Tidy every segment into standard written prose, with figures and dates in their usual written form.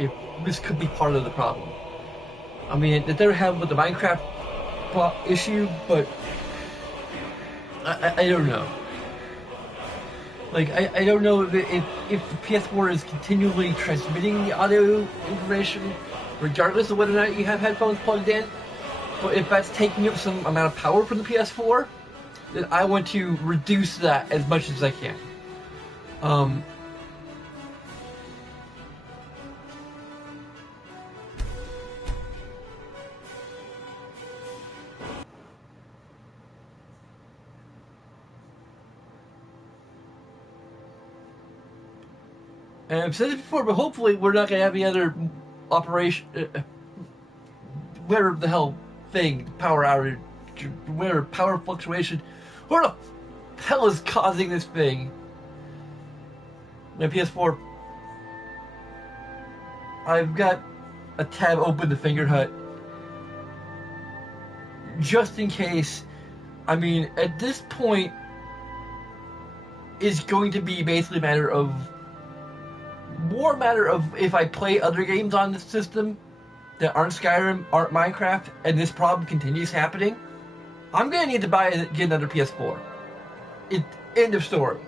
if this could be part of the problem. I mean, that they have with the Minecraft issue, but I don't know. Like, I don't know if the PS4 is continually transmitting the audio information, regardless of whether or not you have headphones plugged in. But if that's taking up some amount of power from the PS4, then I want to reduce that as much as I can. And I've said it before, but hopefully we're not going to have any other operation, whatever the hell thing, power outage, whatever power fluctuation, what the hell is causing this thing? My PS4, I've got a tab open to Fingerhut, just in case. I mean, at this point, it's going to be basically a matter of if I play other games on this system that aren't Skyrim, aren't Minecraft, and this problem continues happening, I'm going to need to get another PS4. End of story.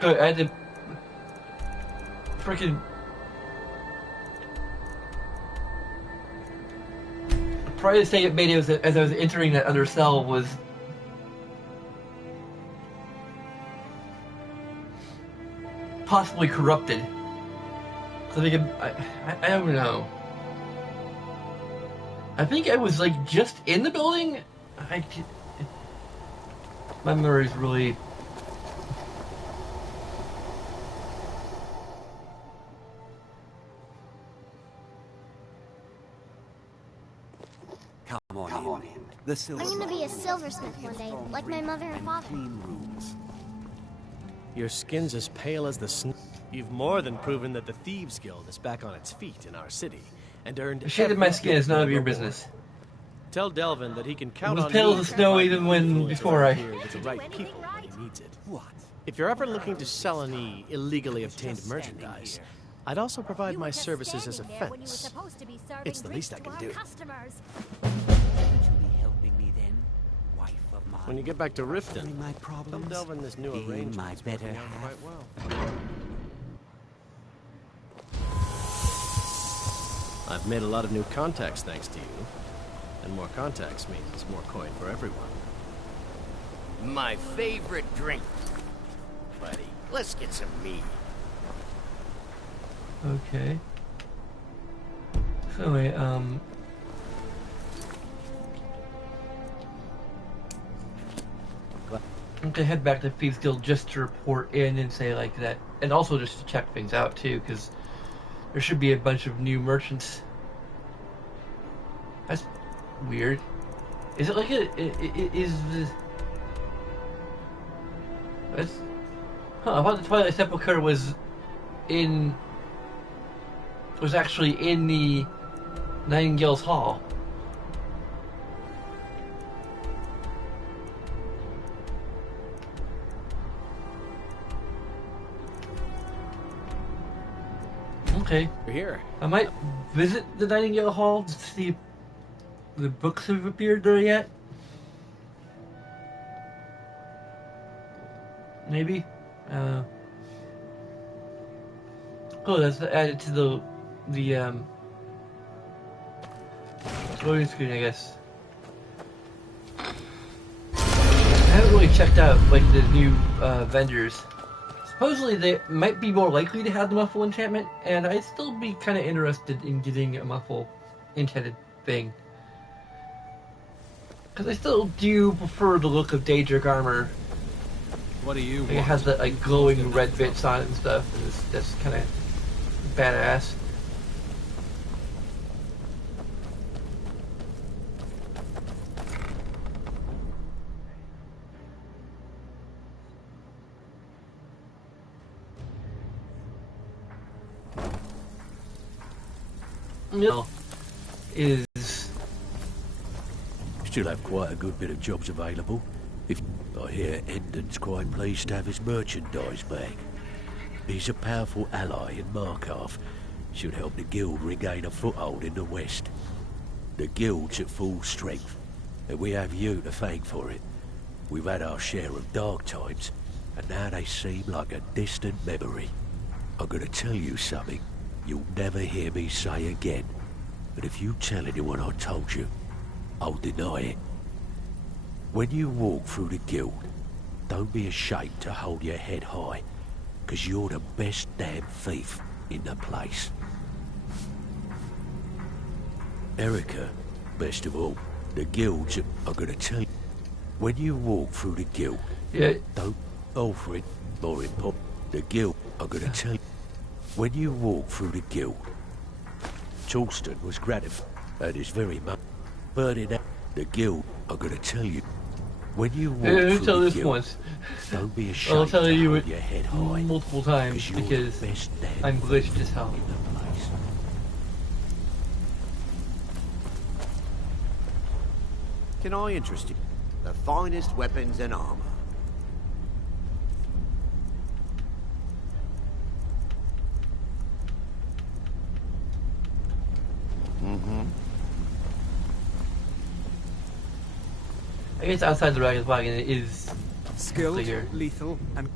Good, I had to freaking probably the state it made it as I was entering that other cell was possibly corrupted. So I don't know. I think I was like just in the building. My memory's really. Come on in. The silver. I'm gonna be a silversmith one day, like my mother and father. Clean rooms. Your skin's as pale as the snow. You've more than proven that the Thieves Guild is back on its feet in our city, and earned. The shade of my skin is none of your business. Tell Delvin that he can count on me. It was pale as snow even when before I. With the right people when he needs it. What? If you're ever looking to sell any illegally obtained merchandise, I'd also provide my services as a fence. It's the least I can do. When you get back to Riften, tell Delvin this new arrangement my better half. Quite well. I've made a lot of new contacts thanks to you. And more contacts means more coin for everyone. My favorite drink. Buddy, let's get some meat. Okay. So anyway, I'm gonna head back to Thieves Guild just to report in and say like that, and also just to check things out too, because there should be a bunch of new merchants. That's weird. Is it like that's? Huh, I thought the Twilight Sepulchre was actually in the Nightingale's Hall. Okay. We're here. I might visit the Nightingale Hall to see if the books have appeared there yet. Maybe. Oh, that's added to the loading screen, I guess. I haven't really checked out like the new vendors. Supposedly they might be more likely to have the muffle enchantment, and I'd still be kind of interested in getting a muffle enchanted thing. Because I still do prefer the look of Daedric armor. What do you like want? It has that like glowing red bits on it and stuff, and that's kind of badass. Is Still have quite a good bit of jobs available. If I hear Endon's quite pleased to have his merchandise back. He's a powerful ally in Markarth. Should help the guild regain a foothold in the west. The guild's at full strength, and we have you to thank for it. We've had our share of dark times, and now they seem like a distant memory. I'm gonna tell you something you'll never hear me say again, but if you tell anyone I told you, I'll deny it. When you walk through the guild, don't be ashamed to hold your head high, because you're the best damn thief in the place. Erica, best of all, the guilds are gonna tell you. When you walk through the guild, don't offer it, more important. The guild are gonna tell you. When you walk through the guild, Charleston was gratified at his very much. Burning out, the guild are gonna tell you. When you walk through tell the this guild, once. don't be ashamed I'll tell to you hold it your head high, multiple times you're the because best damn I'm glitched as hell. in the place. Can I interest you? The finest weapons and armor. I guess outside the Dragon's Wagon it is Skilled, bigger. lethal, and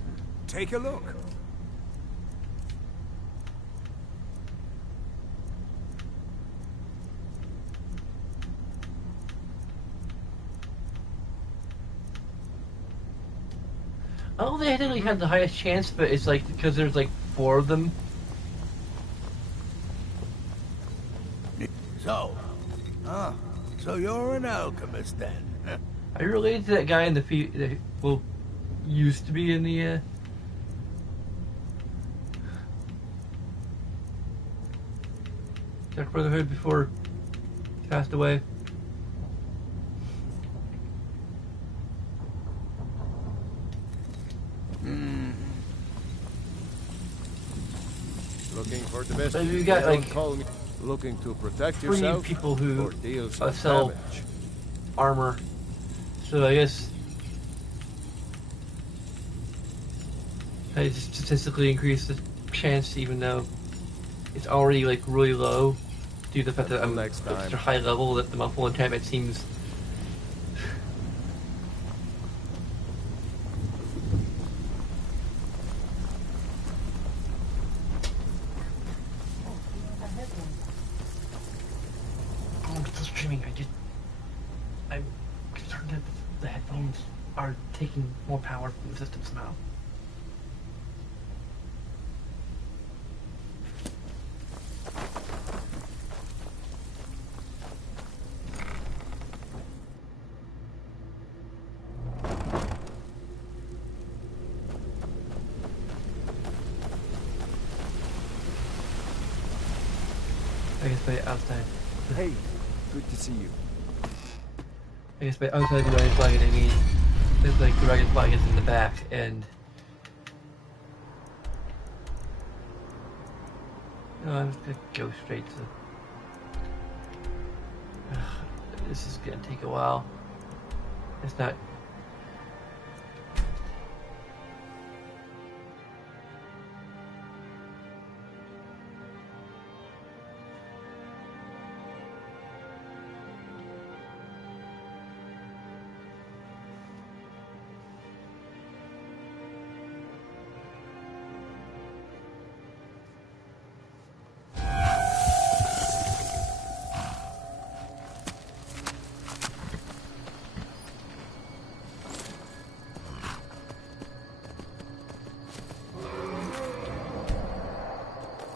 take a look. Oh, they technically have the highest chance, but it's like because there's like 4 of them. So you're an alchemist then? Are you related to that guy in the that well used to be in the Dark Brotherhood before he passed away? Looking for the best. So you got Don't like call me. Looking to protect 3 yourself people who or deal some sell damage. armor. So I guess I just statistically increase the chance, even though it's already like really low, due to the fact that I'm Next at time. such a high level that the multiple enchantment seems. I'm still streaming. I'm concerned that the headphones are taking more power from the system somehow. I guess by outside. Hey, good to see you. I guess by outside the Dragon's Wagon, I mean it's like the Dragon's Wagon is in the back, and I'm just gonna go straight to. This is gonna take a while. It's not.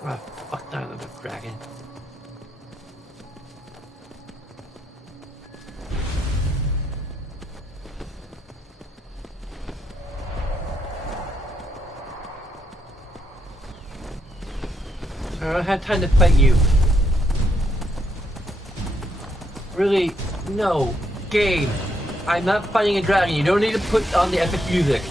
Ah, fuck down the dragon. I don't have time to fight you. Really? No. Game. I'm not fighting a dragon. You don't need to put on the epic music.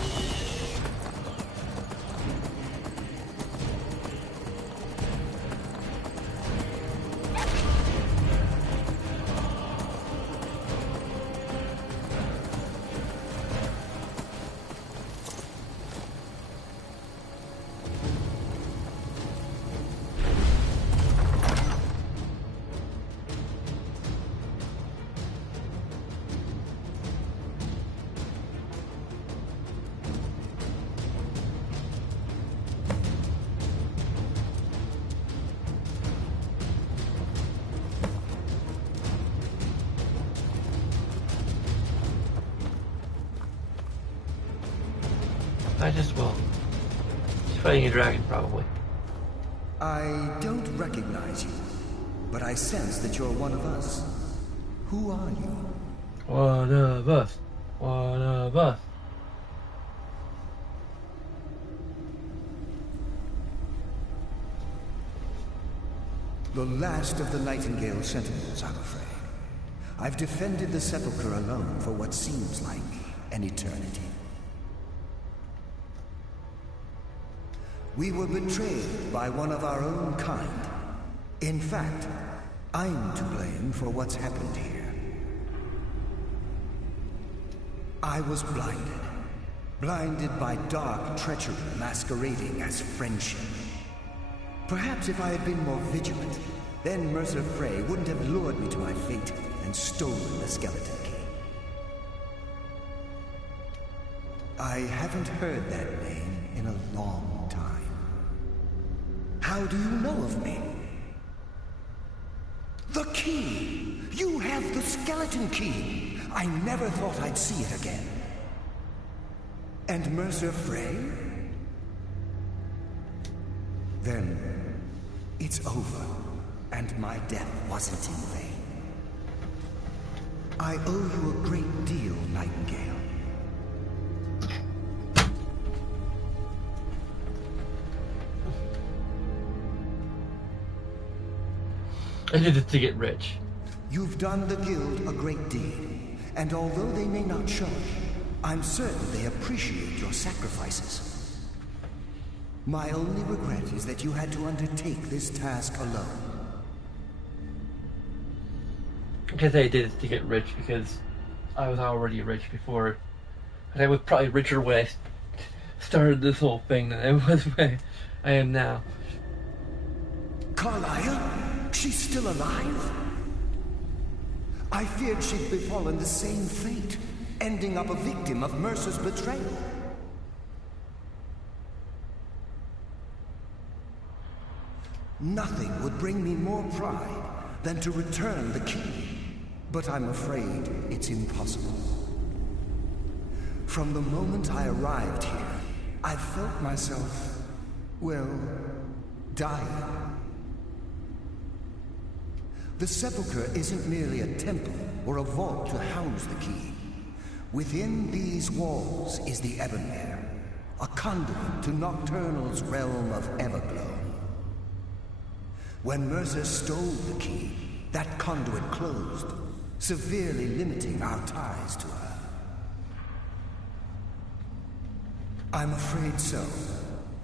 Might as well. He's fighting a dragon, probably. I don't recognize you, but I sense that you're one of us. Who are you? One of us. One of us. The last of the Nightingale Sentinels, I'm afraid. I've defended the Sepulchre alone for what seems like an eternity. We were betrayed by one of our own kind. In fact, I'm to blame for what's happened here. I was blinded. Blinded by dark treachery masquerading as friendship. Perhaps if I had been more vigilant, then Mercer Frey wouldn't have lured me to my fate and stolen the skeleton key. I haven't heard that name in a long time. How do you know of me? The key! You have the skeleton key! I never thought I'd see it again. And Mercer Frey? Then, it's over, and my death wasn't in vain. I owe you a great deal, Nightingale. I did it to get rich. You've done the Guild a great deed, and although they may not show it, I'm certain they appreciate your sacrifices. My only regret is that you had to undertake this task alone. I guess I did it to get rich because I was already rich before. And I was probably richer when I started this whole thing than I was where I am now. Carlisle? She's still alive? I feared she'd befallen the same fate, ending up a victim of Mercer's betrayal. Nothing would bring me more pride than to return the key, but I'm afraid it's impossible. From the moment I arrived here, I felt myself, well, dying. The Sepulchre isn't merely a temple or a vault to house the key. Within these walls is the Ebonmere, a conduit to Nocturnal's realm of Everglow. When Mercer stole the key, that conduit closed, severely limiting our ties to her. I'm afraid so.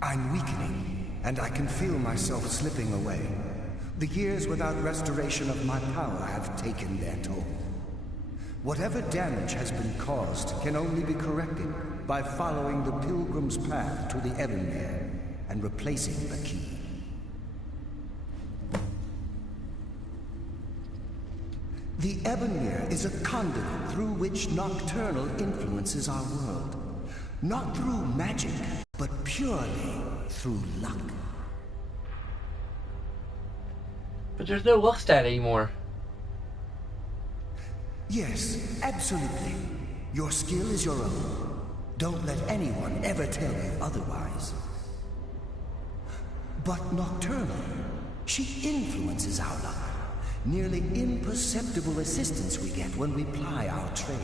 I'm weakening, and I can feel myself slipping away. The years without restoration of my power have taken their toll. Whatever damage has been caused can only be corrected by following the Pilgrim's path to the Ebonmere and replacing the key. The Ebonmere is a conduit through which Nocturnal influences our world. Not through magic, but purely through luck. But there's no luck stat anymore. Yes, absolutely. Your skill is your own. Don't let anyone ever tell you otherwise. But Nocturnal, she influences our luck. Nearly imperceptible assistance we get when we ply our trade.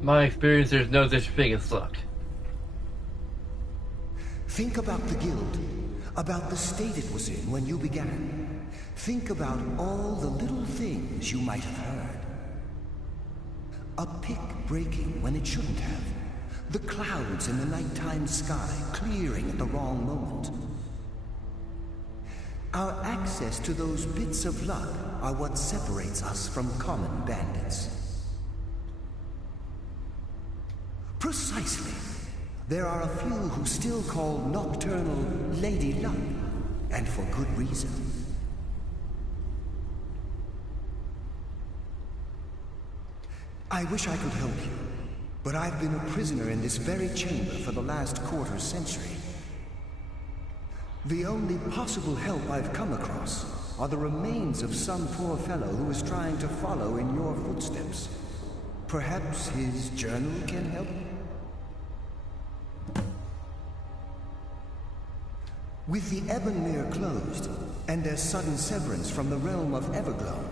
My experience, there's no such thing as luck. Think about the Guild, about the state it was in when you began. Think about all the little things you might have heard. A pick breaking when it shouldn't have. The clouds in the nighttime sky clearing at the wrong moment. Our access to those bits of luck are what separates us from common bandits. Precisely. There are a few who still call Nocturnal Lady Luck, and for good reason. I wish I could help you, but I've been a prisoner in this very chamber for the last quarter century. The only possible help I've come across are the remains of some poor fellow who is trying to follow in your footsteps. Perhaps his journal can help? With the Ebonmere closed, and their sudden severance from the realm of Everglow,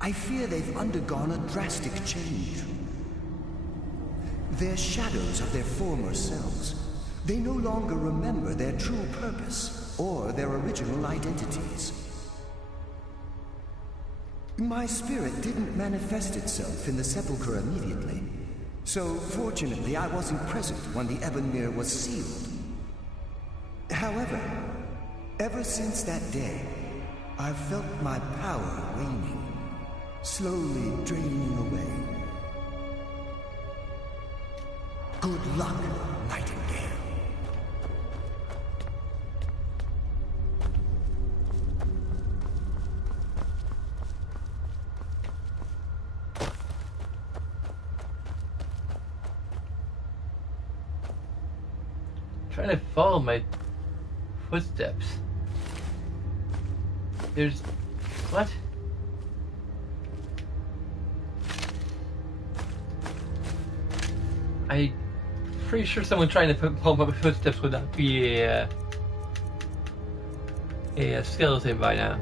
I fear they've undergone a drastic change. They're shadows of their former selves. They no longer remember their true purpose or their original identities. My spirit didn't manifest itself in the sepulchre immediately, so fortunately I wasn't present when the Ebonmere was sealed. However, ever since that day, I've felt my power waning, slowly draining away. Good luck, Nightingale. Trying to follow my footsteps. There's... what? I'm pretty sure someone trying to follow my footsteps would not be a skeleton by now.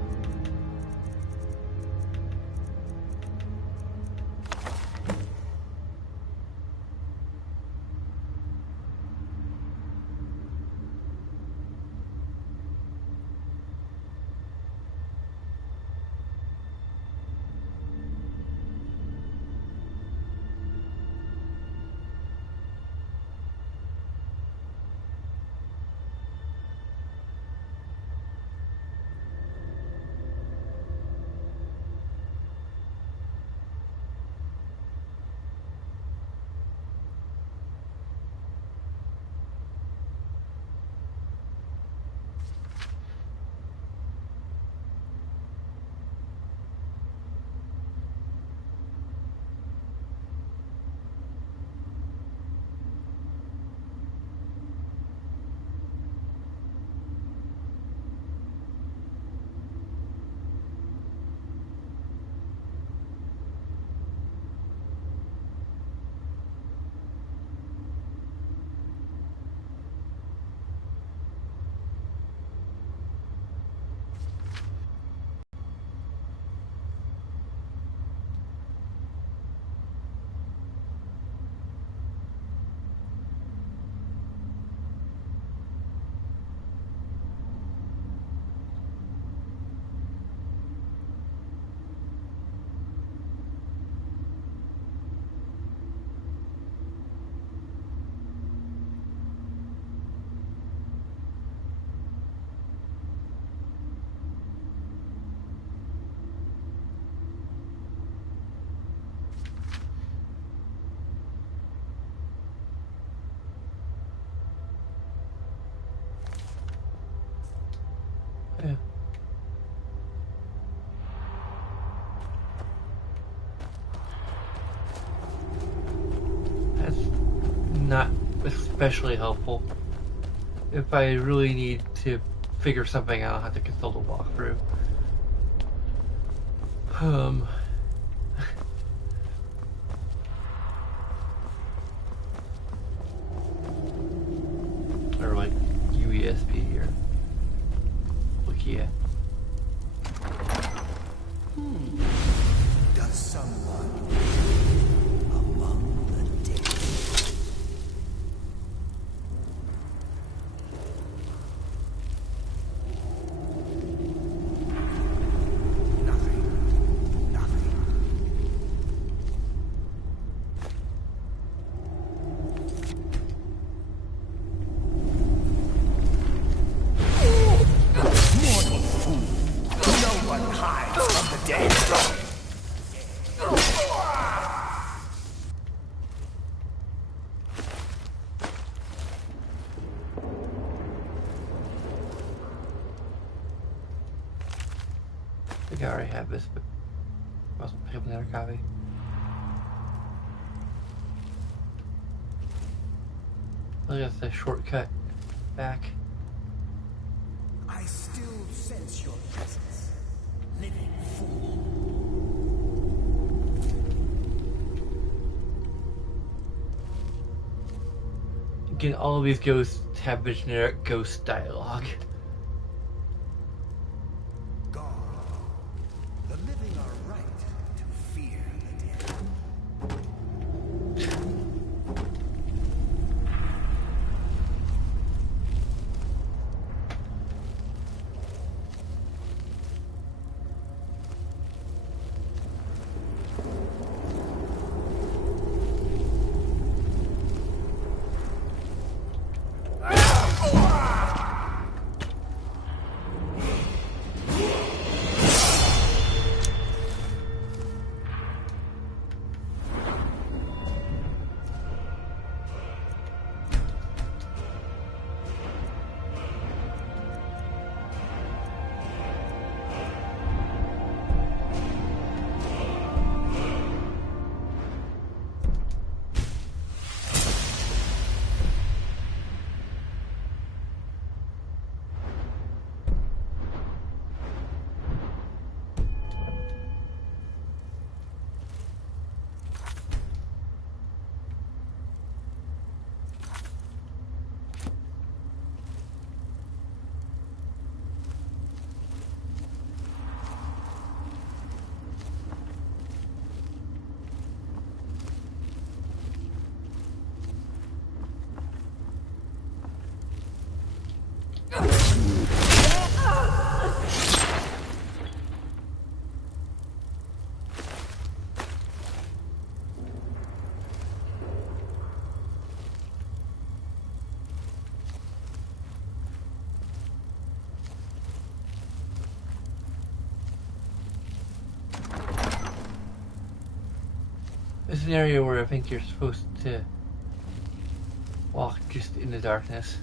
Yeah. That's not especially helpful. If I really need to figure something out, I'll have to consult a walkthrough. Or like UESP here. Look here. Does someone among the dead? Nothing. Nothing. Mortal fool! No one hides from the dead. I think I already have this, but I wasn't pick up another copy. Look, that's a shortcut back. I still sense your presence, living fool. Again, all of these ghosts have the generic ghost dialogue. God, the living are right to fear the dead. It's an area where I think you're supposed to walk just in the darkness.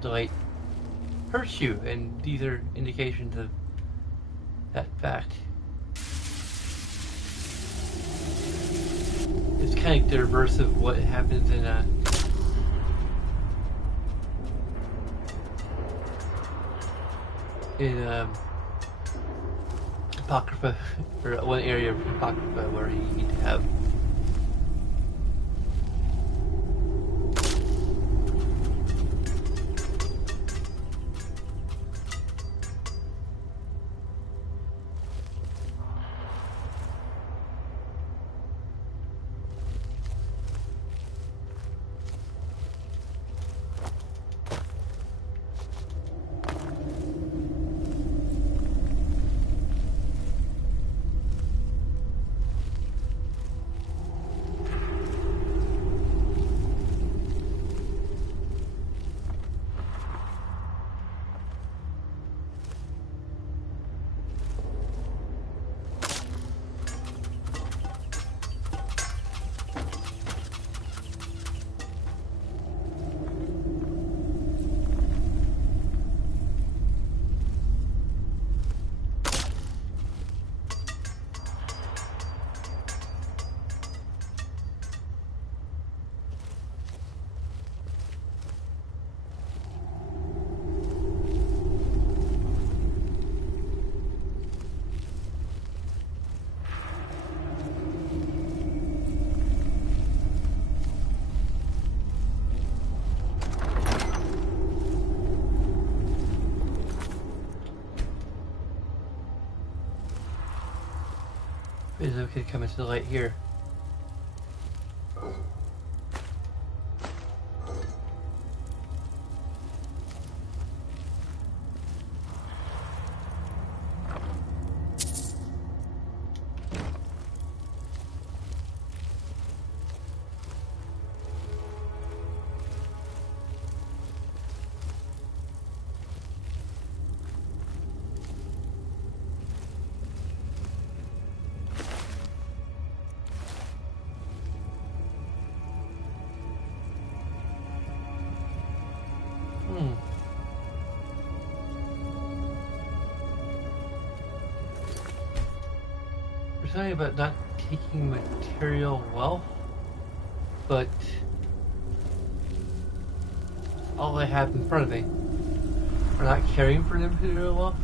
The light hurts you, and these are indications of that fact. It's kind of like the reverse of what happens in Apocrypha, or one area of Apocrypha where you need to have Is it okay to come into the light here? There's something about not taking material wealth, but all I have in front of me. Or not caring for the material wealth.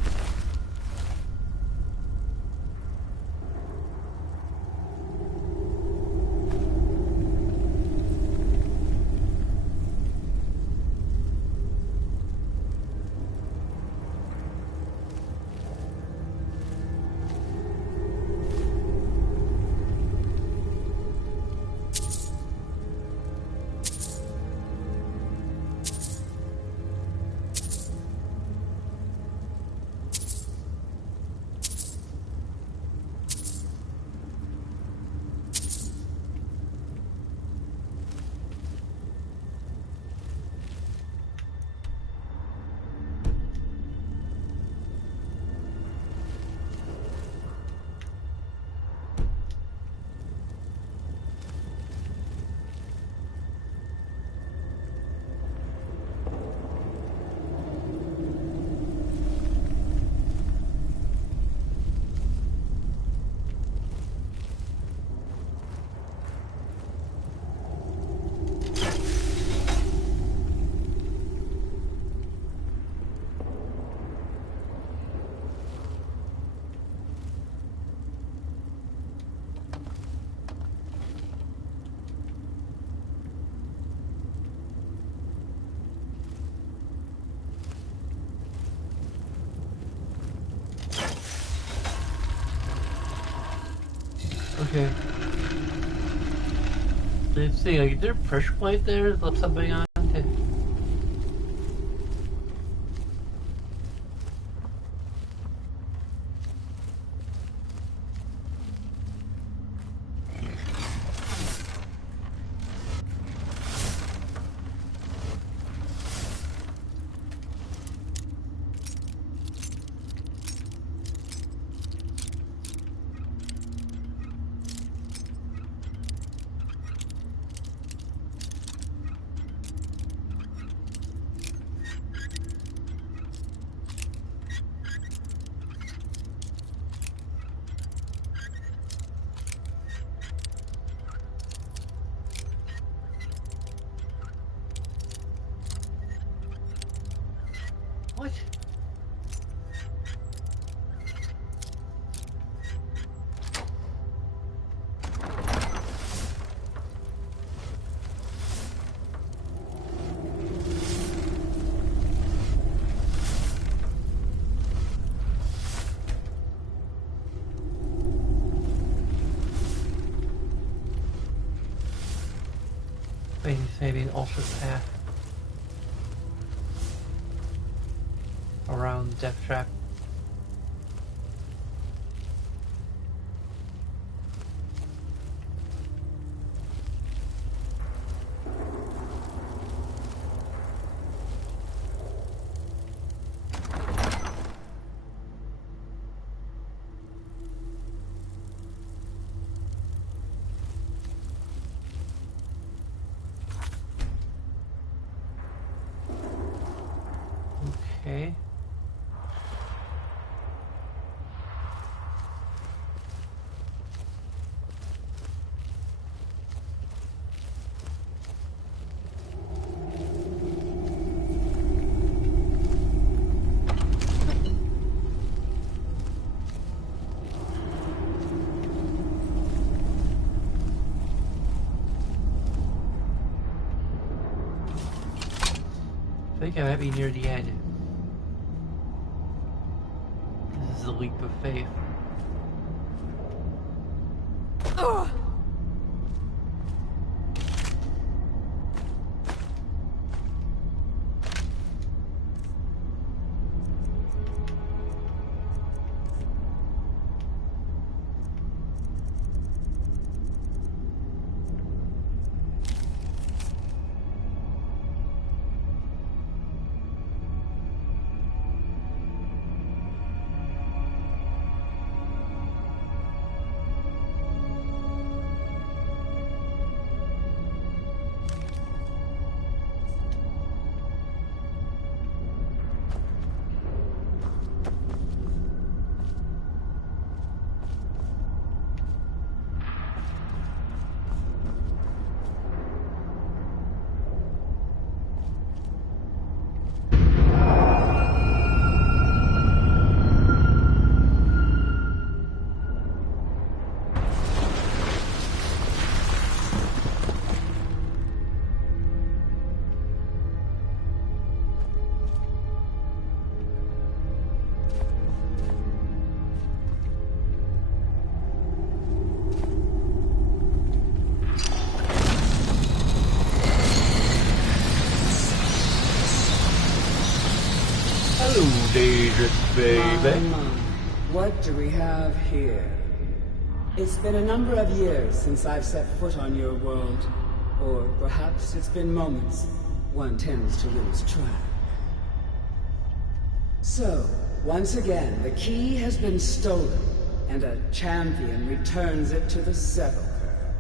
Okay. Let's see, like, is there a pressure plate there? Flip something on? Okay. What? Maybe an alternate path around Death Trap. Okay. I think I might be near the end. This is a leap of faith. Hello, dangerous baby. What do we have here? It's been a number of years since I've set foot on your world. Or perhaps it's been moments. One tends to lose track. So, once again, the key has been stolen, and a champion returns it to the sepulchre.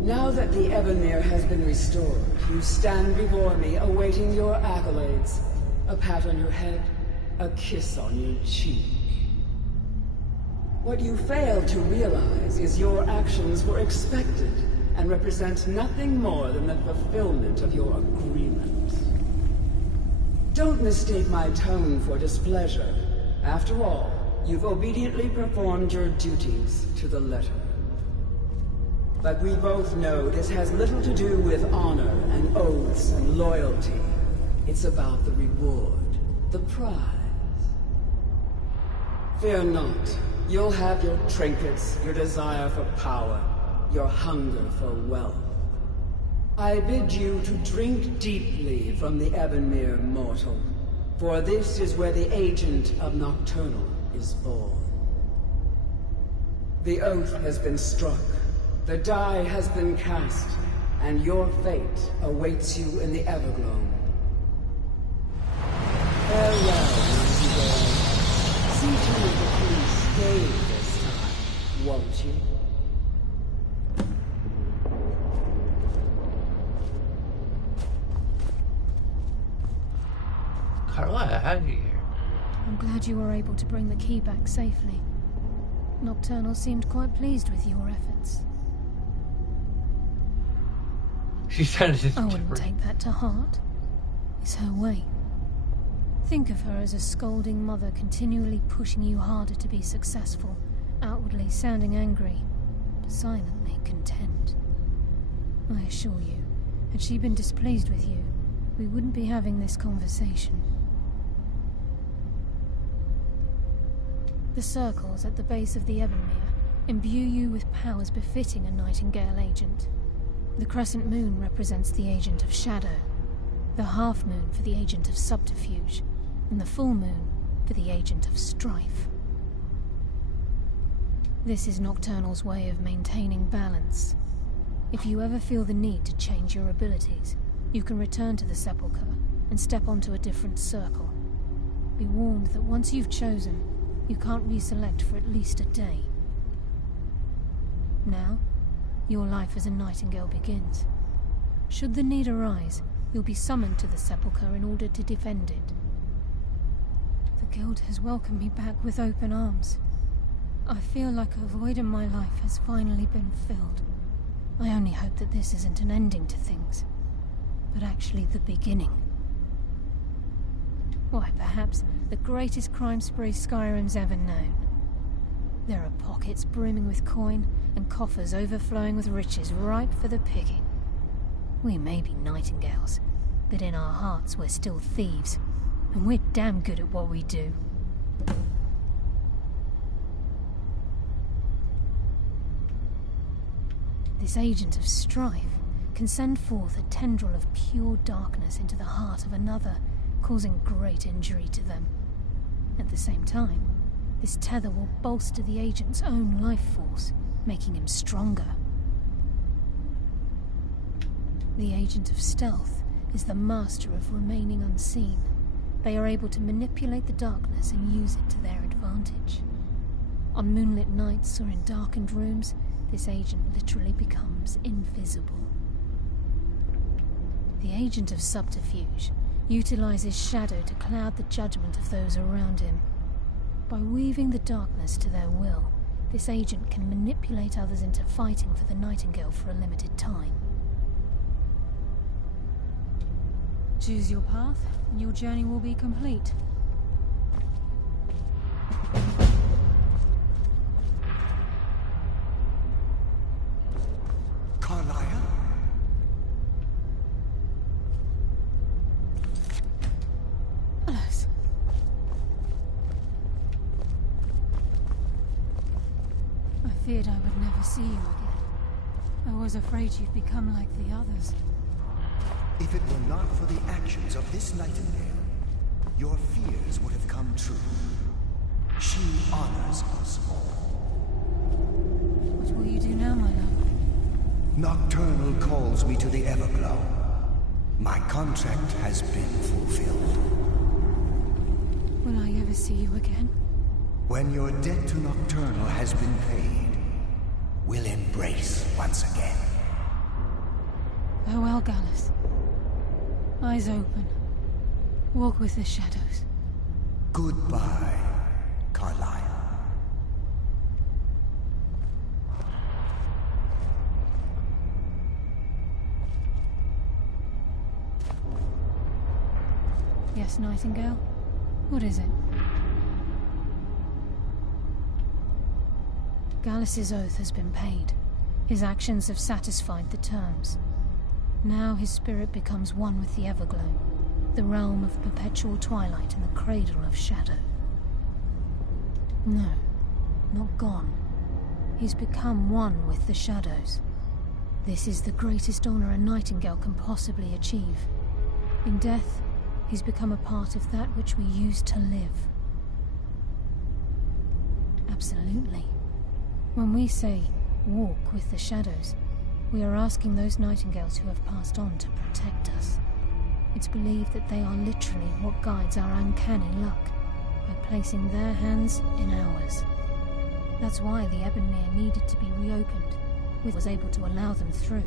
Now that the Ebonir has been restored, you stand before me awaiting your accolades. A pat on your head, a kiss on your cheek. What you fail to realize is your actions were expected and represent nothing more than the fulfillment of your agreement. Don't mistake my tone for displeasure. After all, you've obediently performed your duties to the letter. But we both know this has little to do with honor and oaths and loyalty. It's about the reward, the prize. Fear not. You'll have your trinkets, your desire for power, your hunger for wealth. I bid you to drink deeply from the Ebonmere mortal, for this is where the agent of Nocturnal is born. The oath has been struck, the die has been cast, and your fate awaits you in the Everglow. Farewell, Nightingale. See to it that you stay this time, won't you? Carla, how did you get here? I'm glad you were able to bring the key back safely. Nocturnal seemed quite pleased with your efforts. She sounded just I wouldn't take that to heart. It's her way. Think of her as a scolding mother continually pushing you harder to be successful, outwardly sounding angry, but silently content. I assure you, had she been displeased with you, we wouldn't be having this conversation. The circles at the base of the Ebonmere imbue you with powers befitting a Nightingale agent. The crescent moon represents the agent of shadow, the half moon for the agent of subterfuge, and the full moon for the agent of strife. This is Nocturnal's way of maintaining balance. If you ever feel the need to change your abilities, you can return to the Sepulchre and step onto a different circle. Be warned that once you've chosen, you can't reselect for at least a day. Now, your life as a Nightingale begins. Should the need arise, you'll be summoned to the Sepulchre in order to defend it. The Guild has welcomed me back with open arms. I feel like a void in my life has finally been filled. I only hope that this isn't an ending to things, but actually the beginning. Why, perhaps the greatest crime spree Skyrim's ever known. There are pockets brimming with coin and coffers overflowing with riches ripe for the picking. We may be Nightingales, but in our hearts we're still thieves, and we're damn good at what we do. This agent of strife can send forth a tendril of pure darkness into the heart of another, causing great injury to them. At the same time, this tether will bolster the agent's own life force, making him stronger. The agent of stealth is the master of remaining unseen. They are able to manipulate the darkness and use it to their advantage. On moonlit nights or in darkened rooms, this agent literally becomes invisible. The agent of subterfuge utilizes shadow to cloud the judgment of those around him. By weaving the darkness to their will, this agent can manipulate others into fighting for the Nightingale for a limited time. Choose your path, and your journey will be complete. Carlia? Alice. I feared I would never see you again. I was afraid you'd become like the others. If it were not for the actions of this Nightingale, your fears would have come true. She honors us all. What will you do now, my love? Nocturnal calls me to the Everglow. My contract has been fulfilled. Will I ever see you again? When your debt to Nocturnal has been paid, we'll embrace once again. Farewell, Gallus. Eyes open. Walk with the shadows. Goodbye, Carlia. Yes, Nightingale? What is it? Gallus's oath has been paid. His actions have satisfied the terms. Now his spirit becomes one with the Everglow, the realm of perpetual twilight and the cradle of shadow. No, not gone. He's become one with the shadows. This is the greatest honor a nightingale can possibly achieve. In death, he's become a part of that which we used to live. Absolutely. When we say, walk with the shadows, we are asking those nightingales who have passed on to protect us. It's believed that they are literally what guides our uncanny luck, by placing their hands in ours. That's why the Ebonmere needed to be reopened, which was able to allow them through.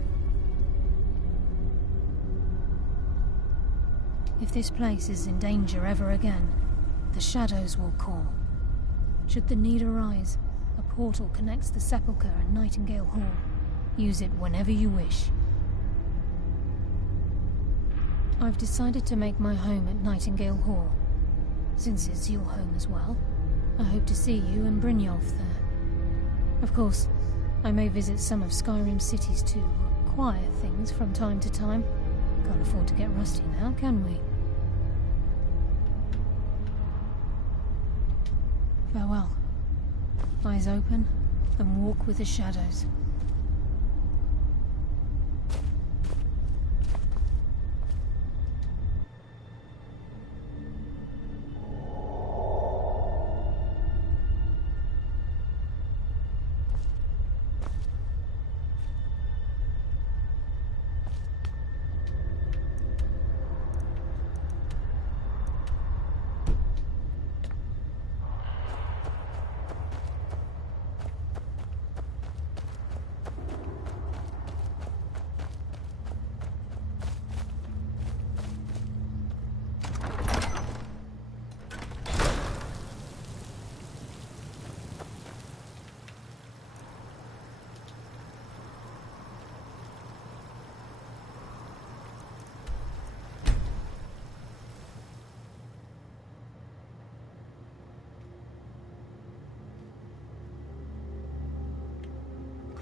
If this place is in danger ever again, the shadows will call. Should the need arise, a portal connects the Sepulchre and Nightingale Hall. Use it whenever you wish. I've decided to make my home at Nightingale Hall. Since it's your home as well, I hope to see you and Brynjolf there. Of course, I may visit some of Skyrim's cities to acquire things from time to time. Can't afford to get rusty now, can we? Farewell. Eyes open, and walk with the shadows.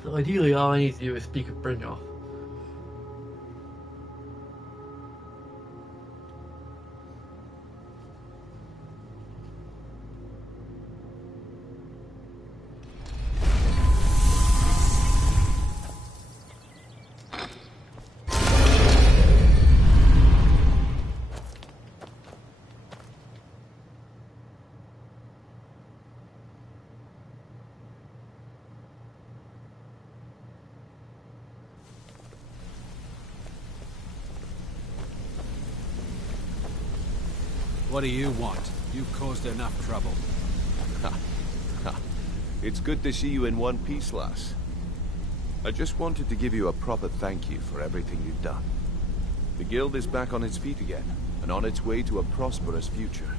So ideally, all I need to do is speak with Brynjolf. What do you want? You've caused enough trouble. It's good to see you in one piece, lass. I just wanted to give you a proper thank you for everything you've done. The guild is back on its feet again, and on its way to a prosperous future.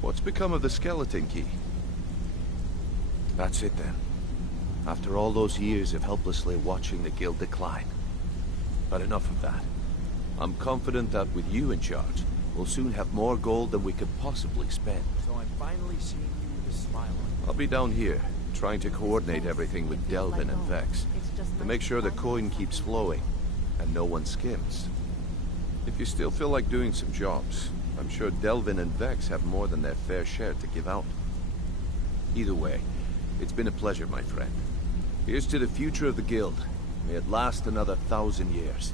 What's become of the skeleton key? That's it then. After all those years of helplessly watching the guild decline. But enough of that. I'm confident that with you in charge, we'll soon have more gold than we could possibly spend. So I'm finally seeing you with a smile on. I'll be down here, trying to coordinate everything with Delvin and Vex, to make sure the coin keeps flowing, and no one skims. If you still feel like doing some jobs, I'm sure Delvin and Vex have more than their fair share to give out. Either way, it's been a pleasure, my friend. Here's to the future of the guild. May it last another 1,000 years.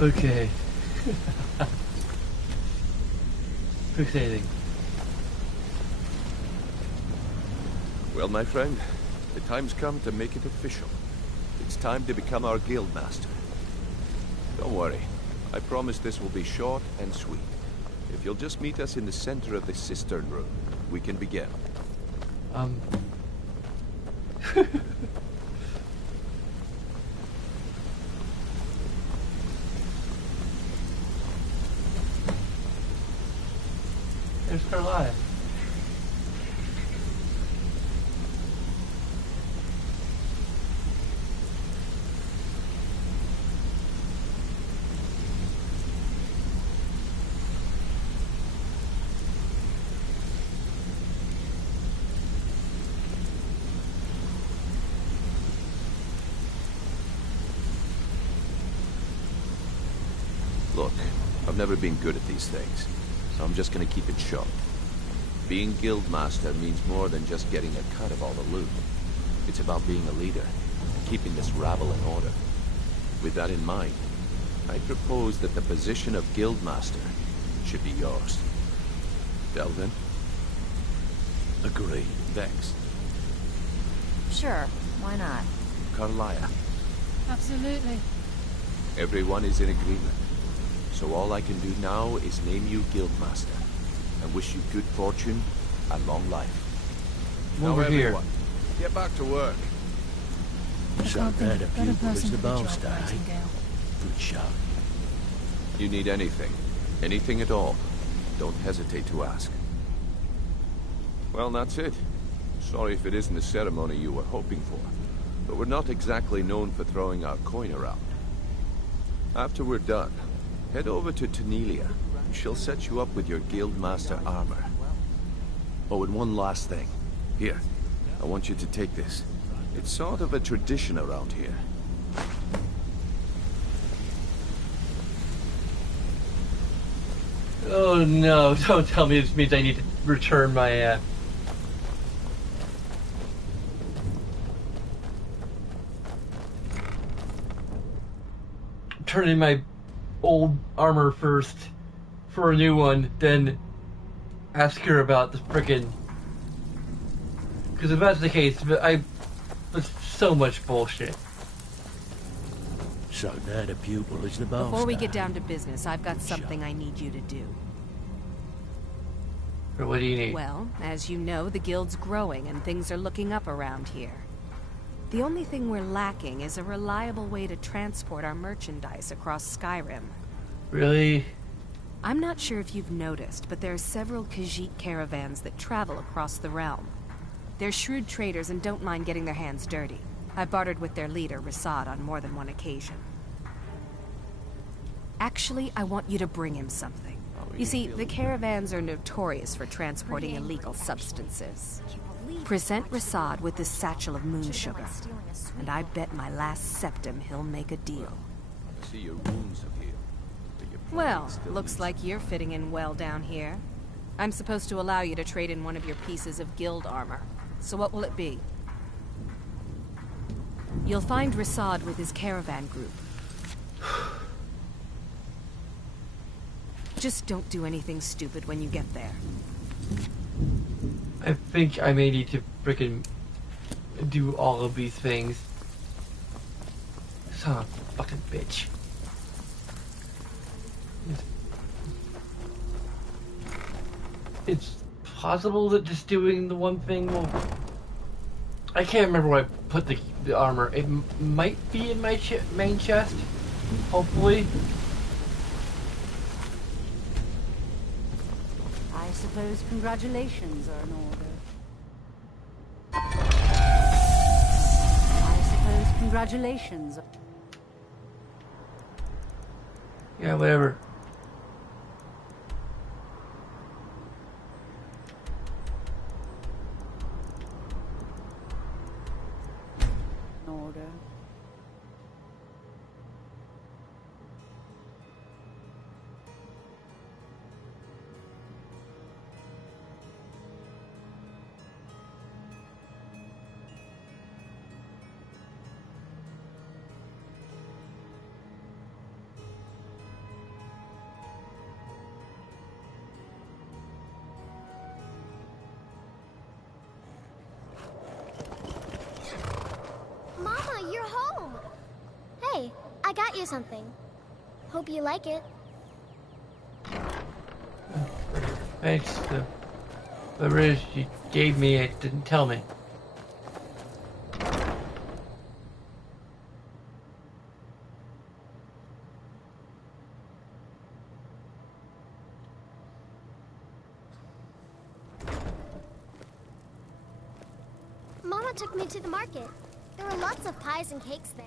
Okay. Fixating. Well, my friend, the time's come to make it official. It's time to become our guild master. Don't worry, I promise this will be short and sweet. If you'll just meet us in the center of the cistern room, we can begin. There's Carlisle. Look, I've never been good at these things. so I'm just gonna keep it short. Being Guildmaster means more than just getting a cut of all the loot. It's about being a leader, keeping this rabble in order. With that in mind, I propose that the position of Guildmaster should be yours. Delvin? Agreed. Vex? Sure, why not? Carlia? Absolutely. Everyone is in agreement. So all I can do now is name you Guildmaster, and wish you good fortune and long life. Over here. Everyone, get back to work. I So can't think that of a a better pupil person is the for the job, master, eh? Nightingale. Good shot. You need anything, anything at all, don't hesitate to ask. Well, that's it. Sorry if it isn't the ceremony you were hoping for, but we're not exactly known for throwing our coin around. After we're done, head over to Tanelia. She'll set you up with your Guildmaster armor. Oh, and one last thing. Here, I want you to take this. It's sort of a tradition around here. Oh no, don't tell me this means I need to return my, turn in my old armor first for a new one, then ask her about the frickin'... Because if that's the case, that's so much bullshit. So now the pupil is the master. Before we get down to business, I've got something I need you to do. Or what do you need? Well, as you know, the guild's growing and things are looking up around here. The only thing we're lacking is a reliable way to transport our merchandise across Skyrim. Really? I'm not sure if you've noticed, but there are several Khajiit caravans that travel across the realm. They're shrewd traders and don't mind getting their hands dirty. I bartered with their leader, Rasad, on more than one occasion. Actually, I want you to bring him something. You see, the caravans are notorious for transporting illegal substances. Present Rasad with this satchel of moon sugar, and I bet my last septim he'll make a deal. I see your wounds have healed. but your pride Well, still looks needs- like you're fitting in well down here. I'm supposed to allow you to trade in one of your pieces of guild armor. So what will it be? You'll find Rasad with his caravan group. Just don't do anything stupid when you get there. I think I may need to frickin' do all of these things. Son of a fucking bitch. It's possible that just doing the one thing will... I can't remember where I put the armor. It might be in my main chest, hopefully. I suppose congratulations are in order. I suppose congratulations are... Yeah, whatever. in order. Mama, you're home! Hey, I got you something. Hope you like it. Thanks. Whatever it is you gave me, it didn't tell me. Mama took me to the market. There were lots of pies and cakes there.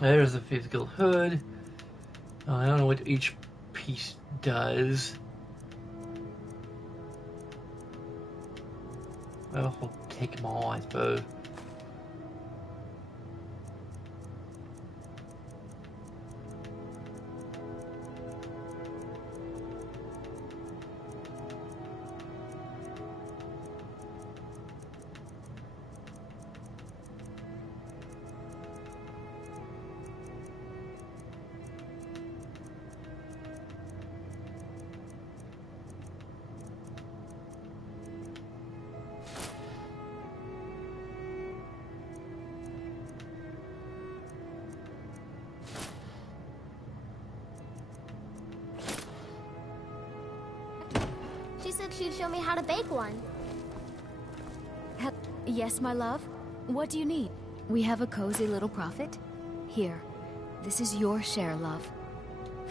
There's the physical hood. I don't know what each piece does. Well, we'll take them all, I suppose. She said she'd show me how to bake one. Yes, my love? What do you need? We have a cozy little profit. Here, this is your share, love.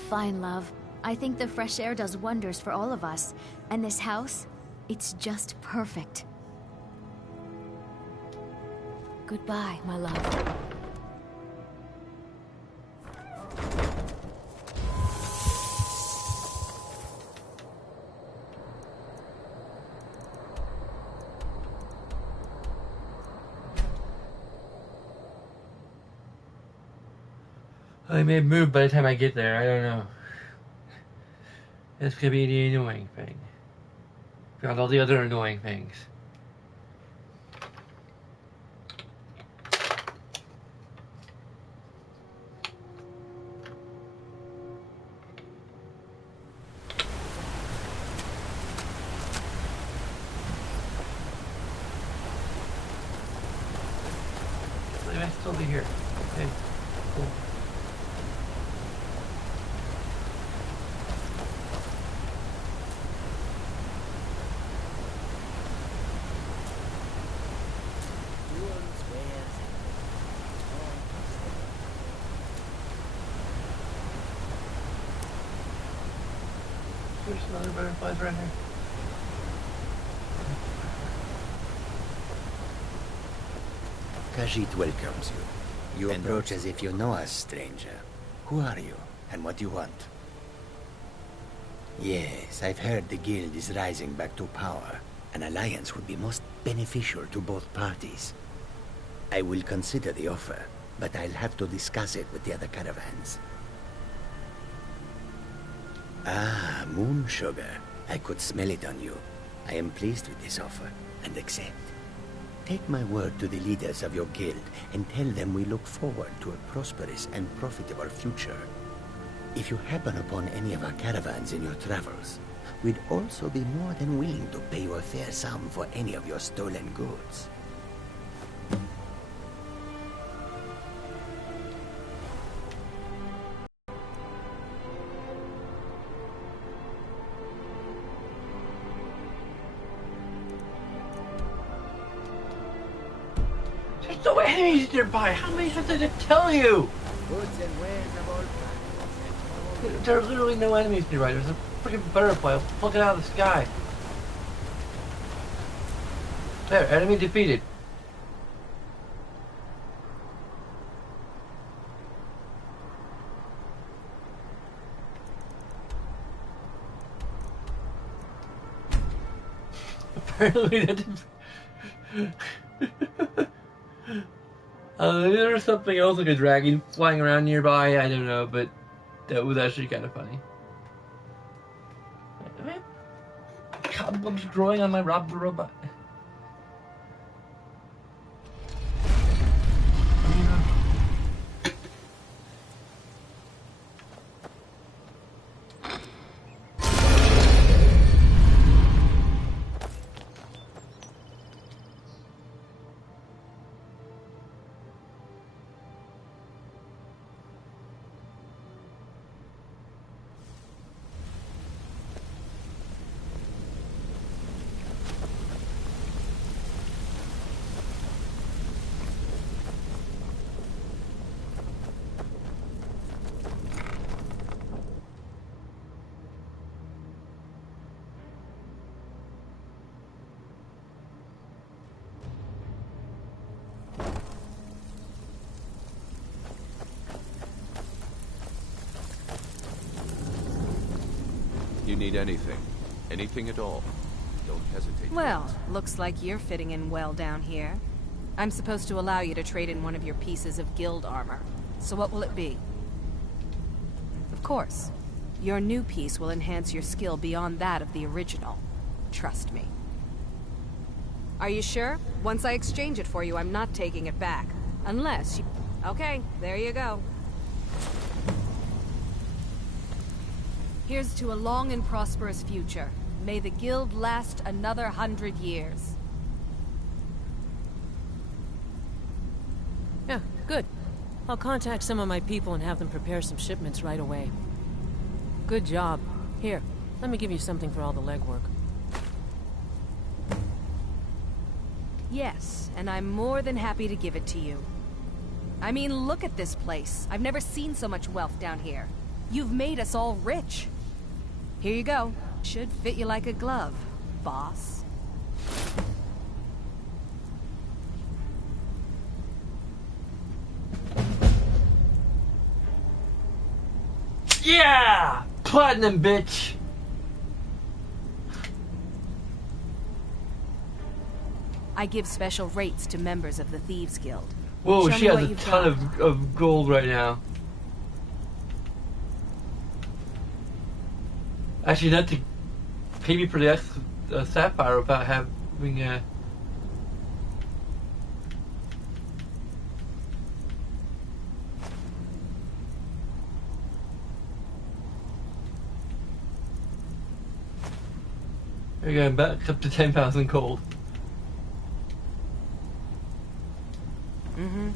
Fine, love. I think the fresh air does wonders for all of us. And this house, it's just perfect. Goodbye, my love. I may move by the time I get there, I don't know. This could be the annoying thing. Found all the other annoying things. They might still be here. Okay, cool. There's some other butterflies right here. Khajiit welcomes you. You approach as if you know us, stranger. Who are you, and what do you want? Yes, I've heard the guild is rising back to power. An alliance would be most beneficial to both parties. I will consider the offer, but I'll have to discuss it with the other caravans. Ah, moon sugar. I could smell it on you. I am pleased with this offer, and accept. Take my word to the leaders of your guild, and tell them we look forward to a prosperous and profitable future. If you happen upon any of our caravans in your travels, we'd also be more than willing to pay you a fair sum for any of your stolen goods. There's no enemies nearby. How many times did I tell you? There are literally no enemies nearby. There's a freaking butterfly. I'll pluck it out of the sky. There, enemy defeated. Apparently that didn't... There's something else like a dragon flying around nearby, I don't know, but that was actually kind of funny. Cobwebs growing on my Rob the Robot. You need anything. Anything at all. Don't hesitate. Well, looks like you're fitting in well down here. I'm supposed to allow you to trade in one of your pieces of guild armor. So what will it be? Of course. Your new piece will enhance your skill beyond that of the original. Trust me. Are you sure? Once I exchange it for you, I'm not taking it back. Unless you... Okay, there you go. Here's to a long and prosperous future. May the guild last another 100 years. Yeah, good. I'll contact some of my people and have them prepare some shipments right away. Good job. Here, let me give you something for all the legwork. Yes, and I'm more than happy to give it to you. I mean, look at this place. I've never seen so much wealth down here. You've made us all rich. Here you go. Should fit you like a glove, boss. Yeah! Platinum, bitch! I give special rates to members of the Thieves Guild. Whoa, Show she me has what a you've ton got. of gold right now. Actually, not to pay me for the sapphire without having a... There you go, back up to 10,000 gold. Mm-hmm.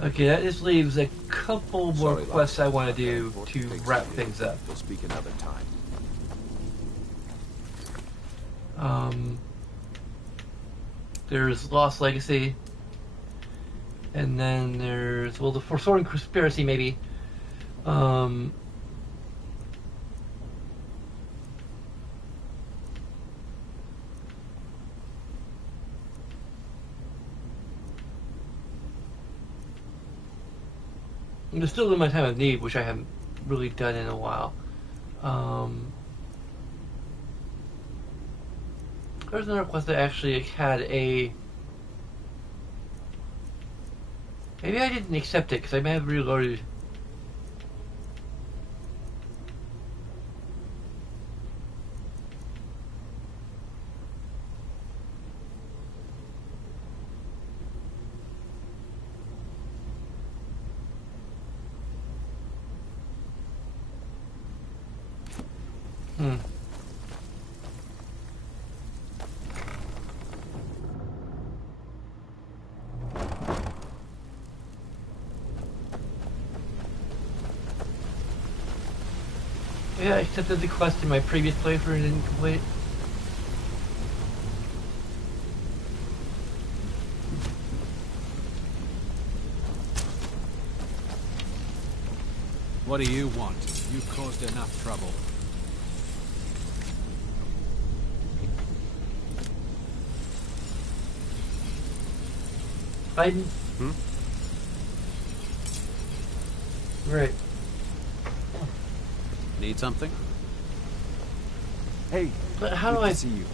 Okay, that just leaves a couple more Sorry, quests I Lots. want to do Unfortunately, to takes wrap a things up. We'll speak another time. There's Lost Legacy. And then there's, well, the Forsworn Conspiracy, maybe. I'm still in my time of need, which I haven't really done in a while. There's another quest that actually had a... Maybe I didn't accept it, because I may have reloaded. Yeah, I accepted the quest in my previous playthrough and didn't complete. What do you want? You caused enough trouble. Biden? Right. Need something? Hey, But how do good I to see you?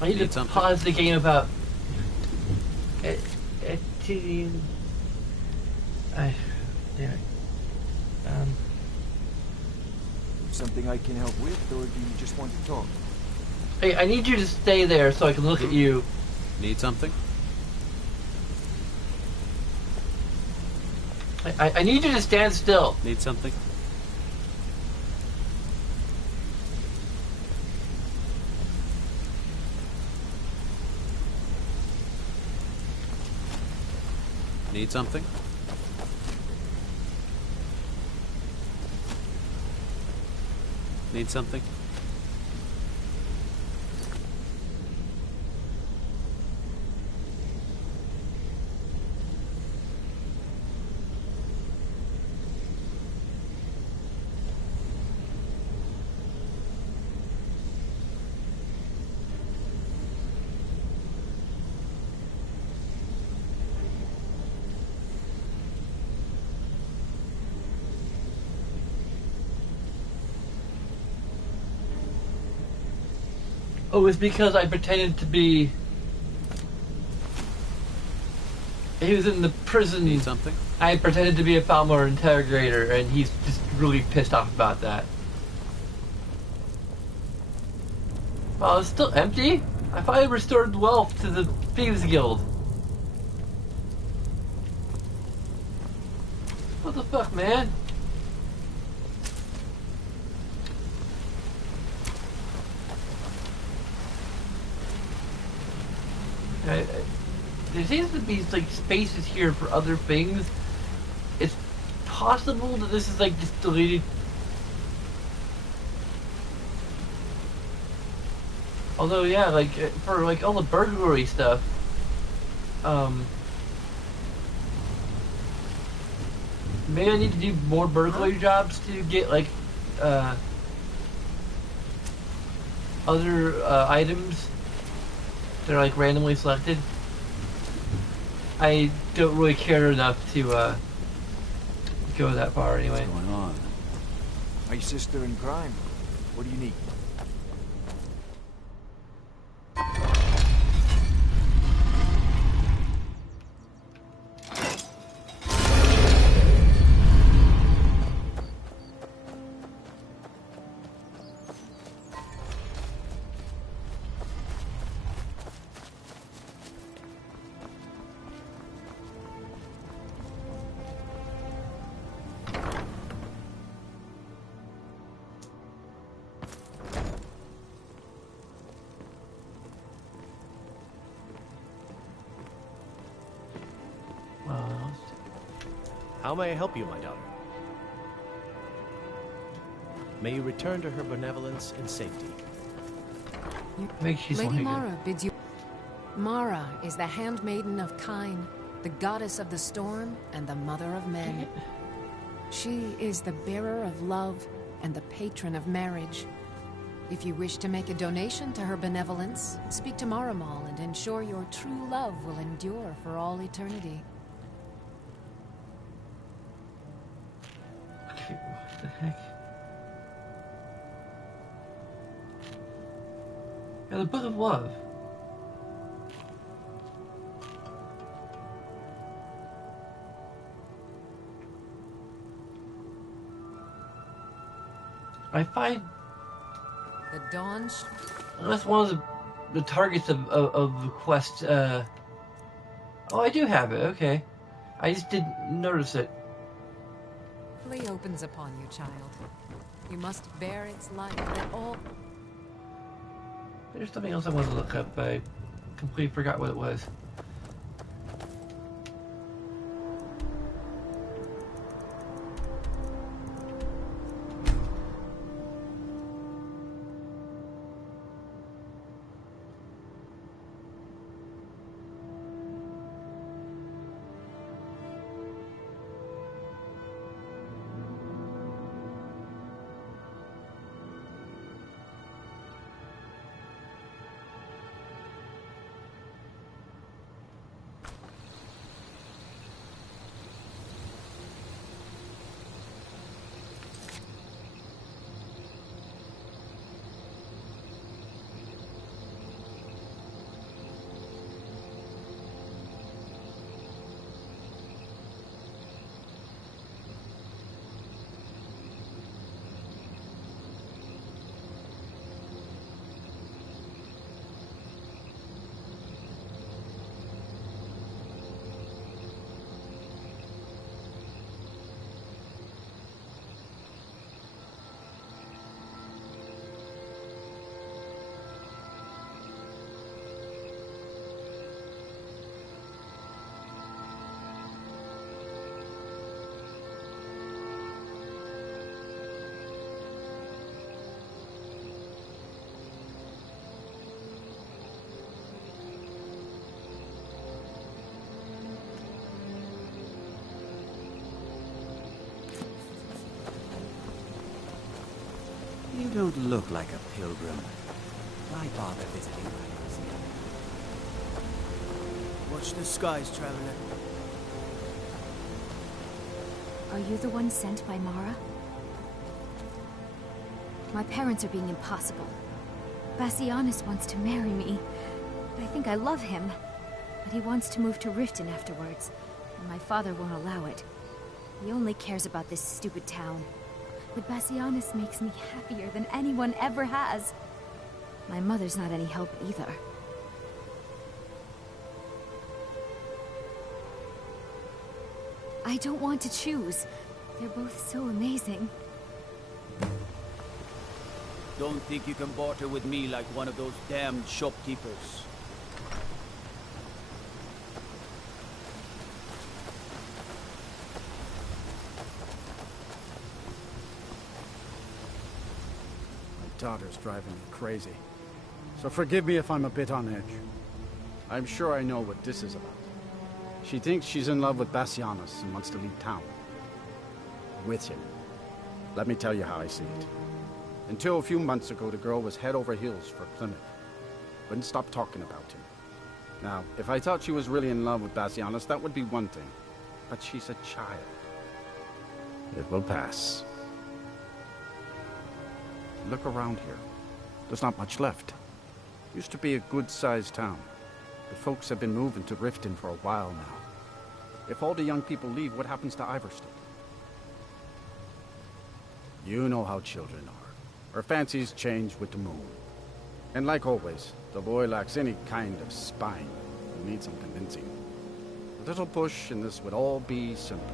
I need to something? pause the game about... Damn it. Something I can help with, or do you just want to talk? Hey, I need you to stay there so I can look at you. Need something? I need you to stand still. Need something? Need something? Need something? Oh, it's because I pretended to be... He was in the prison. Need something? I pretended to be a Falmor interrogator, and he's just really pissed off about that. Well, it's still empty? I thought I restored wealth to the Thieves Guild. What the fuck, man? There seems to be like spaces here for other things. It's possible that this is like just deleted Although, yeah, like for like all the burglary stuff, maybe I need to do more burglary jobs to get like other items that are like randomly selected. I don't really care enough to go that far anyway. What's going on? My sister in crime. What do you need? How may I help you, my daughter? May you return to her benevolence in safety. Lady Mara bids you. Mara is the handmaiden of Kine, the goddess of the storm and the mother of men. She is the bearer of love and the patron of marriage. If you wish to make a donation to her benevolence, speak to Maramal and ensure your true love will endure for all eternity. Okay, what the heck? Yeah, the Book of Love. I find the dawn. Unless one of the targets of the quest. Oh, I do have it. Okay, I just didn't notice it. Lee opens upon you, child. You must bear its light that all. There's something else I wanted to look up, but I completely forgot what it was. You don't look like a pilgrim. Why bother visiting my museum? Watch the skies, traveler. Are you the one sent by Mara? My parents are being impossible. Bassianus wants to marry me. I think I love him. But he wants to move to Riften afterwards, and my father won't allow it. He only cares about this stupid town. But Bassianus makes me happier than anyone ever has. My mother's not any help either. I don't want to choose. They're both so amazing. Don't think you can barter with me like one of those damned shopkeepers. My daughter's driving me crazy. So forgive me if I'm a bit on edge. I'm sure I know what this is about. She thinks she's in love with Bassianus and wants to leave town. With him. Let me tell you how I see it. Until a few months ago, the girl was head over heels for Plymouth. Wouldn't stop talking about him. Now, if I thought she was really in love with Bassianus, that would be one thing. But she's a child. It will pass. Look around here. There's not much left. Used to be a good-sized town. The folks have been moving to Riften for a while now. If all the young people leave, what happens to Iverstead? You know how children are. Her fancies change with the moon. And like always, the boy lacks any kind of spine. He needs some convincing. A little push and this would all be simpler.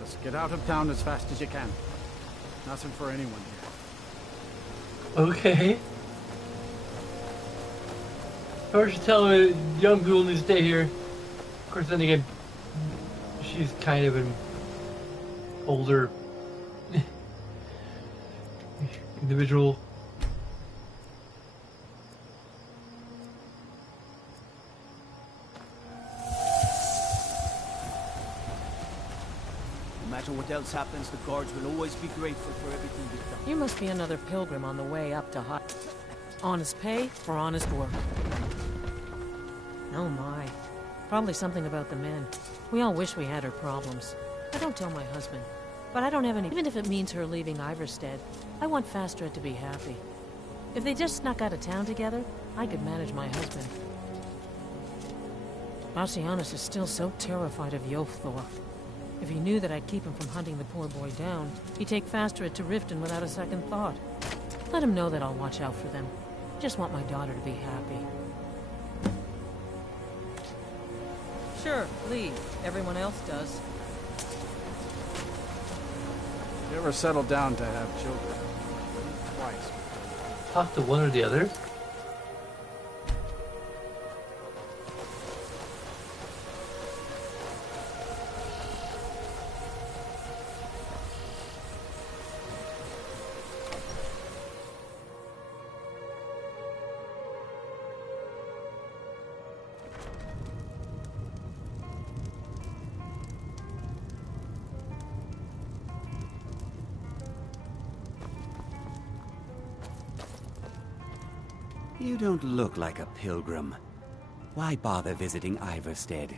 Just get out of town as fast as you can. Nothing for anyone here. Okay. Of course, you tell her young people need to stay here. Of course, then again, she's kind of an older individual. No matter what else happens, the guards will always be grateful for everything you've done. You must be another pilgrim on the way up to Hut. Honest pay for honest work. Oh my. Probably something about the men. We all wish we had her problems. I don't tell my husband. But I don't have any. Even if it means her leaving Iverstead, I want Fastred to be happy. If they just snuck out of town together, I could manage my husband. Bassianus is still so terrified of Yofthor. If he knew that I'd keep him from hunting the poor boy down, he'd take Fastred to Riften without a second thought. Let him know that I'll watch out for them. Just want my daughter to be happy. Sure, leave. Everyone else does. You ever settle down to have children? Twice. Talk to one or the other. You don't look like a pilgrim. Why bother visiting Iverstead?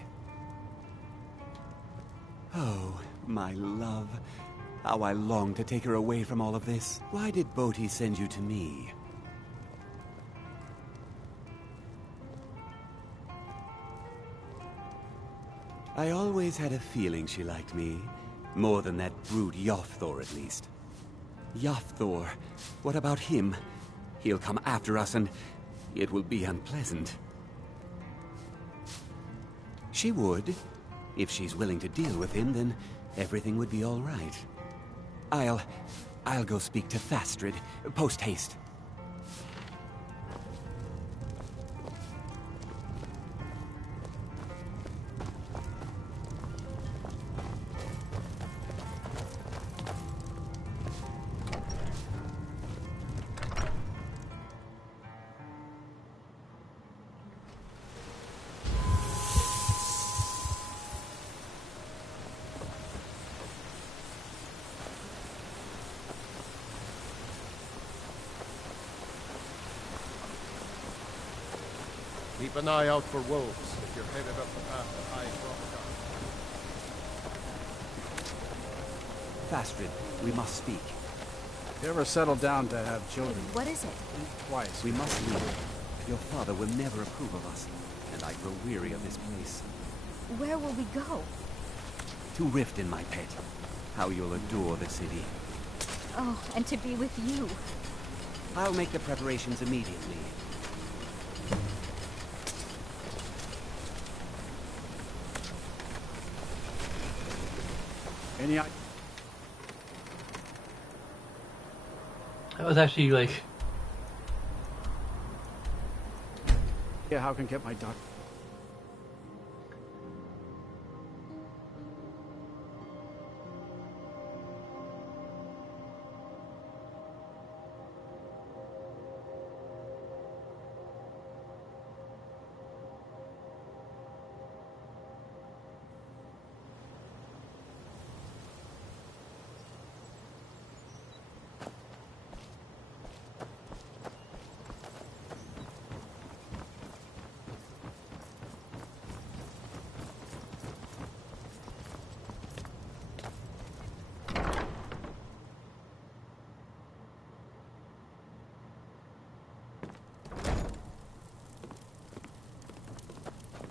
Oh, my love. How I long to take her away from all of this. Why did Bodhi send you to me? I always had a feeling she liked me. More than that brute Yofthor, at least. Yofthor. What about him? He'll come after us and it will be unpleasant. She would. If she's willing to deal with him, then everything would be all right. I'll go speak to Fastred, post-haste. Keep an eye out for wolves if you're headed up the path to High Crocodile. Fastred, we must speak. You ever settle down to have children? What is it? Twice. We must leave. Your father will never approve of us, and I grow weary of this place. Where will we go? To Riften, my pet. How you'll adore the city. Oh, and to be with you. I'll make the preparations immediately. Any That was actually like... Yeah, how can I get my daughter?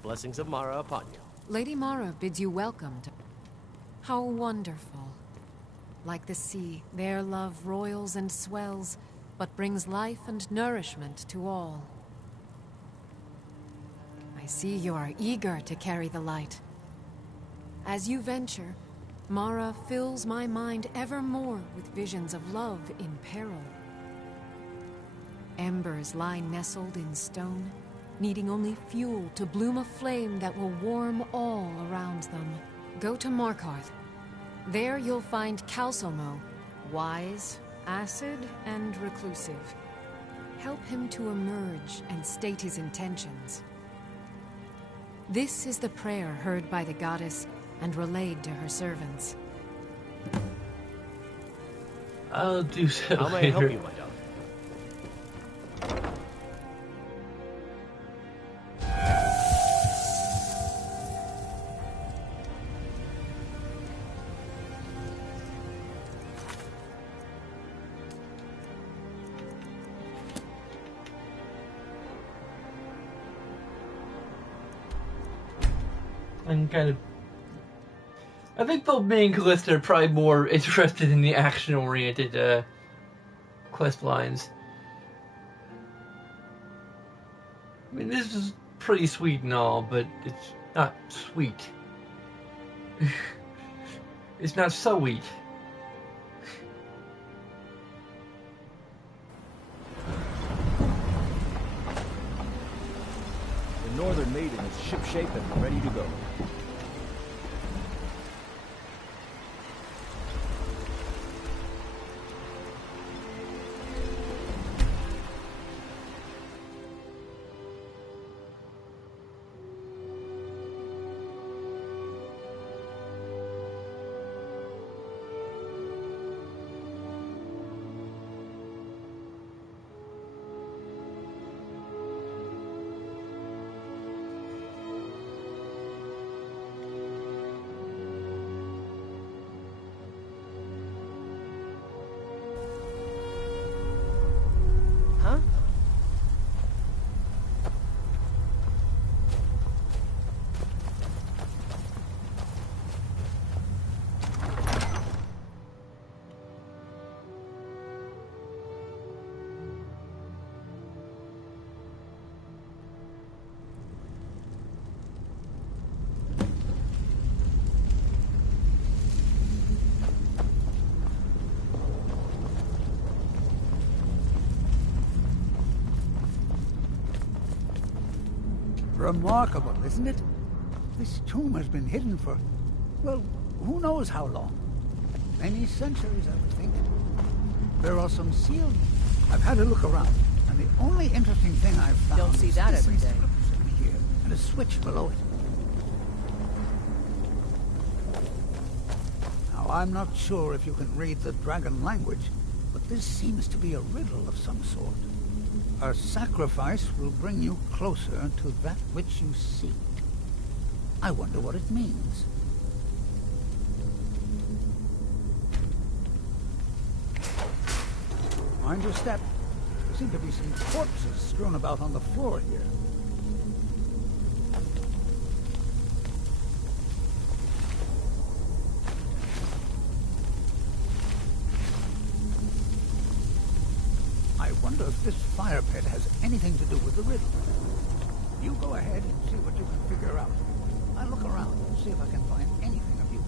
Blessings of Mara upon you. Lady Mara bids you welcome to... How wonderful. Like the sea, their love roils and swells, but brings life and nourishment to all. I see you are eager to carry the light. As you venture, Mara fills my mind ever more with visions of love in peril. Embers lie nestled in stone, needing only fuel to bloom a flame that will warm all around them. Go to Markarth. There you'll find Calsomo, wise, acid, and reclusive. Help him to emerge and state his intentions. This is the prayer heard by the goddess and relayed to her servants. I'll do so How may I later. help you, my dog? I'm kind of... I think both me and Callista are probably more interested in the action-oriented quest lines. I mean, this is pretty sweet and all, but it's not sweet. It's not so sweet. The Northern Maiden is shipshape and ready to go. Remarkable, isn't it? This tomb has been hidden for, well, who knows how long. Many centuries, I would think. There are some sealed... I've had a look around, and the only interesting thing I've found... Don't see that every day. ...here, and a switch below it. Now, I'm not sure if you can read the dragon language, but this seems to be a riddle of some sort. A sacrifice will bring you closer to that which you seek. I wonder what it means. Mind your step. There seem to be some corpses strewn about on the floor here. I wonder if this fire pit has anything to do with the riddle. You go ahead and see what you can figure out. I'll look around and see if I can find anything of use.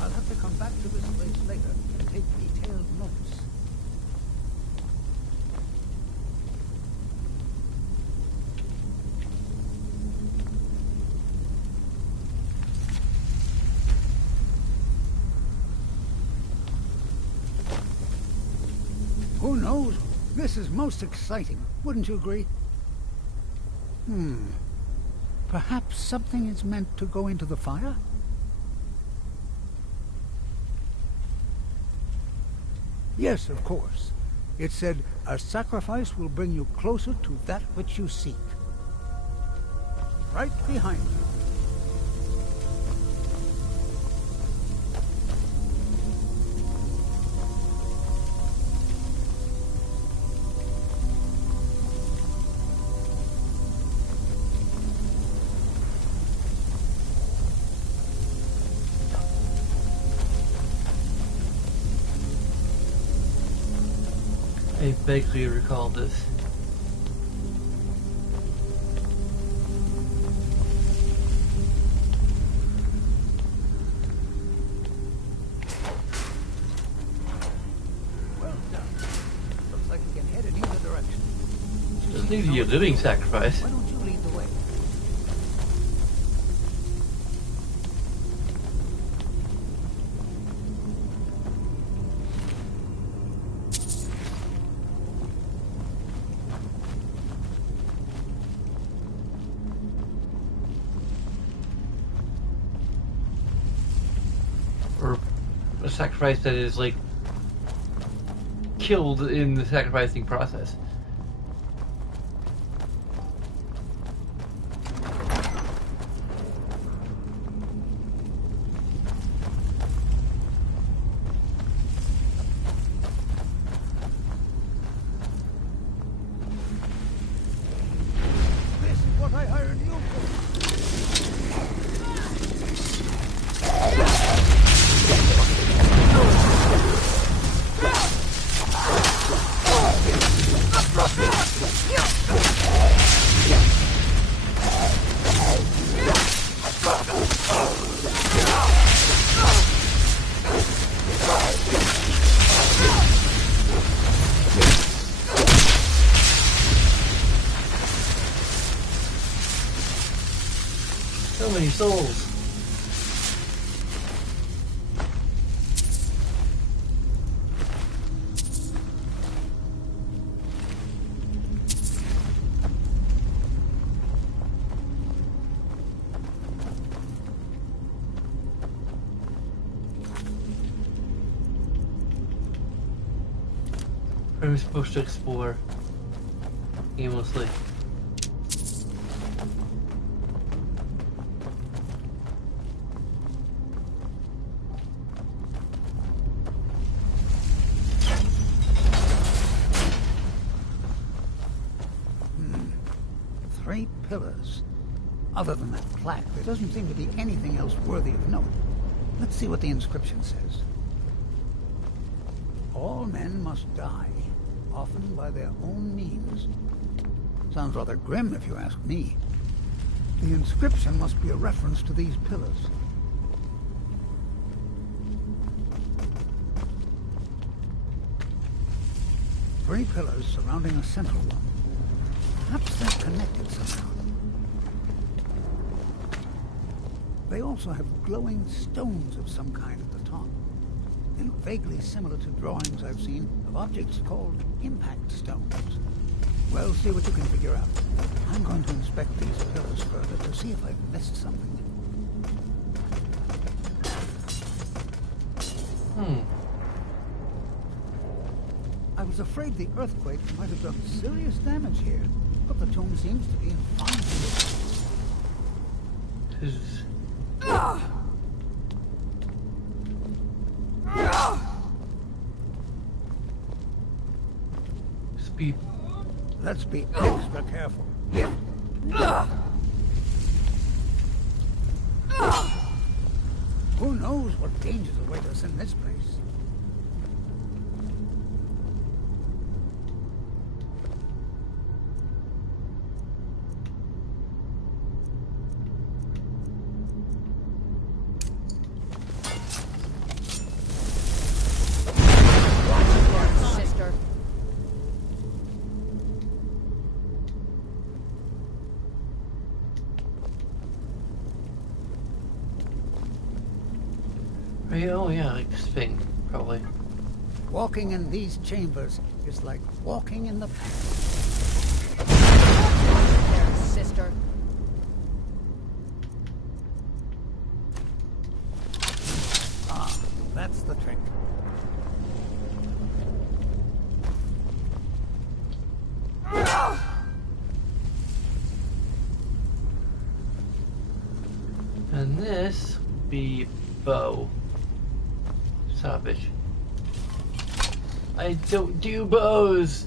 I'll have to come back to this place later and take detailed notes. Who knows? This is most exciting, wouldn't you agree? Perhaps something is meant to go into the fire? Yes, of course. It said, a sacrifice will bring you closer to that which you seek. Right behind you. I vaguely recall this. Well done. Looks like we can head in either direction. Doesn't need to be a living sacrifice. Why don't you lead the way? Or a sacrifice that is like killed in the sacrificing process. This is what I hired you for. So many souls. I'm supposed to explore aimlessly. Three pillars. Other than that plaque, there doesn't seem to be anything else worthy of note. Let's see what the inscription says. All men must die, often by their own means. Sounds rather grim if you ask me. The inscription must be a reference to these pillars. Three pillars surrounding a central one. Perhaps they're connected somehow. They also have glowing stones of some kind at the top. They look vaguely similar to drawings I've seen of objects called impact stones. Well, see what you can figure out. I'm going to inspect these pillars further to see if I've missed something. I was afraid the earthquake might have done serious damage here, but the tomb seems to be in fine condition. Speed. Let's be extra careful. Who knows what dangers await us in this place? Sister. Right, oh yeah, like this thing, probably. Walking in these chambers is like walking in the past. There, sister. Ah, that's the trick. be bow. Son of a bitch. I don't do bows!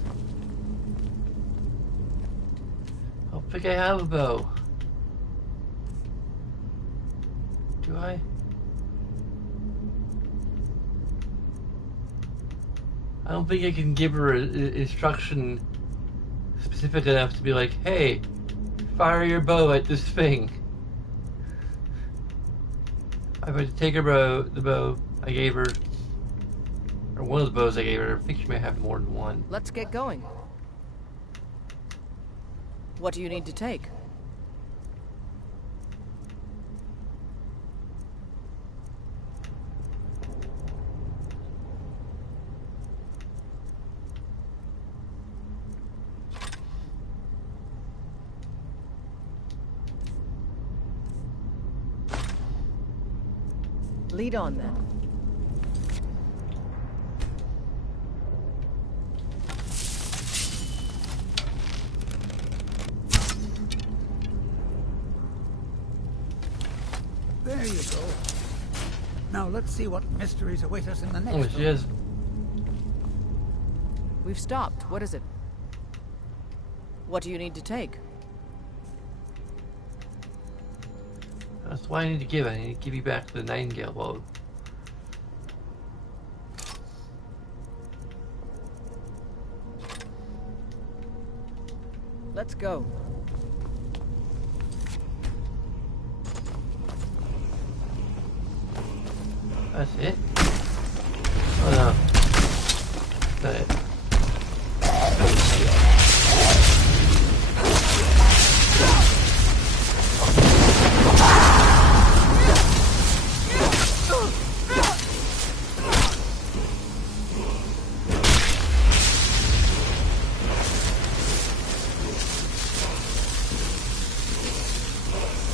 I don't think I have a bow. Do I? I don't think I can give her instruction specific enough to be like, hey, fire your bow at this thing. I'm going to take her bow, the bow I gave her, or one of the bows I gave her. I think she may have more than one. Let's get going. What do you need to take? Lead on, then. There you go. Now let's see what mysteries await us in the next one. Oh, she has... We've stopped. What is it? What do you need to take? That's why I need to give it. I need to give you back the Nightingale bow. Let's go. That's it? Oh no. That's it.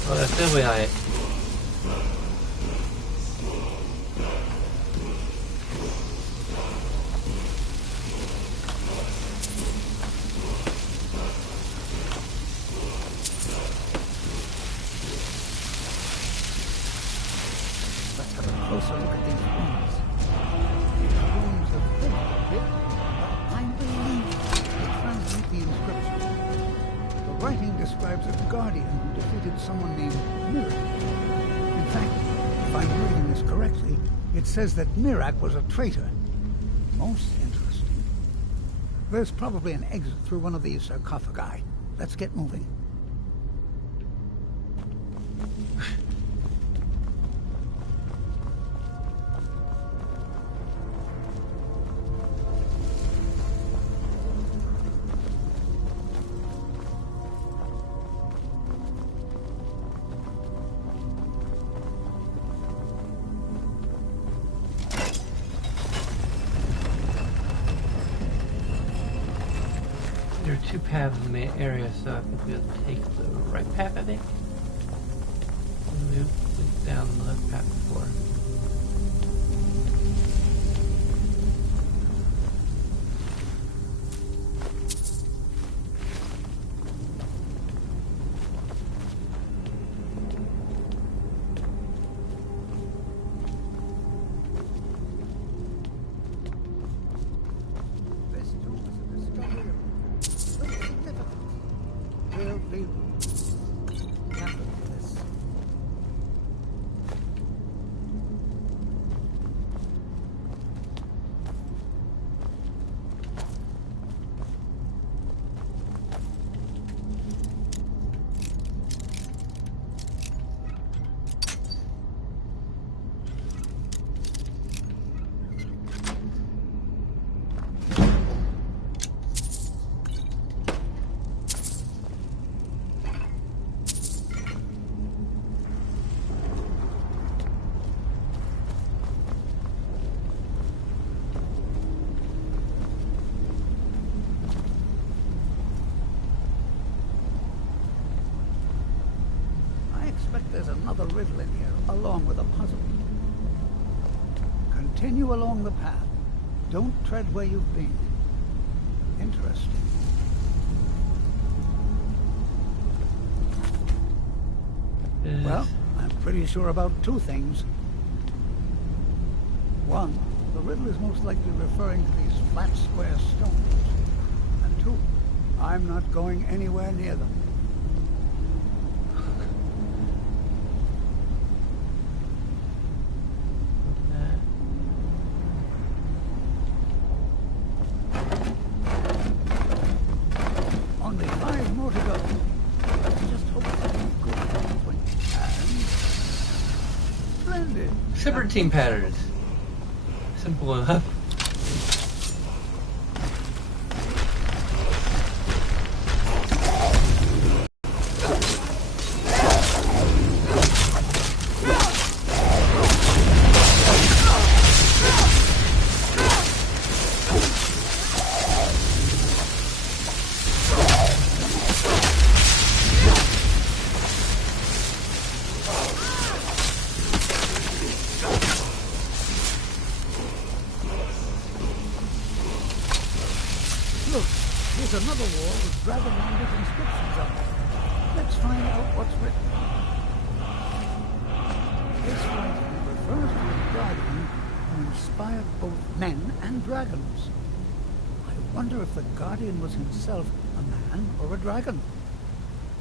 Oh, that's definitely not it. Let's have a closer look at these runes. These runes have faded a bit, but I believe they translate the inscription. The writing describes a guardian who defeated someone named Mirak. In fact, if I'm reading this correctly, it says that Mirak was a traitor. Most interesting. There's probably an exit through one of these sarcophagi. Let's get moving. There are two paths in the main area, so I think we'll take the right path, I think. We went down the left path before. There's another riddle in here, along with a puzzle. Continue along the path. Don't tread where you've been. Interesting. Well, I'm pretty sure about two things. One, the riddle is most likely referring to these flat, square stones. And two, I'm not going anywhere near them. Only 5 more to go. Let's just hope that we go quick. And splendid. Separate team patterns. Simple enough. Look, here's another wall with dragon language inscriptions on it. Let's find out what's written. This writing refers to a guardian who inspired both men and dragons. I wonder if the guardian was himself a man or a dragon.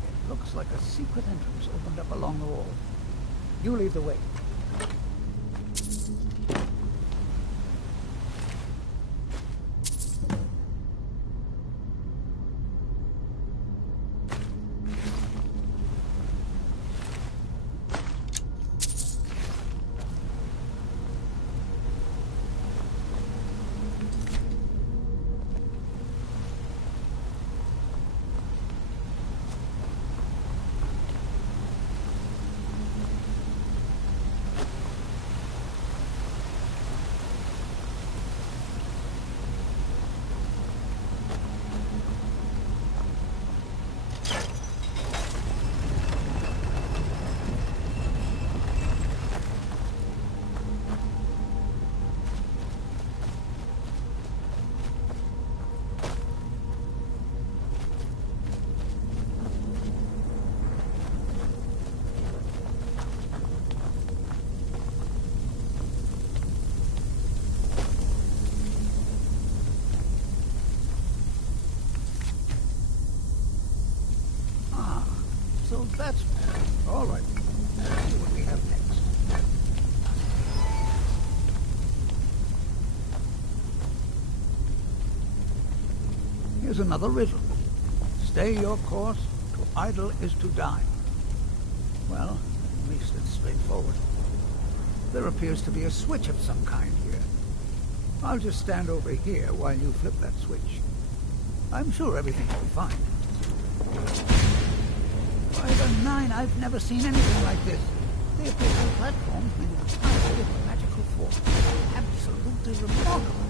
It looks like a secret entrance opened up along the wall. You lead the way. So that's all right. Let's see what we have next. Here's another riddle. Stay your course, to idle is to die. Well, at least it's straightforward. There appears to be a switch of some kind here. I'll just stand over here while you flip that switch. I'm sure everything will be fine. By the 9, I've never seen anything like this. They appear to be platforms made entirely of magical force. Absolutely remarkable.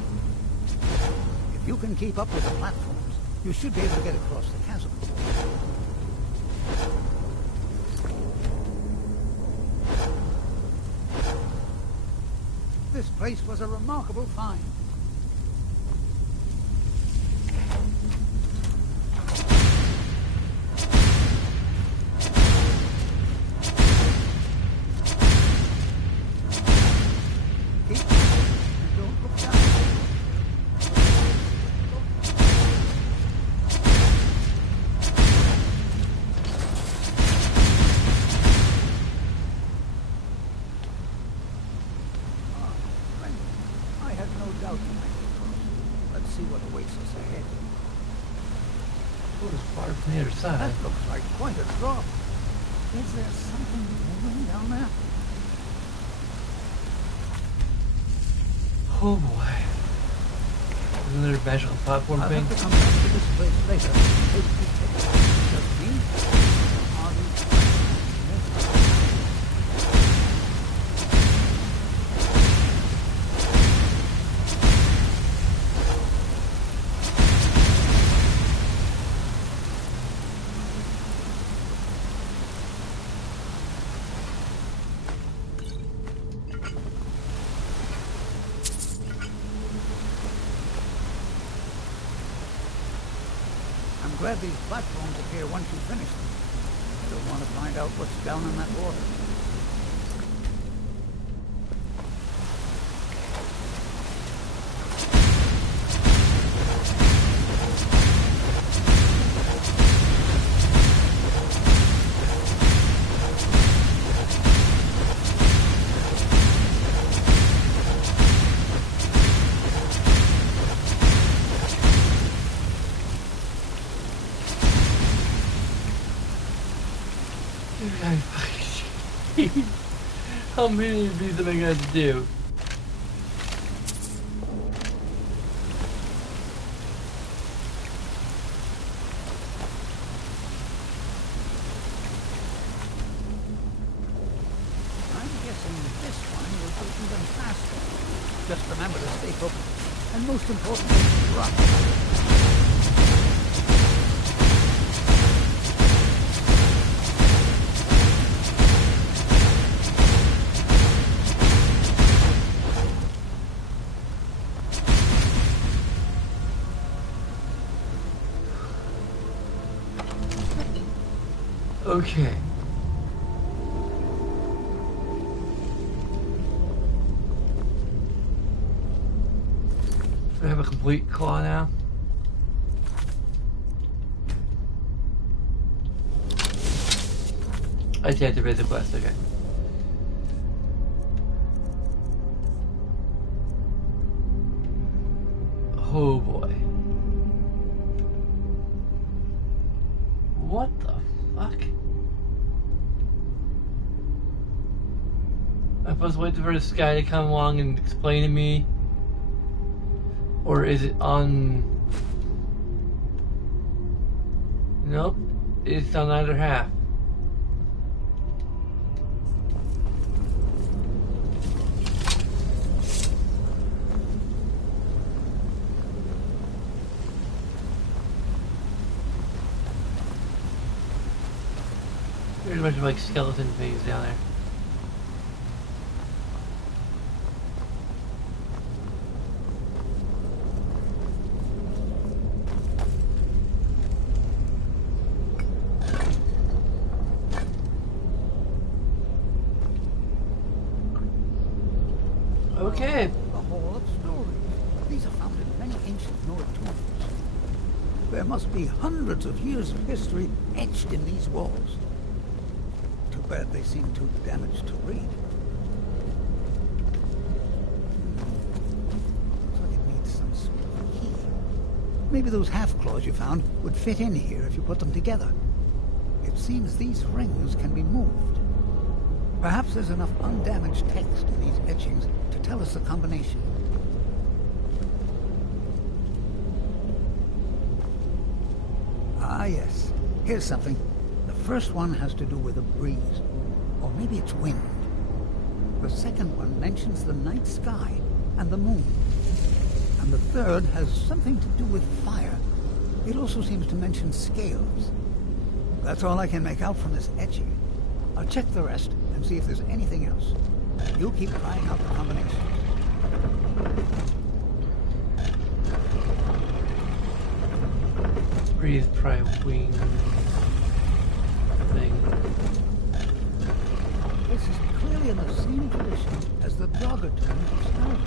If you can keep up with the platforms, you should be able to get across the chasm. This place was a remarkable find. That looks like quite a drop. Is there something moving down there? Oh boy. Isn't there a magical platform I'll thing? have to come back to this place later. Just me? I'm glad these platforms appear once you finish them. I don't want to find out what's down in that water. God, fucking shit. How many of these am I going to do? Just remember to stay focused. And most importantly, run. Okay. I have a complete claw now. I deactivated the quest, okay. Oh boy. What the fuck? I'm supposed to wait for this guy to come along and explain to me? Or is it on... Nope. It's on either half. There's a bunch of like skeleton things down there. Okay. The Hall of Stories. These are found in many ancient North tombs. There must be hundreds of years of history etched in these walls. Too bad they seem too damaged to read. Looks like it needs some sort of key. Maybe those half-claws you found would fit in here if you put them together. It seems these rings can be moved. Perhaps there's enough undamaged text in these etchings to tell us the combination. Ah, yes. Here's something. The first one has to do with a breeze. Or maybe it's wind. The second one mentions the night sky and the moon. And the third has something to do with fire. It also seems to mention scales. That's all I can make out from this etching. I'll check the rest and see if there's anything else. You keep trying out the combinations. Breathe, pry, wing thing. This is clearly in the same tradition as the Dogger tomb of Skyrim.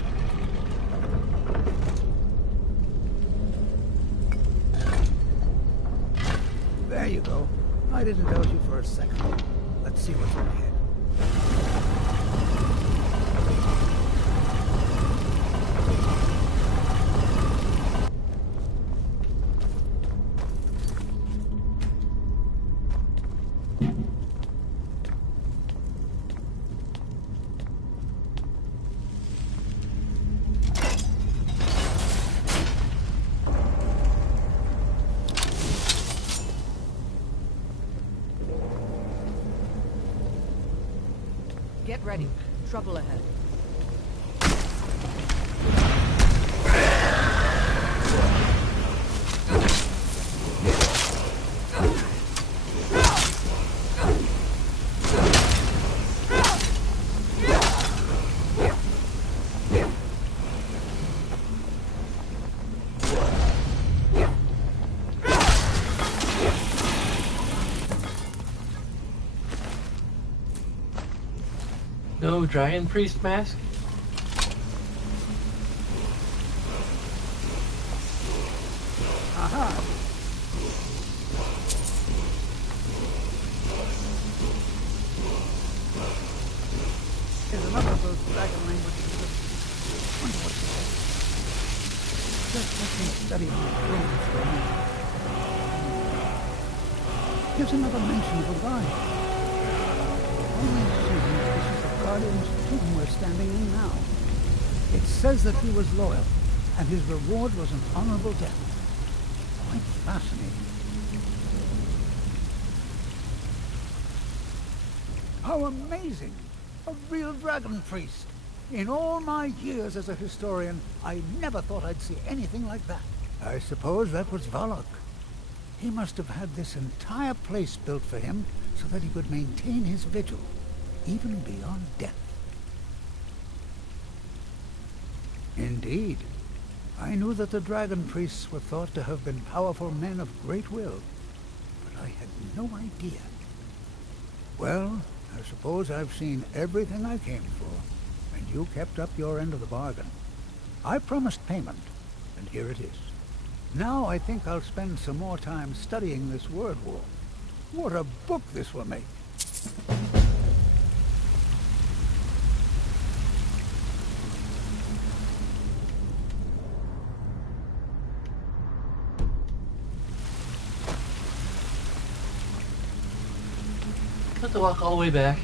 There you go. I didn't doubt you for a second. Let's see what's in ahead. Get ready. Trouble ahead. No Dragon Priest mask? Aha! Here's another of those dragon languages. Wonder what it says. Just let me study my runes for a minute. Here's another mention of a vine. only assume this is the Guardian's tomb we're standing in now. It says that he was loyal, and his reward was an honorable death. Quite fascinating. How amazing! A real dragon priest! In all my years as a historian, I never thought I'd see anything like that. I suppose that was Valak. He must have had this entire place built for him so that he could maintain his vigil, even beyond death. Indeed. I knew that the dragon priests were thought to have been powerful men of great will, but I had no idea. Well, I suppose I've seen everything I came for, and you kept up your end of the bargain. I promised payment, and here it is. Now I think I'll spend some more time studying this word war. What a book this will make! Have to walk all the way back.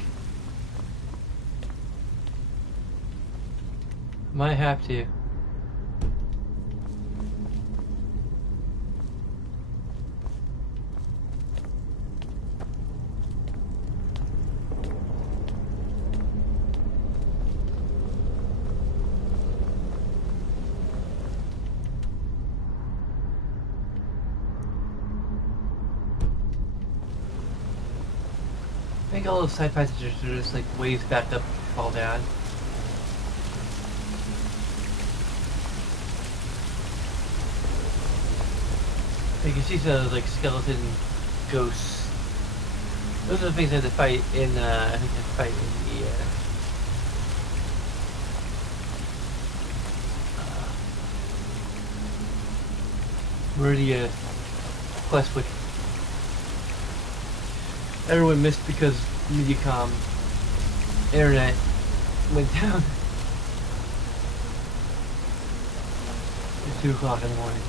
Might have to. I think all those side passages are just like waves back up, fall down. You can see some of those like skeleton ghosts. Those are the things I had to fight in. I think I fight in the Meridia quest, which everyone missed because Mediacom internet went down at 2 o'clock in the morning.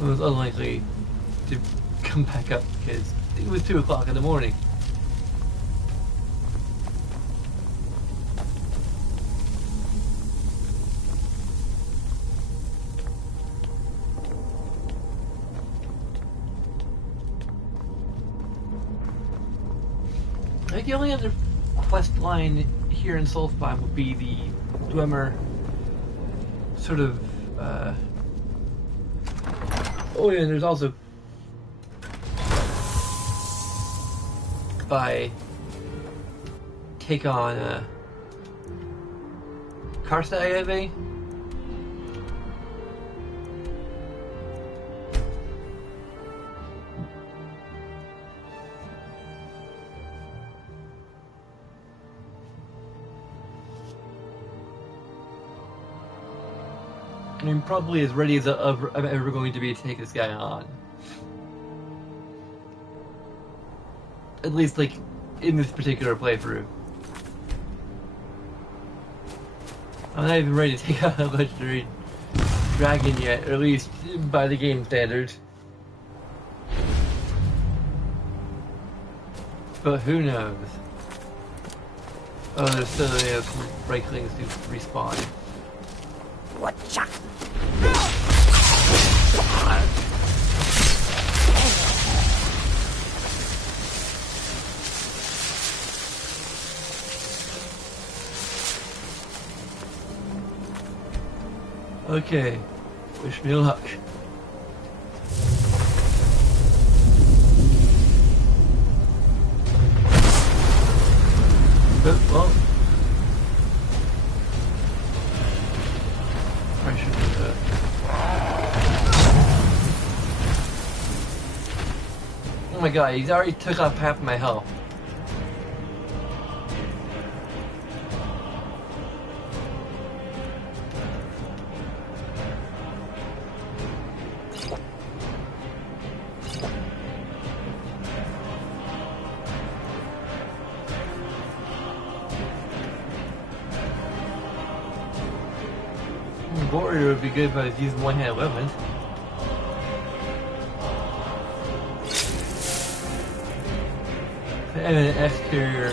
It was unlikely to come back up because it was 2 o'clock in the morning. I think the only other quest line here in Solstheim would be the Dwemer sort of, oh yeah, and there's also by take on Karstag, I think. I mean, probably as ready as I'm ever going to be to take this guy on. At least, like, in this particular playthrough. I'm not even ready to take out a legendary dragon yet, or at least by the game standards. But who knows? Oh, there's still some breaklings who respawn. Whatcha? Okay, wish me luck. Well, I should do that. Oh my god, he's already took off half my health. warrior would be good if I was using one-handed weapons. And an exterior.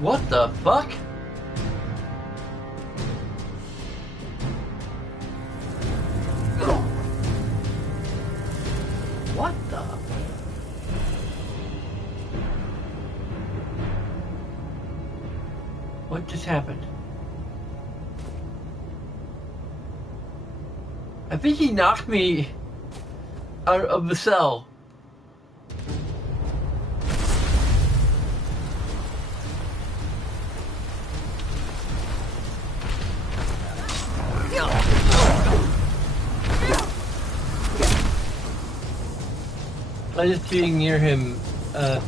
What the fuck? What the? What just happened? I think he knocked me out of the cell. By just being near him, if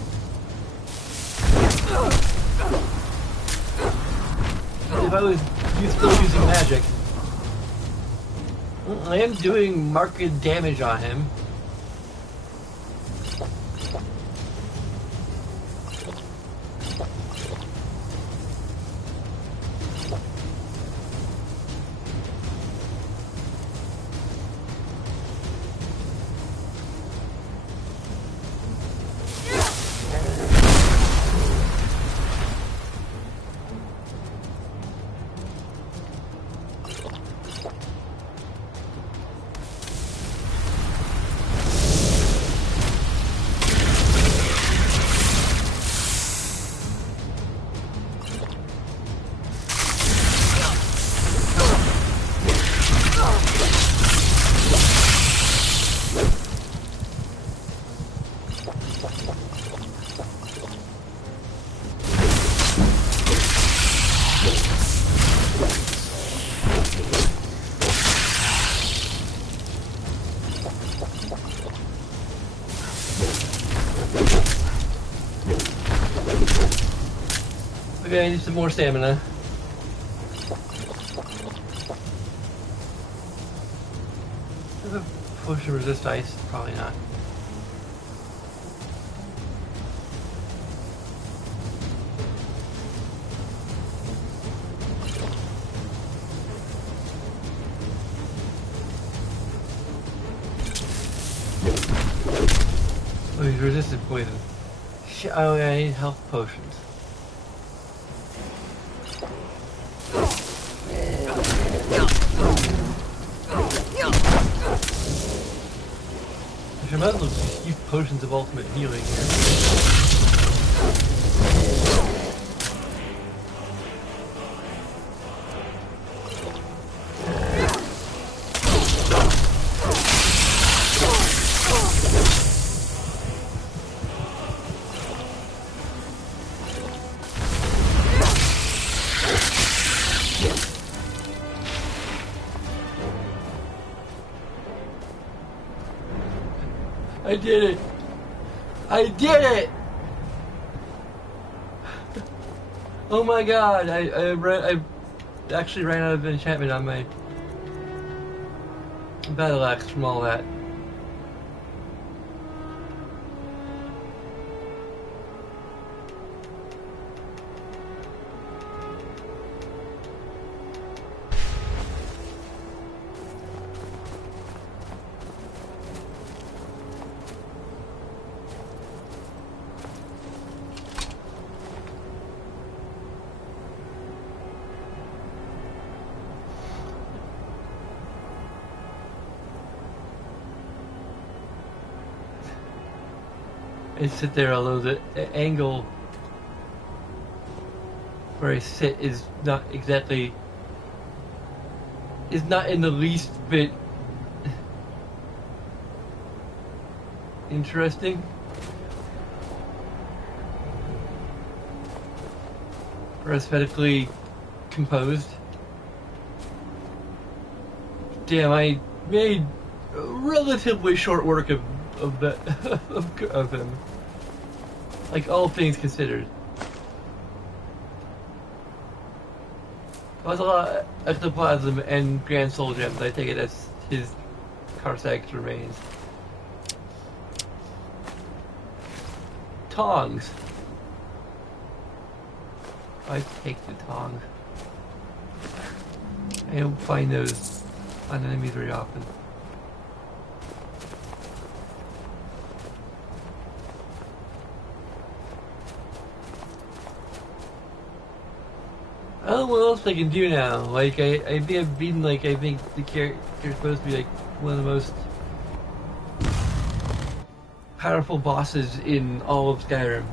I was still using magic, I am doing marked damage on him. Okay, I need some more stamina. Does it push and resist ice? Probably not. Oh, he's resistant poison. Oh yeah, I need health potions. I might as well just use potions of ultimate healing here. I did it! I did it! Oh my god, I actually ran out of enchantment on my battle axe from all that. I sit there, although the angle where I sit is not exactly, is not in the least bit interesting. Or aesthetically composed. Damn, I made relatively short work of that of him. Like, all things considered. There's a lot of ectoplasm and Grand Soul Gems. I take it as his Karsak's remains. Tongs. I take the tong. I don't find those on enemies very often. I don't know what else I can do now. Like, I think I've been, like, I think the character's supposed to be, like, one of the most powerful bosses in all of Skyrim.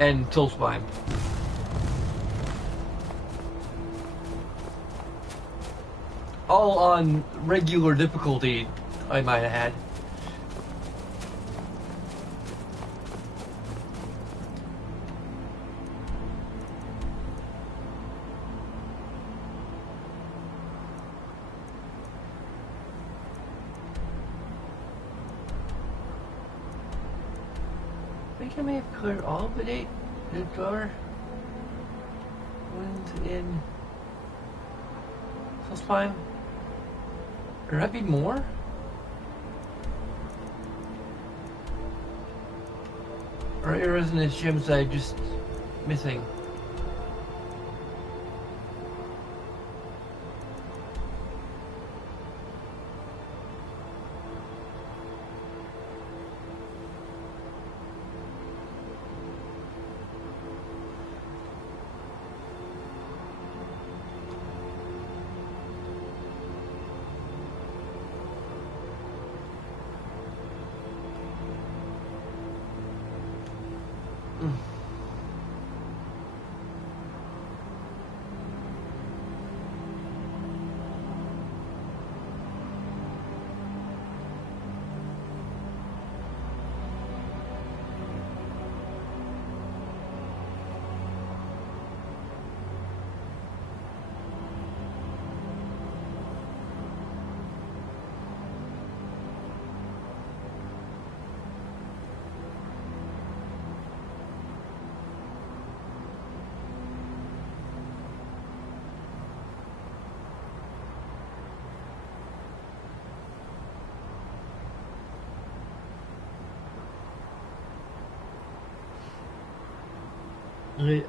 And Soulspine. All on regular difficulty, I might have had. I think I may have cleared all but 8 the door. Wounds in Soulspine. Or might be more? Or arrows in the gems that I'm just missing.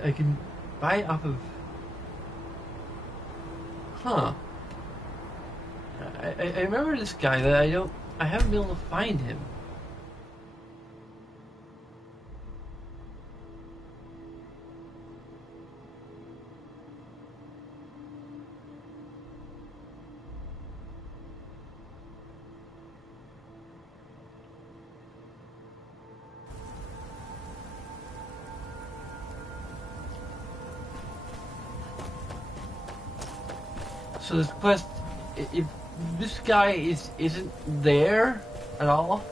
I can buy it off of... Huh. I remember this guy that I haven't been able to find him. So this quest, if this guy isn't there at all,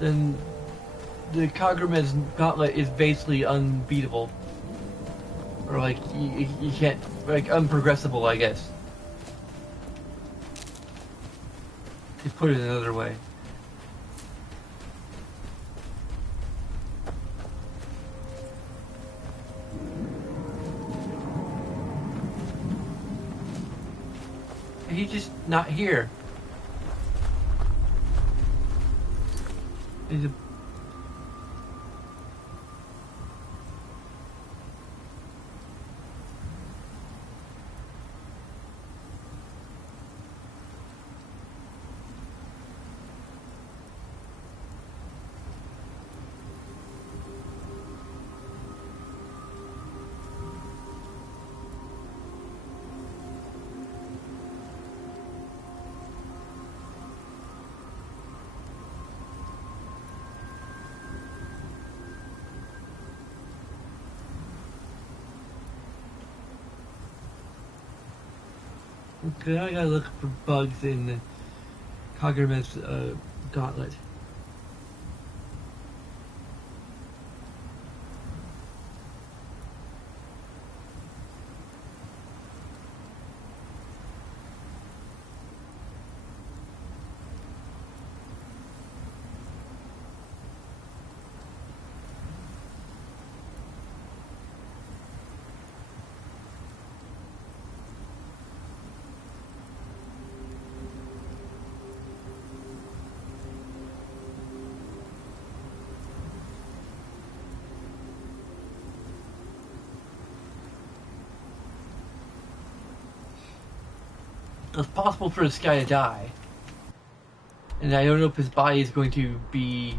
then the Kagram's gauntlet is basically unbeatable. Or like, you can't, like, unprogressible, I guess. To put it another way. He's just not here. He's a... Okay, I gotta look for bugs in the Kagram's gauntlet. it's possible for this guy to die. And I don't know if his body is going to be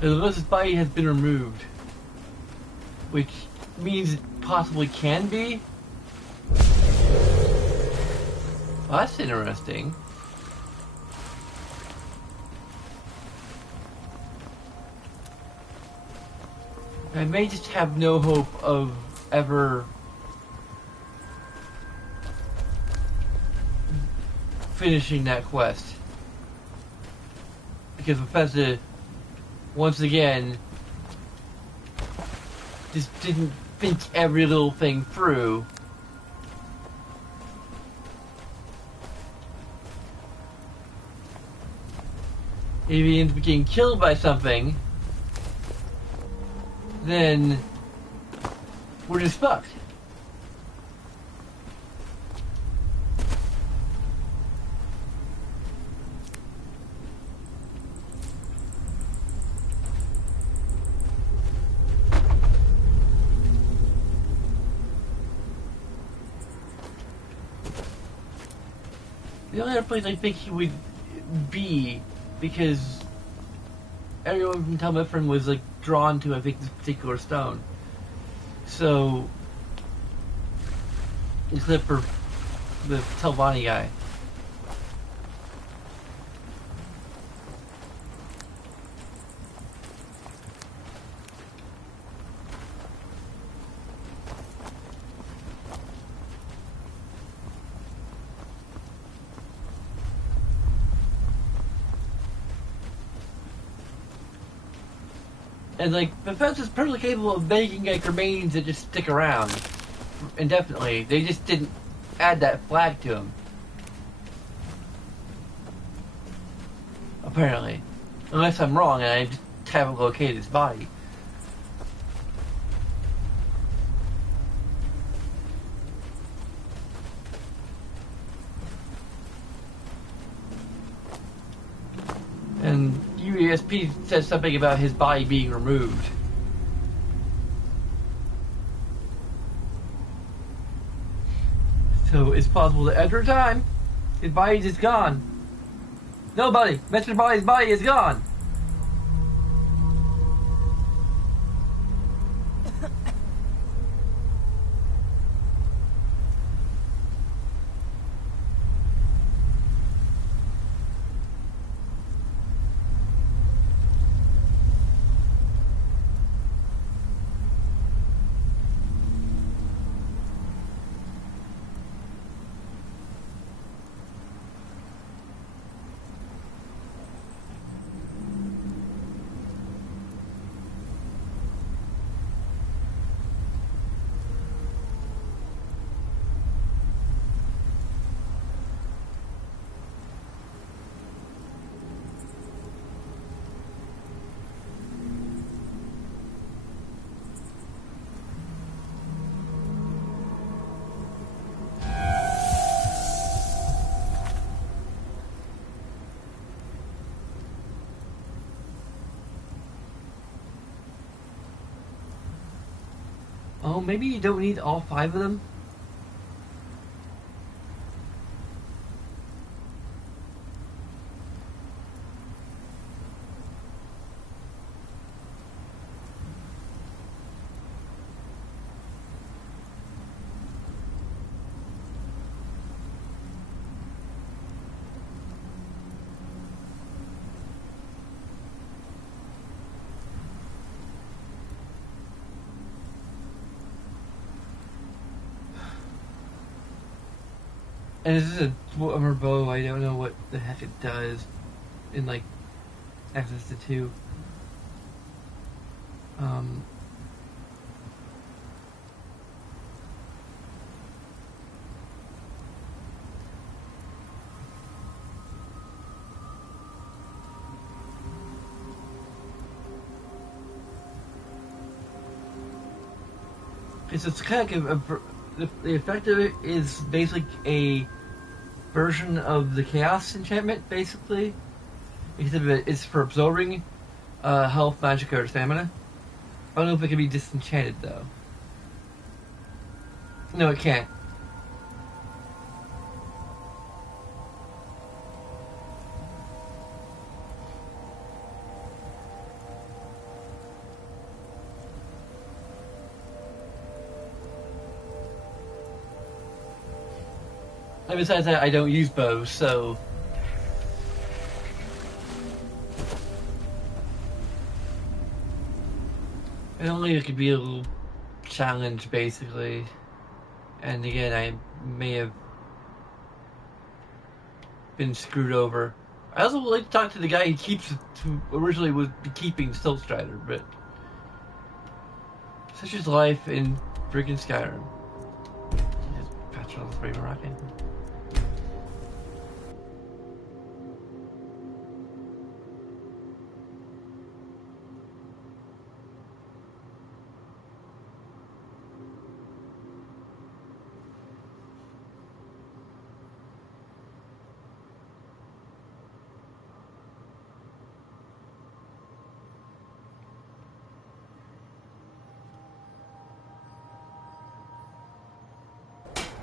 unless his body has been removed, which means it possibly can be. Well, that's interesting. I may just have no hope of ever finishing that quest. Because Bethesda, once again, just didn't think every little thing through. If he ends up getting killed by something, then we're just fucked. The only other place I think he would be, because everyone from Tel Mithrin was like drawn to, I think, this particular stone. So, except for the Telvanni guy. And like, Bethesda's perfectly capable of making like remains that just stick around indefinitely. They just didn't add that flag to them. Apparently. Unless I'm wrong and I just haven't located his body. And UESP says something about his body being removed. So it's possible that after a time, his body is gone. Nobody! Mr. Body's body is gone! Oh, maybe you don't need all 5 of them? And this is a Dwarmer bow. I don't know what the heck it does in, like, Access to 2. Because it's kind of like the effect of it is basically a version of the Chaos enchantment, basically. Except it's for absorbing health, magic, or stamina. I don't know if it can be disenchanted, though. No, it can't. And besides that, I don't use bows, so... And only it could be a little challenge, basically. And again, I may have been screwed over. I also would like to talk to the guy who originally was keeping Soul Strider, but... such is life in freaking Skyrim. Just patch all the frame rocking.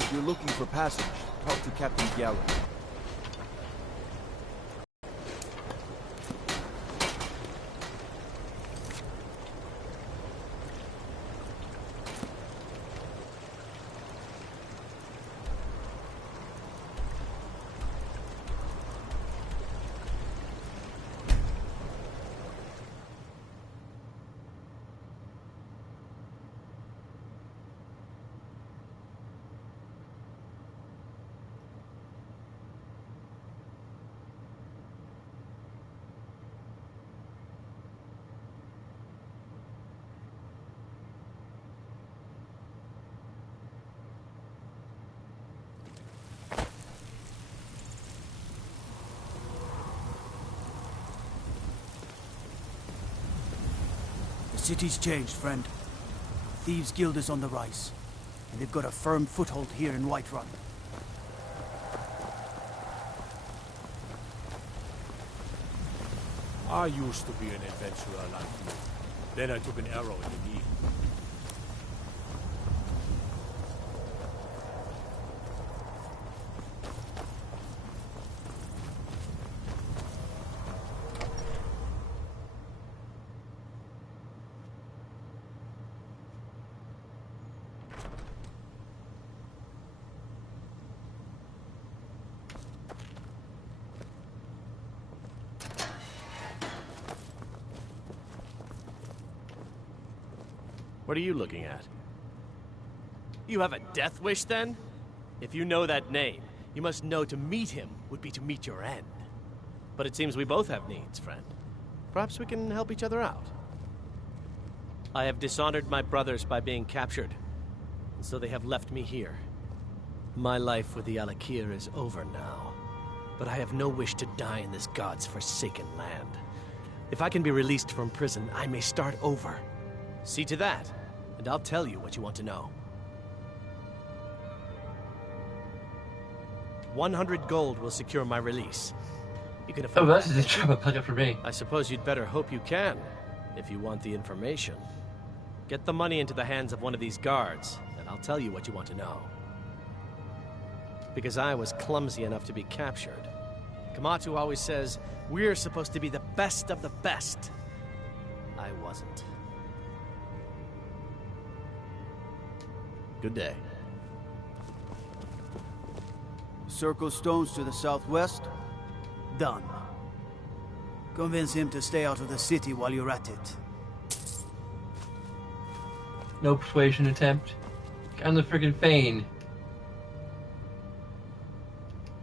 If you're looking for passage, talk to Captain Gallo. The city's changed, friend. Thieves Guild is on the rise, and they've got a firm foothold here in Whiterun. I used to be an adventurer like you. Then I took an arrow in the knee. What are you looking at? You have a death wish, then? If you know that name, you must know to meet him would be to meet your end. But it seems we both have needs, friend. Perhaps we can help each other out. I have dishonored my brothers by being captured, and so they have left me here. My life with the Alakir is over now, but I have no wish to die in this god's forsaken land. If I can be released from prison, I may start over. See to that, and I'll tell you what you want to know. 100 gold will secure my release. You can afford that's just a plug for me. I suppose you'd better hope you can, if you want the information. Get the money into the hands of one of these guards, and I'll tell you what you want to know. Because I was clumsy enough to be captured. Kamatu always says, we're supposed to be the best of the best. I wasn't. Good day. Circle stones to the southwest? Done. Convince him to stay out of the city while you're at it. No persuasion attempt. I'm the friggin' Fane.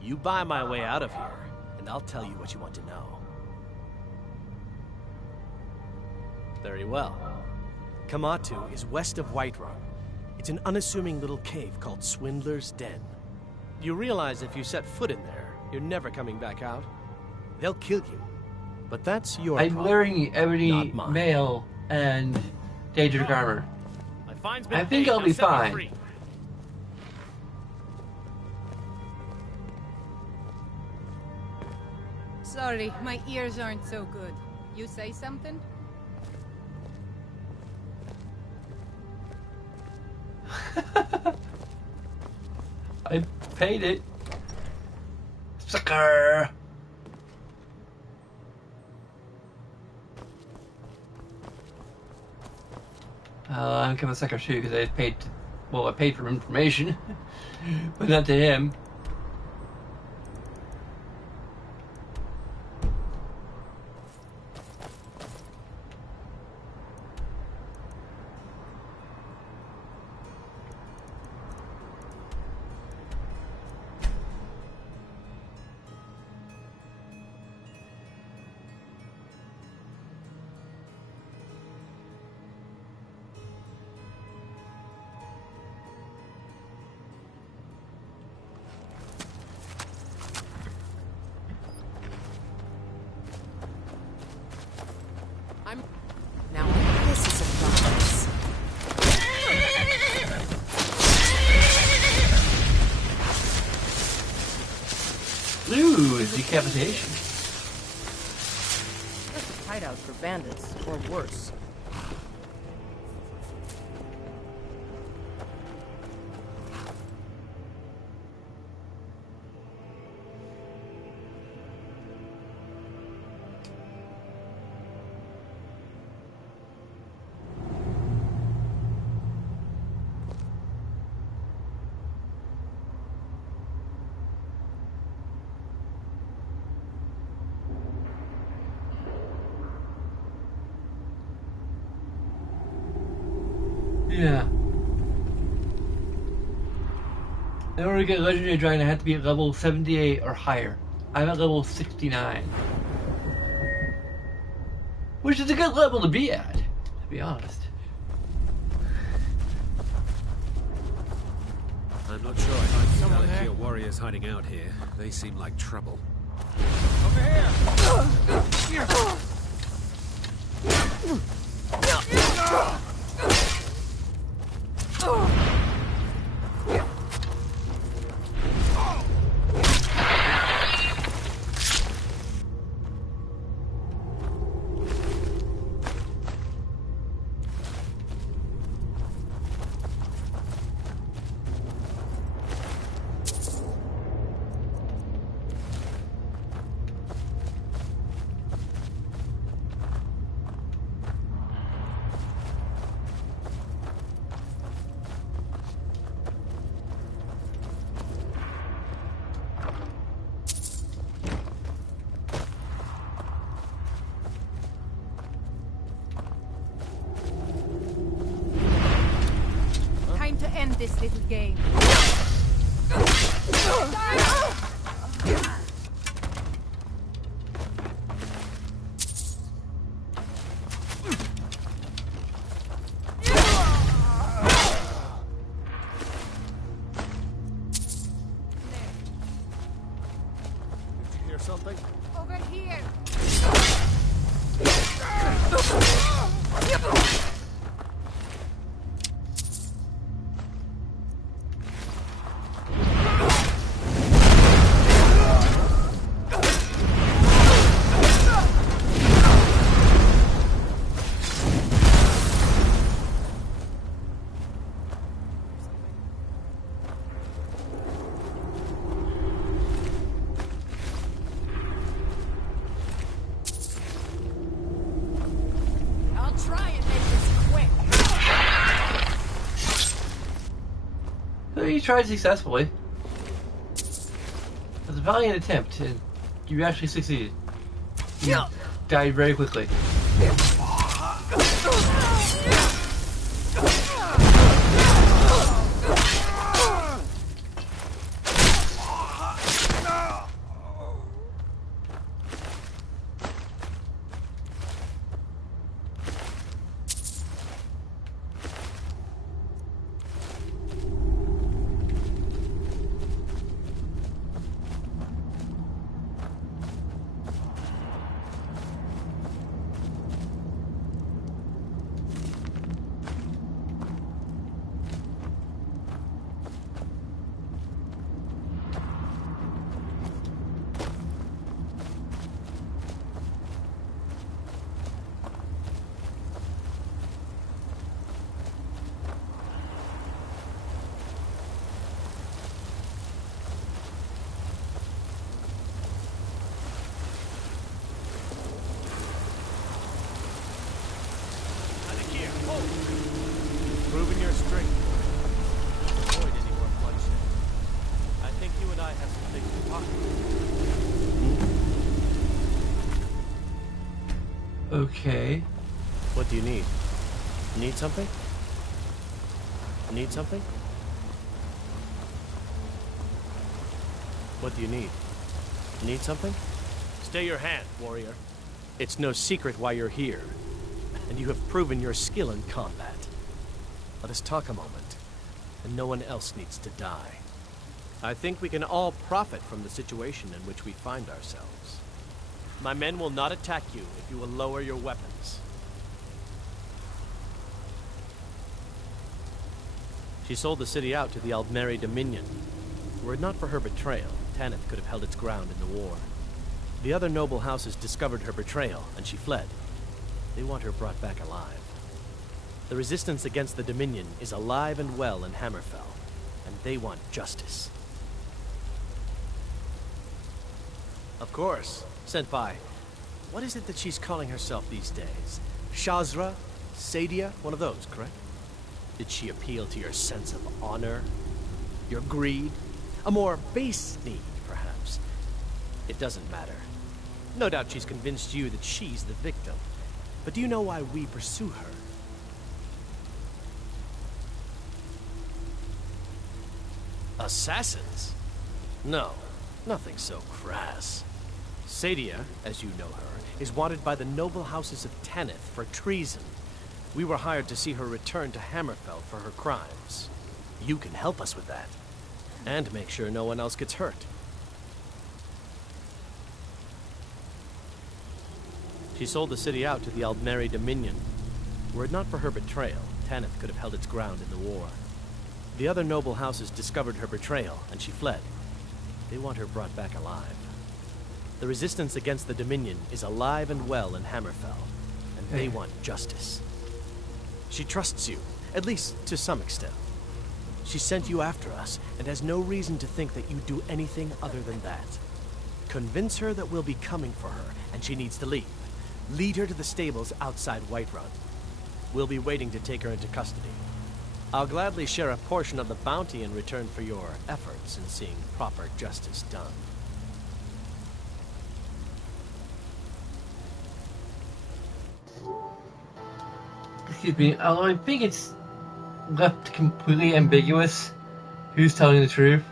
You buy my way out of here, and I'll tell you what you want to know. Very well. Kamatu is west of Whiterun. It's an unassuming little cave called Swindler's Den. You realize if you set foot in there, you're never coming back out. They'll kill you. But that's your I'm problem, wearing ebony not mine. mail and dangerous armor. My fine's been I think paid. I'll Now be set me fine. free. Sorry, my ears aren't so good. You say something? I paid it. Sucker! I'm kind of a sucker too because I paid. Well, I paid for information, but not to him. This is a bonus. Ooh, decapitation. Just a hideout for bandits, or worse. Yeah. In order to get Legendary Dragon, I have to be at level 78 or higher. I'm at level 69. Which is a good level to be at, to be honest. I'm not sure I like the Valkyrie or warriors hiding out here. They seem like trouble. Over here! Time to end this little game. Did you hear something? Over here. I'll try and make this quick. So you tried successfully. It was a valiant attempt, and you actually succeeded. You died very quickly. straight. Avoid any more bloodshed. I think you and I have some things to talk about. Okay. What do you need? Need something? Need something? What do you need? Need something? Stay your hand, warrior. It's no secret why you're here, and you have proven your skill in combat. Let us talk a moment, and no one else needs to die. I think we can all profit from the situation in which we find ourselves. My men will not attack you if you will lower your weapons. She sold the city out to the Aldmeri Dominion. Were it not for her betrayal, Tanith could have held its ground in the war. The other noble houses discovered her betrayal, and she fled. They want her brought back alive. The resistance against the Dominion is alive and well in Hammerfell, and they want justice. Of course, sent by... What is it that she's calling herself these days? Shazra? Sadia? One of those, correct? Did she appeal to your sense of honor? Your greed? A more base need, perhaps? It doesn't matter. No doubt she's convinced you that she's the victim. But do you know why we pursue her? Assassins? No, nothing so crass. Sadia, as you know her, is wanted by the noble houses of Tanith for treason. We were hired to see her return to Hammerfell for her crimes. You can help us with that. And make sure no one else gets hurt. She sold the city out to the Aldmeri Dominion. Were it not for her betrayal, Tanith could have held its ground in the war. The other noble houses discovered her betrayal, and she fled. They want her brought back alive. The resistance against the Dominion is alive and well in Hammerfell, and they want justice. She trusts you, at least to some extent. She sent you after us, and has no reason to think that you do anything other than that. Convince her that we'll be coming for her, and she needs to leave. Lead her to the stables outside Whiterun. We'll be waiting to take her into custody. I'll gladly share a portion of the bounty in return for your efforts in seeing proper justice done. Excuse me, I think it's left completely ambiguous who's telling the truth.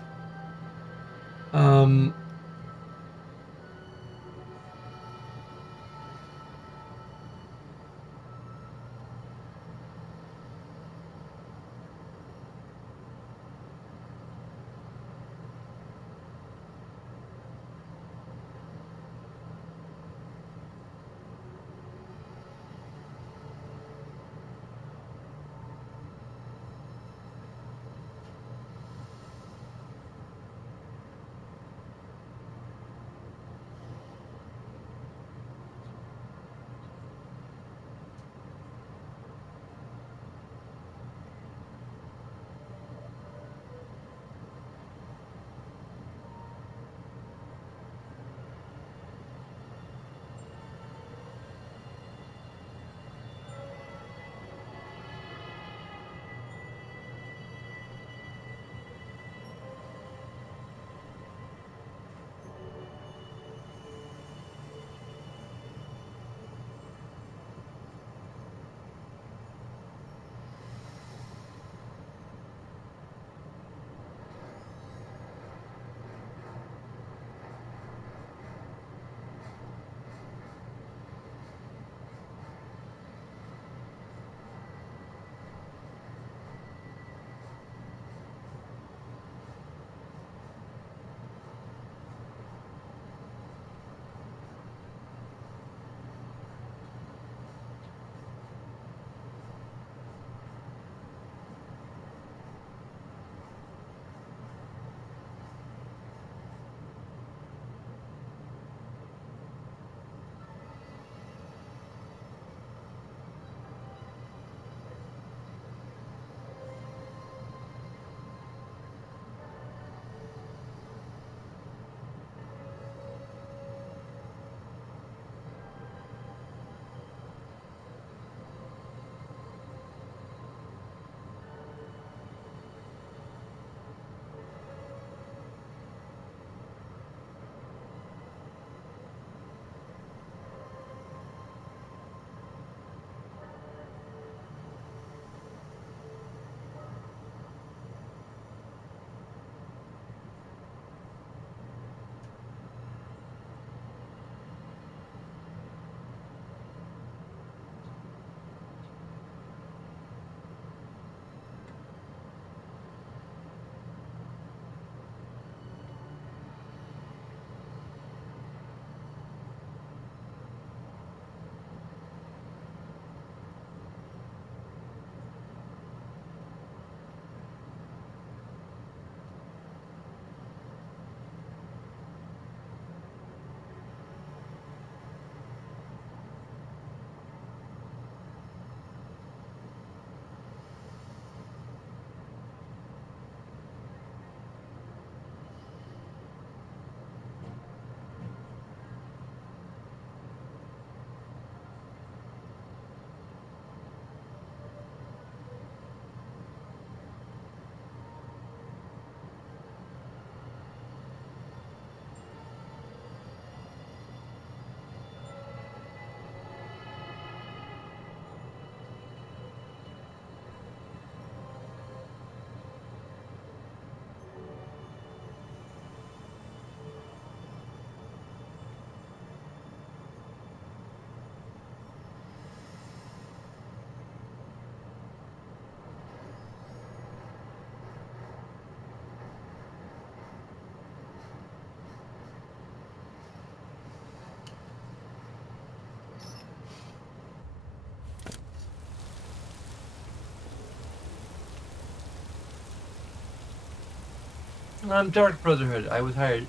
Dark Brotherhood. I was hired.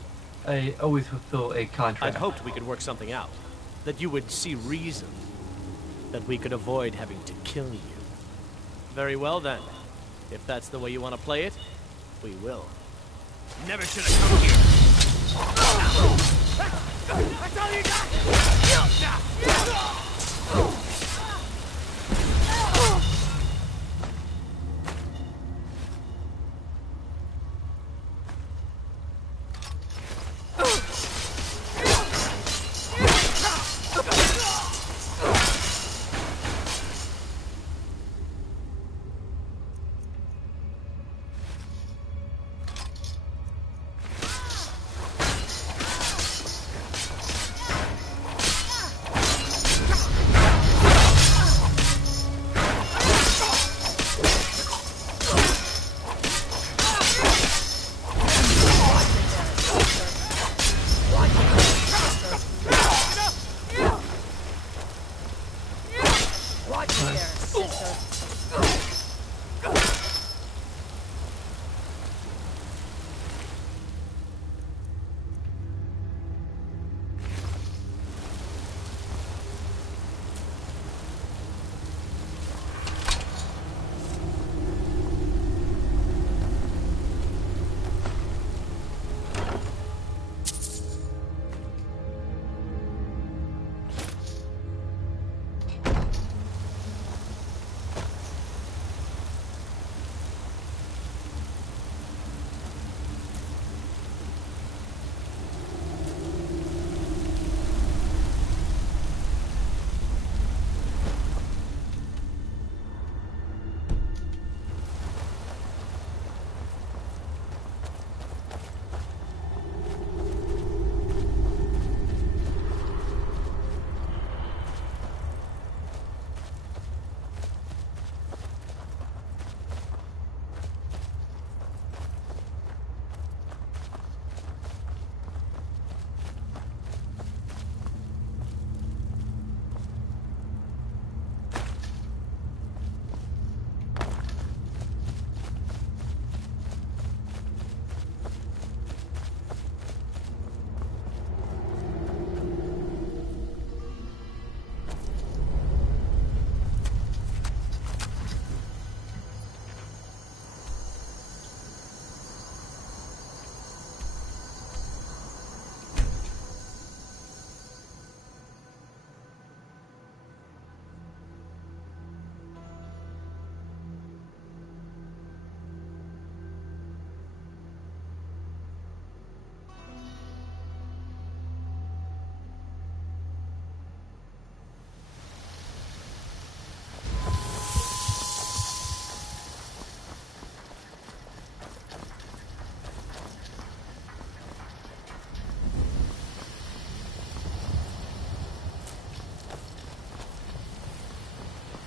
I always fulfill a contract. I'd hoped we could work something out. That you would see reason. That we could avoid having to kill you. Very well then. If that's the way you want to play it, we will. Never should have come here. That's all you got!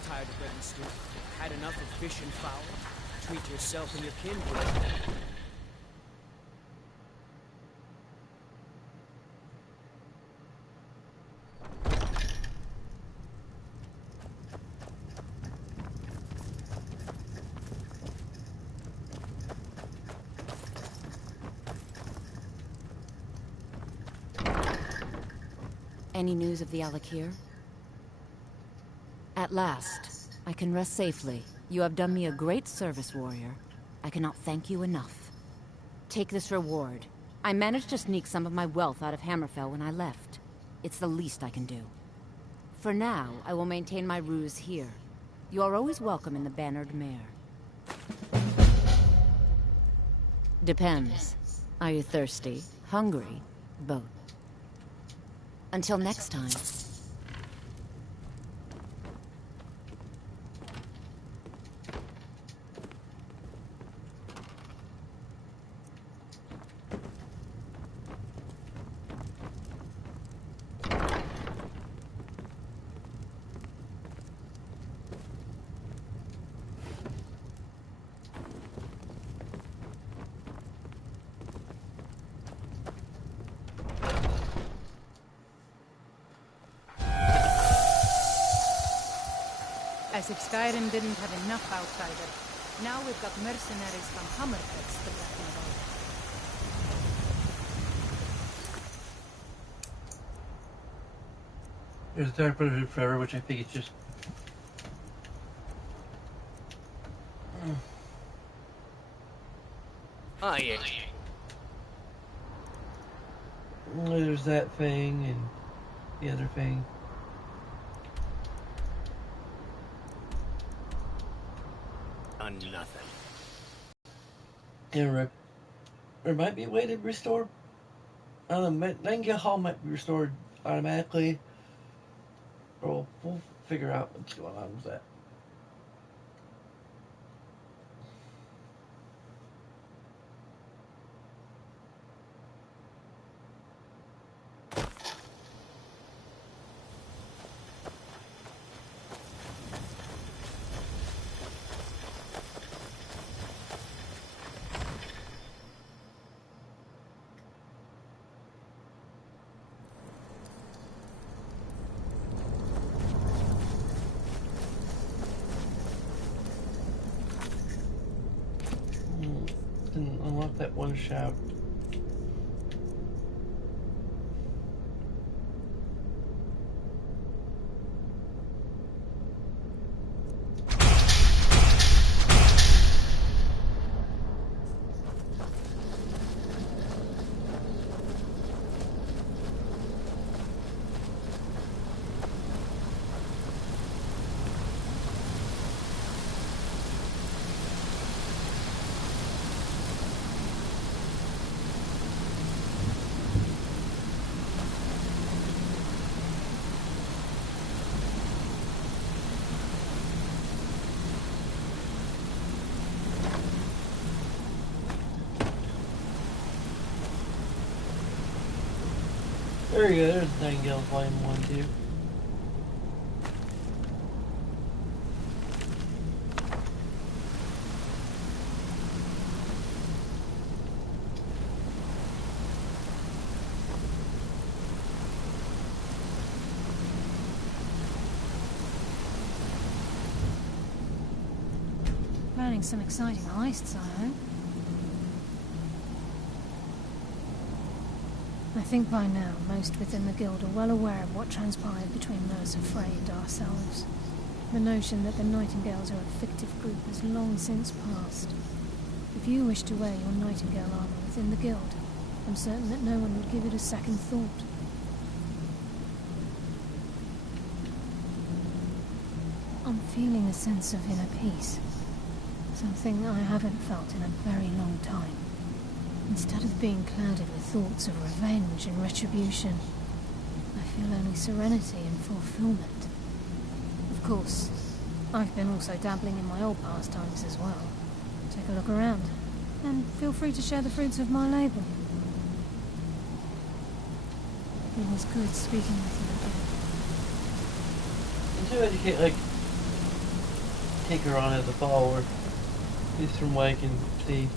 Tired of bread and stew? Had enough of fish and fowl? Treat yourself and your kindred. Any news of the Alakir? At last, I can rest safely. You have done me a great service, warrior. I cannot thank you enough. Take this reward. I managed to sneak some of my wealth out of Hammerfell when I left. It's the least I can do. For now, I will maintain my ruse here. You are always welcome in the Bannered Mare. Depends. Are you thirsty? Hungry? Both. Until next time. As if Skyrim didn't have enough outsiders. Now we've got mercenaries from Hammerfest to blacken about. There's a third person forever, which I think is just. Oh, yeah. There's that thing and the other thing. On nothing. Yeah, there might be a way to restore. Nightingale Hall might be restored automatically. Or we'll figure out what's going on with that. Didn't unlock that one shout. There you go, there's Nightingale Volume 1, too. Planning some exciting heists, I hope. I think by now, most within the Guild are well aware of what transpired between Mercer Frey and ourselves. The notion that the Nightingales are a fictive group has long since passed. If you wish to wear your Nightingale armor within the Guild, I'm certain that no one would give it a second thought. I'm feeling a sense of inner peace. Something I haven't felt in a very long time. Instead of being clouded with thoughts of revenge and retribution, I feel only serenity and fulfillment. Of course, I've been also dabbling in my old pastimes as well. Take a look around, and feel free to share the fruits of my labor. It was good speaking with you again. Too bad you can't, like, take her on as a follower. At least from what I can see.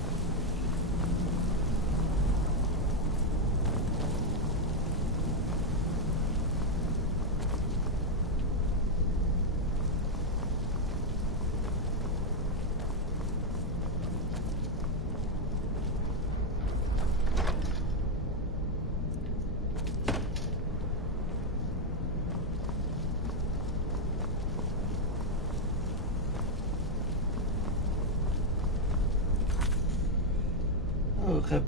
Okay.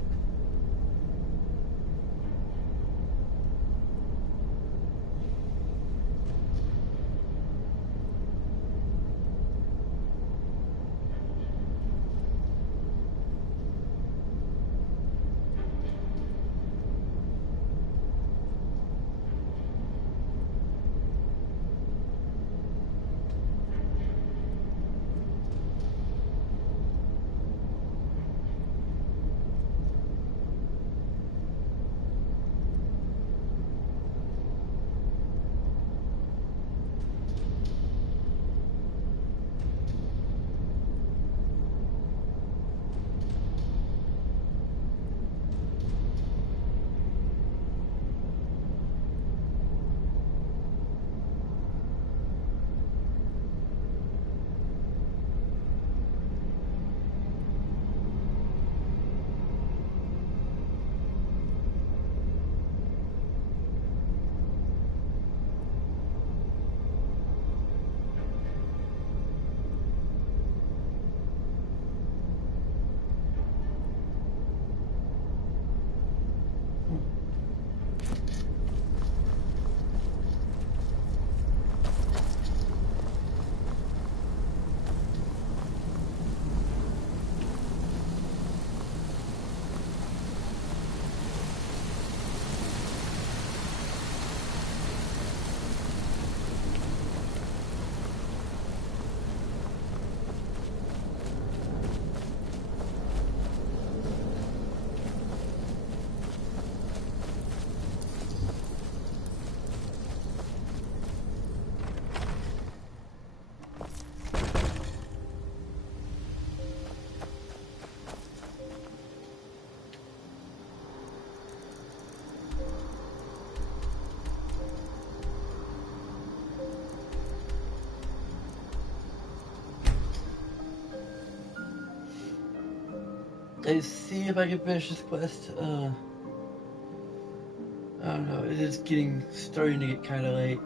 Let's see if I can finish this quest. I don't know. It is starting to get kind of late.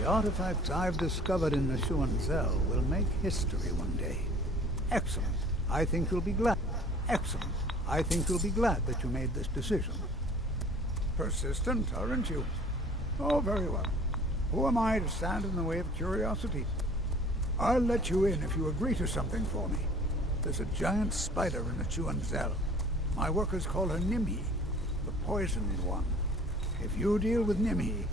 The artifacts I've discovered in the Schuenzell will make history one day. Excellent. I think you'll be glad. Excellent. I think you'll be glad that you made this decision. Persistent, aren't you? Oh, very well. Who am I to stand in the way of curiosity? I'll let you in if you agree to something for me. There's a giant spider in the Schuenzell. My workers call her Nimhi, the poisoned one. If you deal with Nimhi,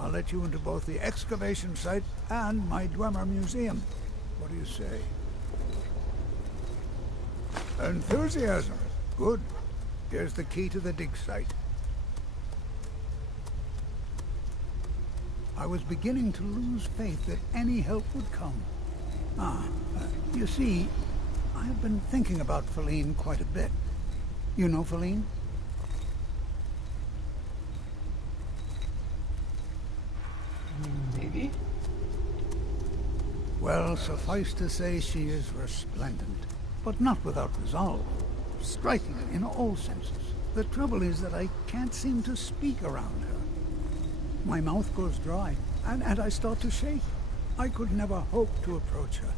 I'll let you into both the excavation site and my Dwemer Museum. What do you say? Enthusiasm. Good. Here's the key to the dig site. I was beginning to lose faith that any help would come. You see, I've been thinking about Feline quite a bit. You know Feline? Maybe. Well, suffice to say she is resplendent, but not without resolve. Striking in all senses. The trouble is that I can't seem to speak around her. My mouth goes dry, and I start to shake. I could never hope to approach her.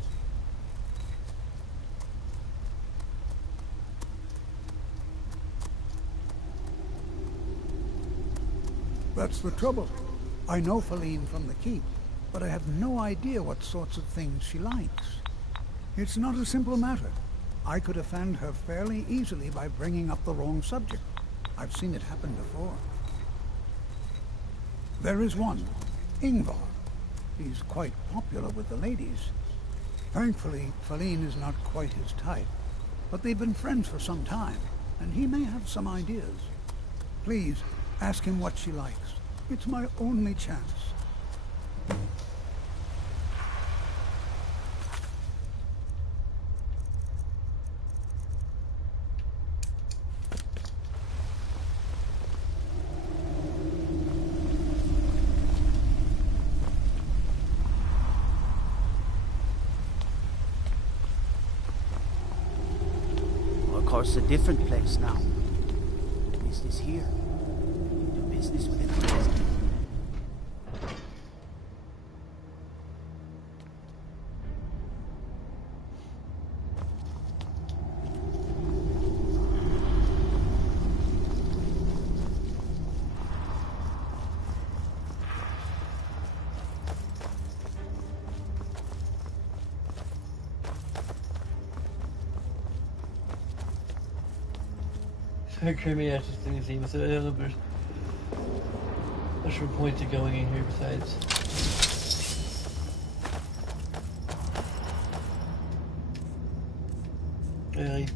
That's the trouble. I know Feline from the keep, but I have no idea what sorts of things she likes. It's not a simple matter. I could offend her fairly easily by bringing up the wrong subject. I've seen it happen before. There is one, Ingvar. He's quite popular with the ladies. Thankfully, Feline is not quite his type, but they've been friends for some time, and he may have some ideas. Please, ask him what she likes. It's my only chance. Of course, a different place now. Business here. Do business with it. Creamy access to the museum, so I don't know if there's much of a point to going in here besides. Really?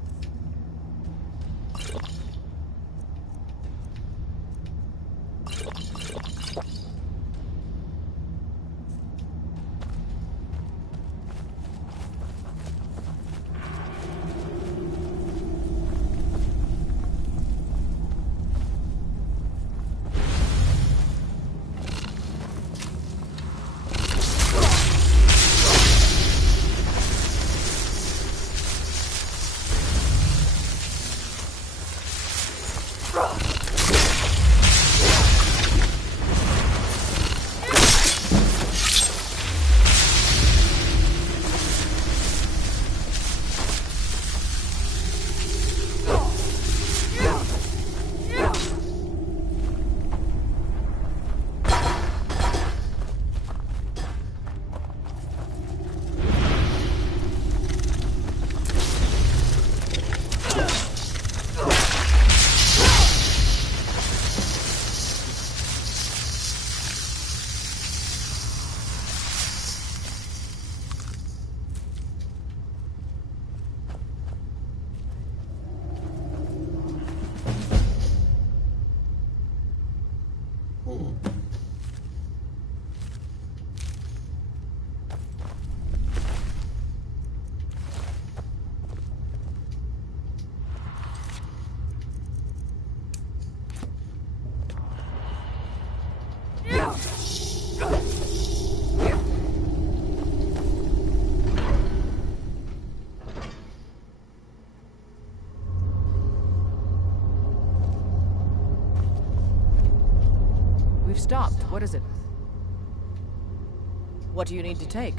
We've stopped. What is it? What do you need to take?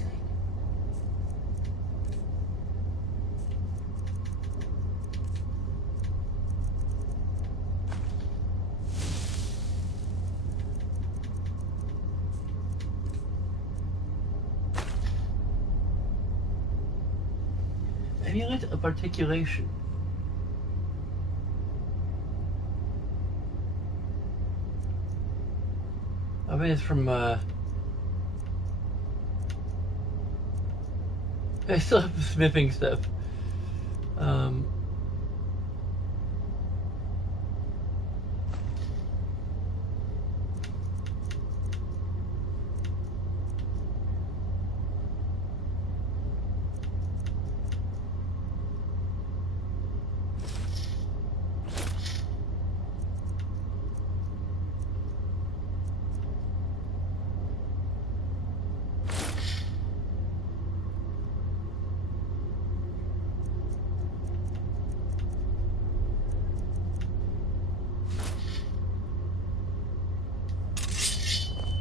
Amulet of articulation. I mean, it's from, I still have the smithing stuff.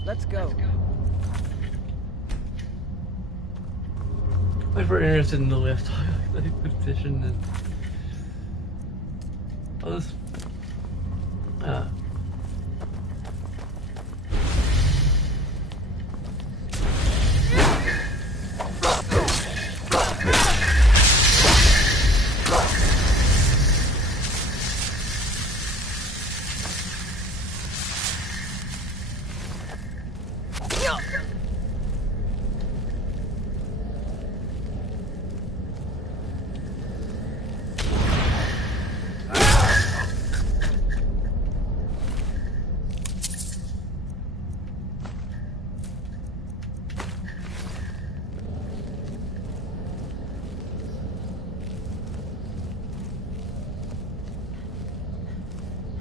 Let's go. I'm very interested in the left position and all this.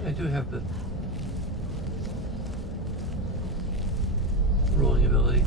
I do have the rolling ability.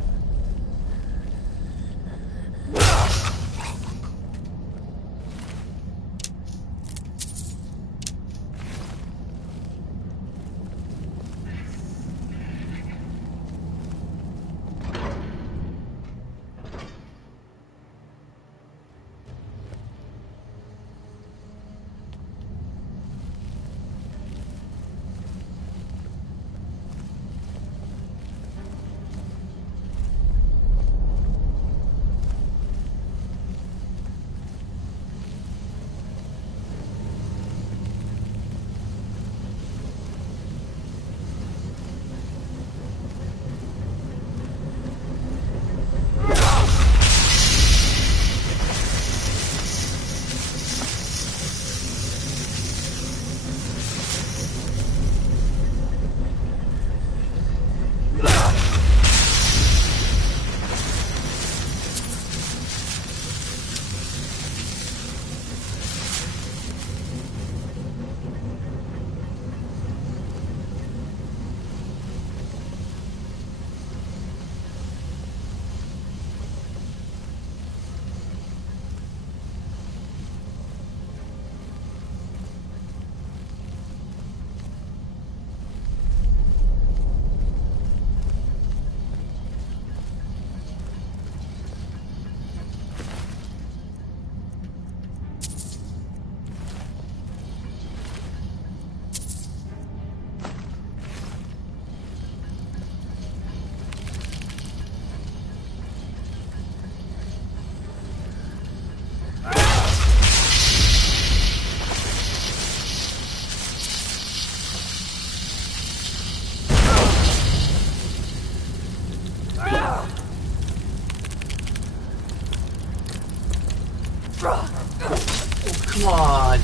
Come on.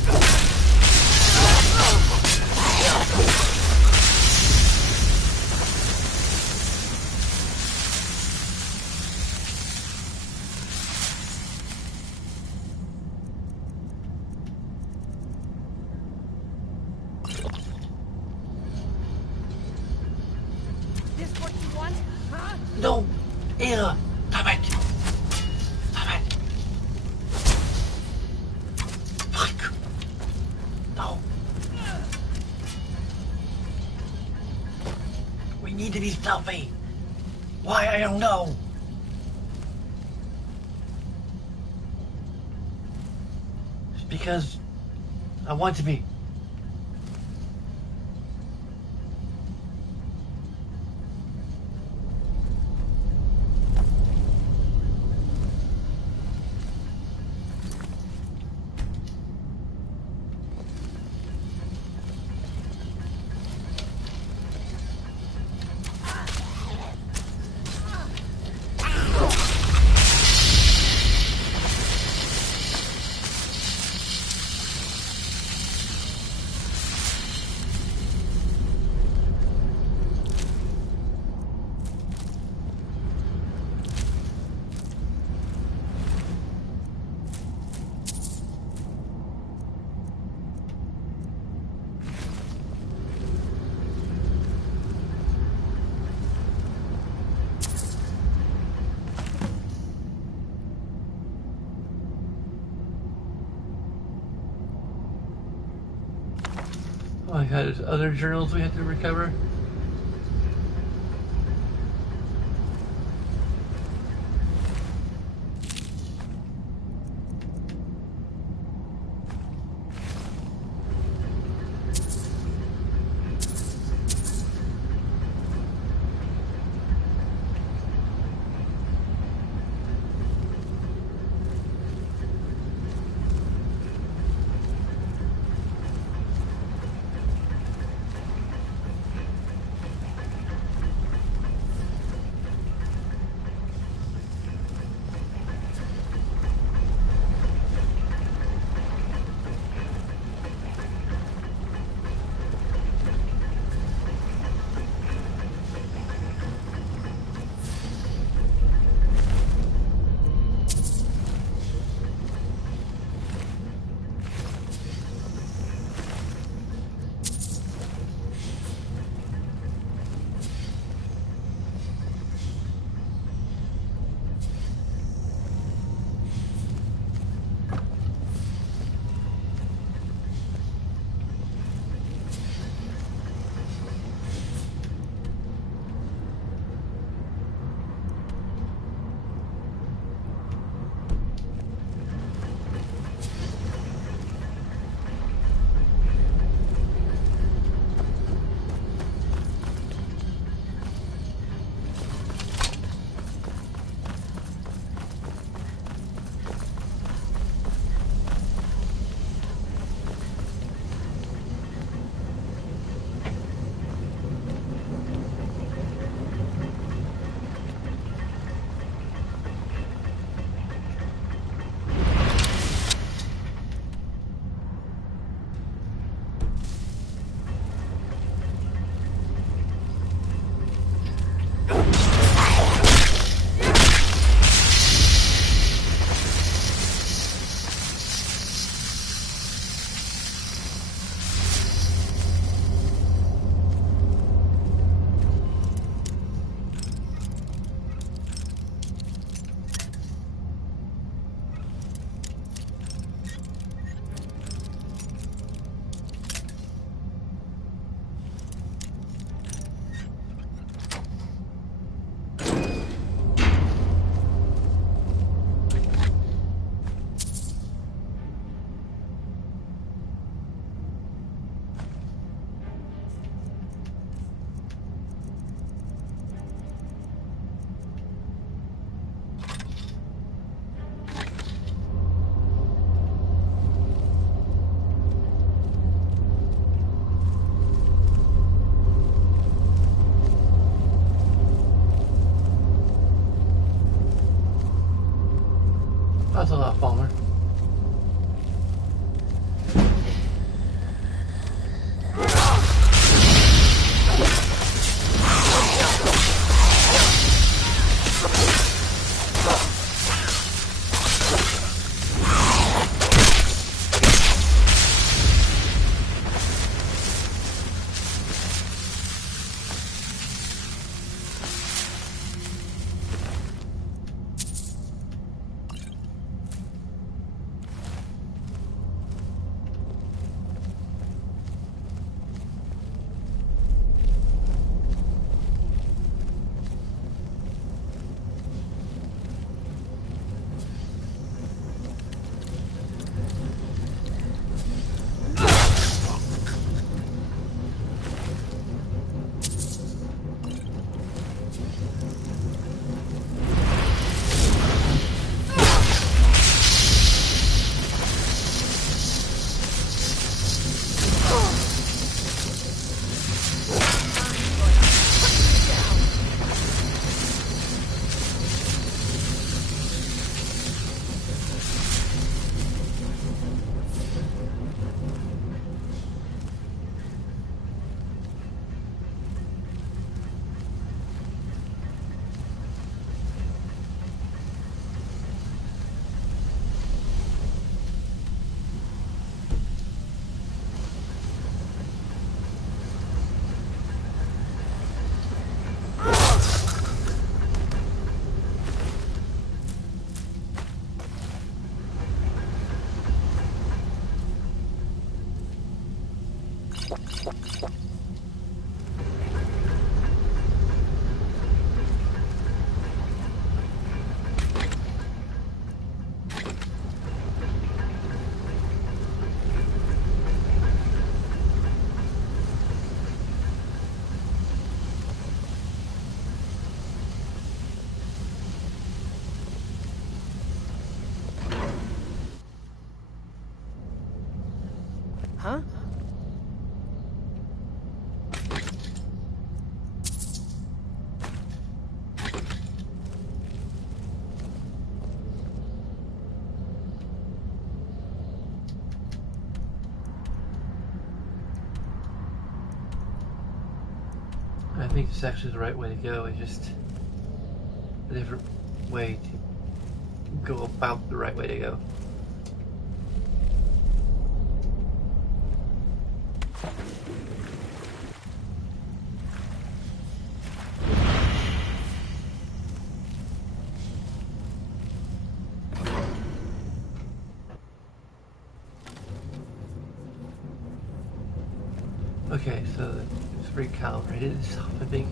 this what you want? Huh? No! Ayla! Stop it! Stop it! Fuck! No! We need to be stealthy! Why? I don't know! It's because I want to be. Oh my god, there's other journals we have to recover? That's a lot, Palmer. Huh? I think this is actually the right way to go. It's just a different way to go about the right way to go. Okay, so it's recalibrated itself, I think.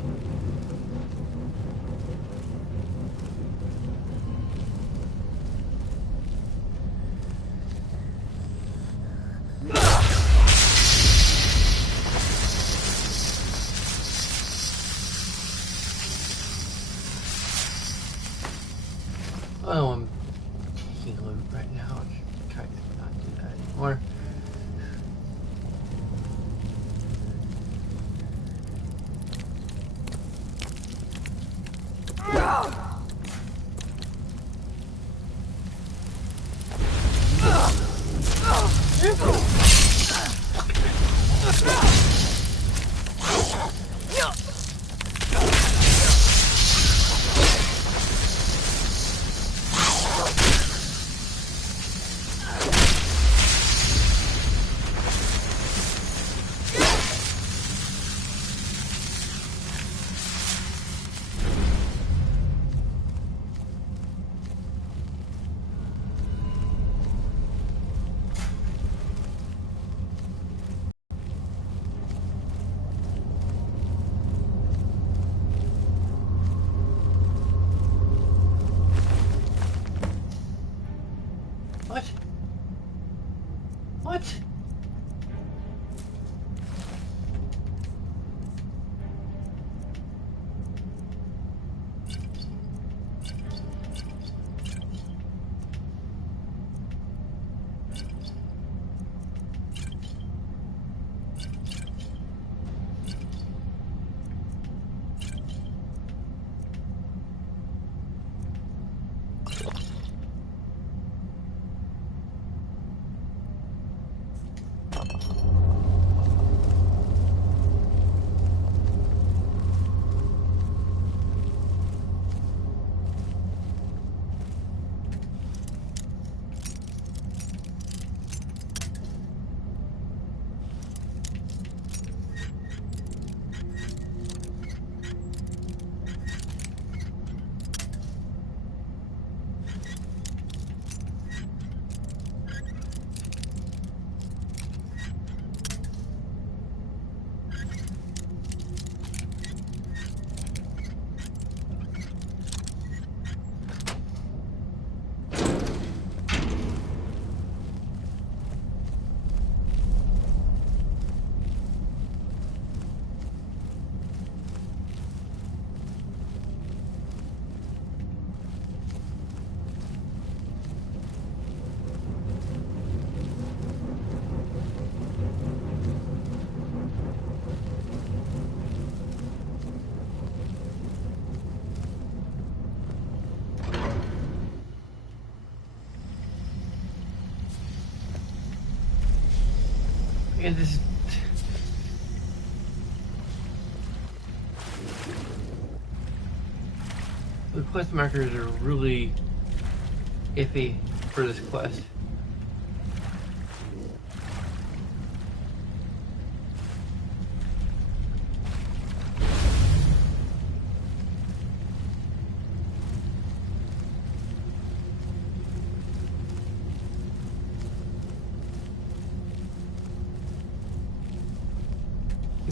Oh, I'm taking loot right now. I try to not do that anymore. What? What? And this. The quest markers are really iffy for this quest.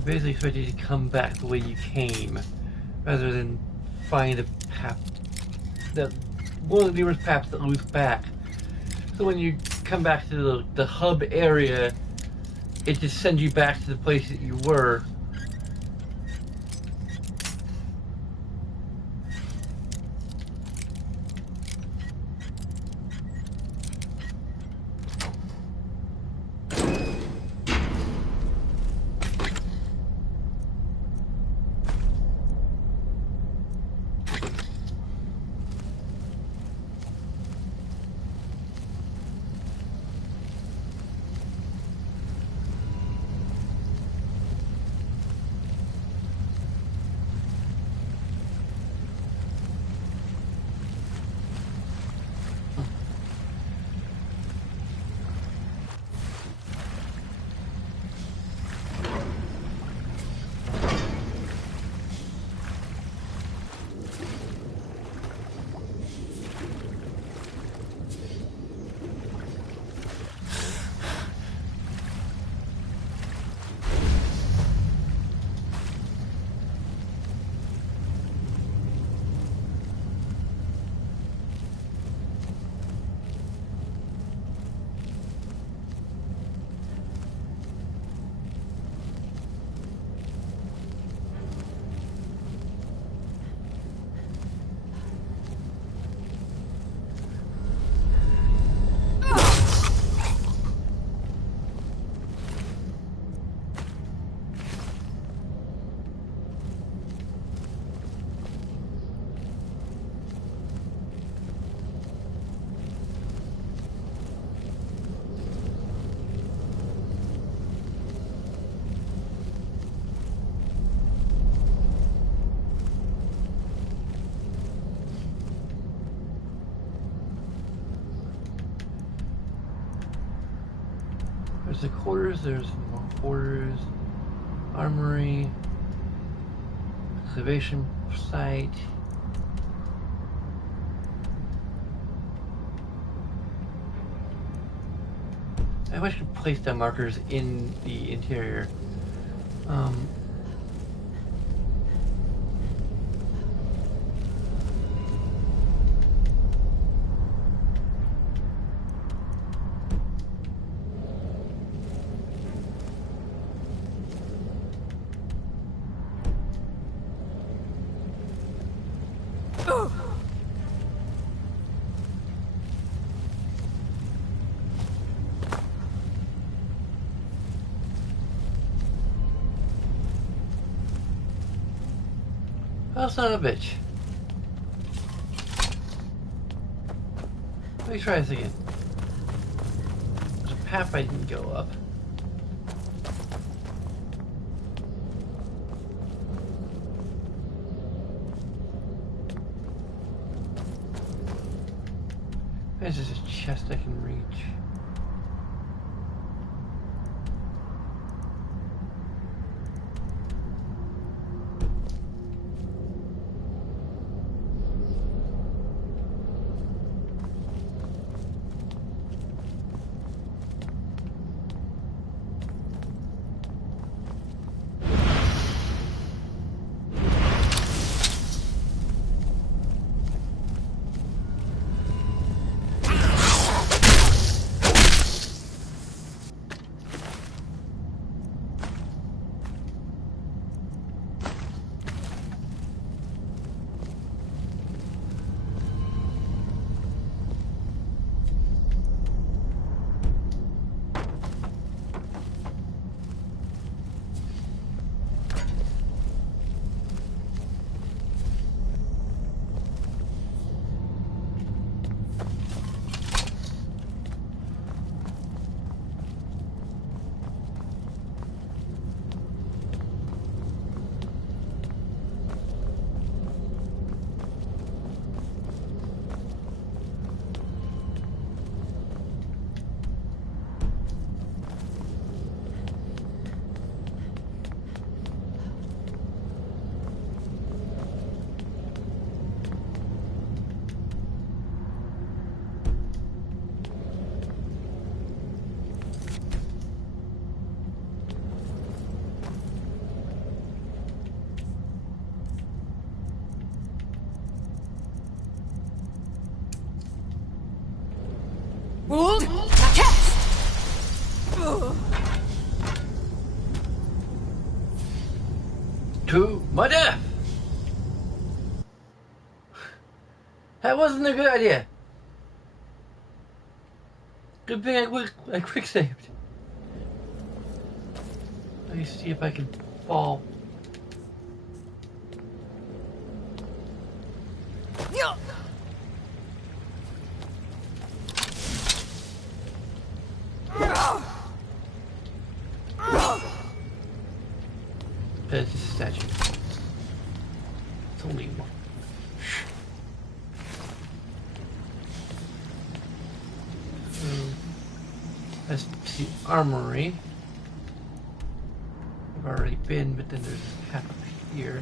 basically expect you to come back the way you came, rather than find a path that one of the numerous paths that loops back. So when you come back to the hub area, it just sends you back to the place that you were. There's the quarters, there's more quarters, armory, excavation site. I wish I could place the markers in the interior. Oh, son of a bitch. Let me try this again. There's a path I didn't go up. There's just a chest I can reach. To my death! That wasn't a good idea. Good thing I quick saved. Let me see if I can fall. It's a statue. It's only one. That's the armory. I've already been, but then there's a path up here.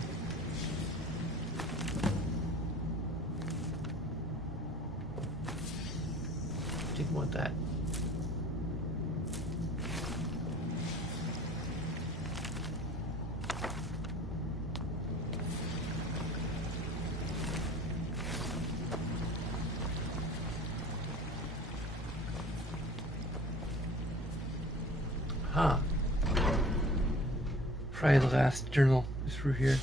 Didn't want that. Huh. Probably the last journal is through here.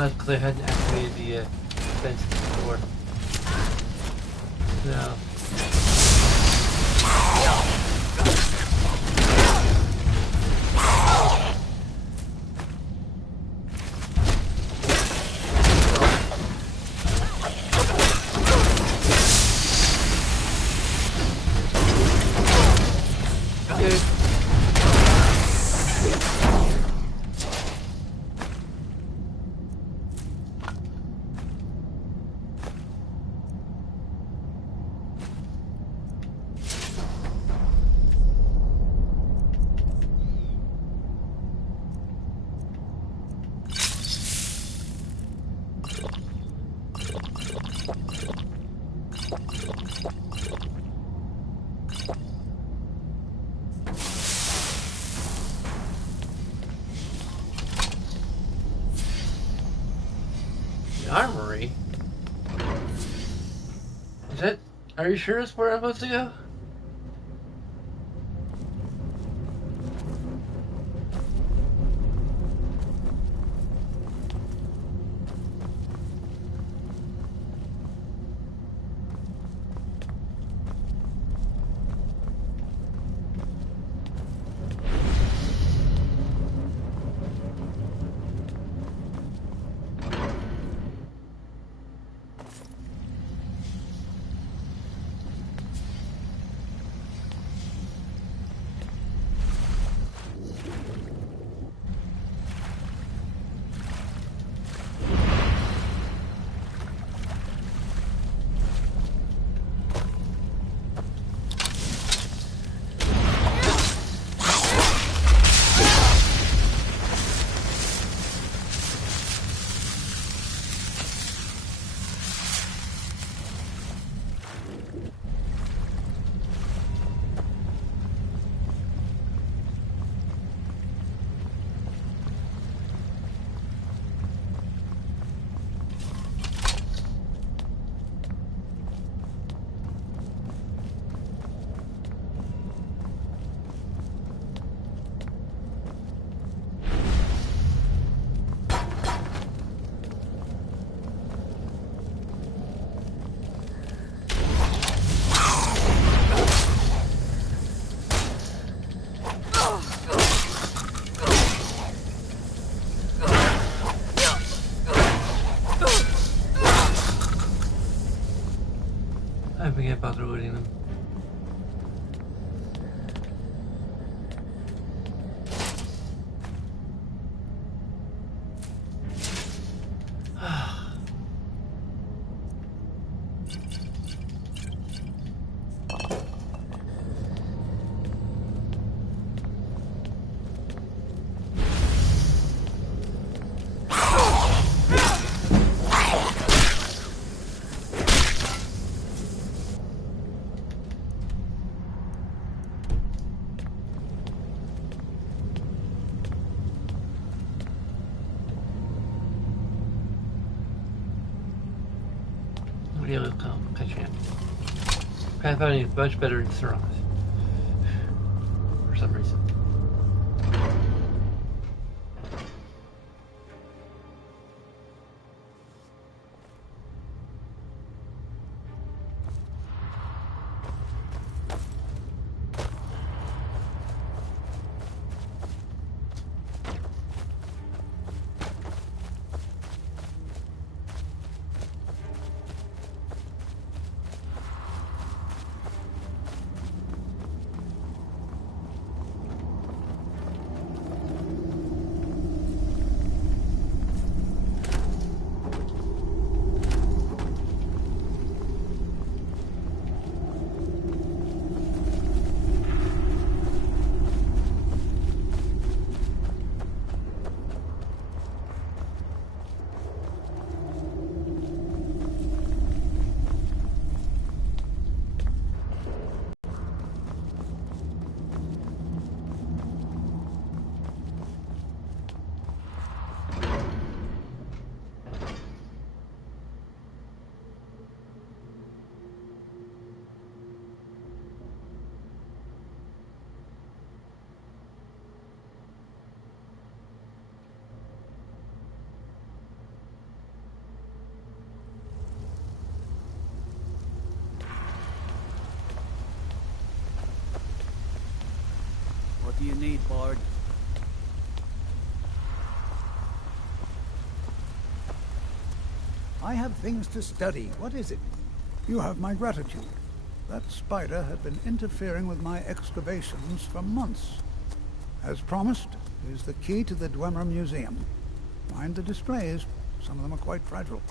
that's because I hadn't activated the defense before. No. Armory? Is that... Are you sure it's where I'm supposed to go? I forget about looting them. Really catching Pathfinding is much better than Seraph for some reason. What do you need, Bard? I have things to study. What is it? You have my gratitude. That spider had been interfering with my excavations for months. As promised, is the key to the Dwemer Museum. Mind the displays. Some of them are quite fragile.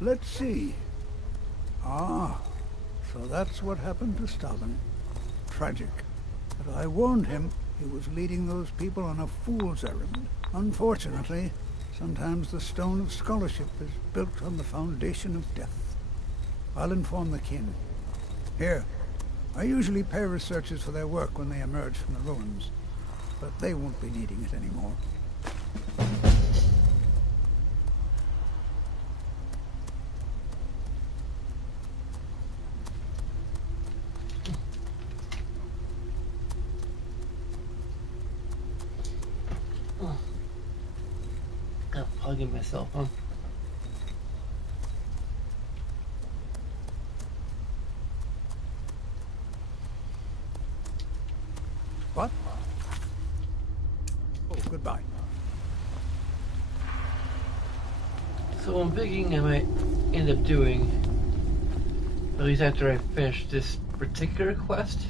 Let's see. Ah, so that's what happened to Stalin. Tragic. But I warned him he was leading those people on a fool's errand. Unfortunately, sometimes the stone of scholarship is built on the foundation of death. I'll inform the kin. Here, I usually pay researchers for their work when they emerge from the ruins, but they won't be needing it anymore. I'm plugging myself, huh? What? Oh, goodbye. So I'm thinking I might end up doing, at least after I finish this particular quest,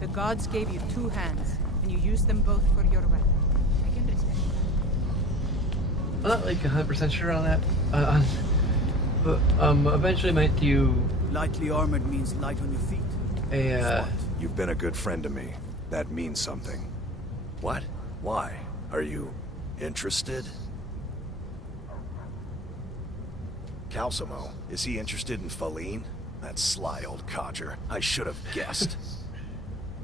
The gods gave you 2 hands, and you used them both for your weapon. I can respect I'm not like 100% sure on that, but eventually I might do... Lightly armored means light on your feet. You've been a good friend to me. That means something. What? Why? Are you interested? Calcimo, is he interested in Faline? That sly old codger. I should have guessed.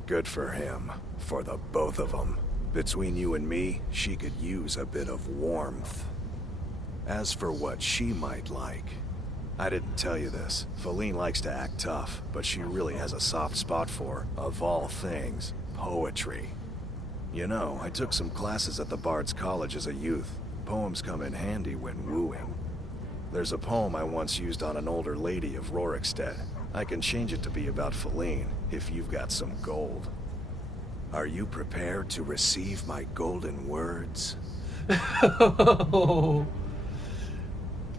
Good for him. For the both of them. Between you and me, she could use a bit of warmth. As for what she might like, I didn't tell you this. Faline likes to act tough, but she really has a soft spot for, of all things, poetry. You know, I took some classes at the Bard's College as a youth. Poems come in handy when wooing. There's a poem I once used on an older lady of Rorikstead. I can change it to be about Faline, if you've got some gold. Are you prepared to receive my golden words?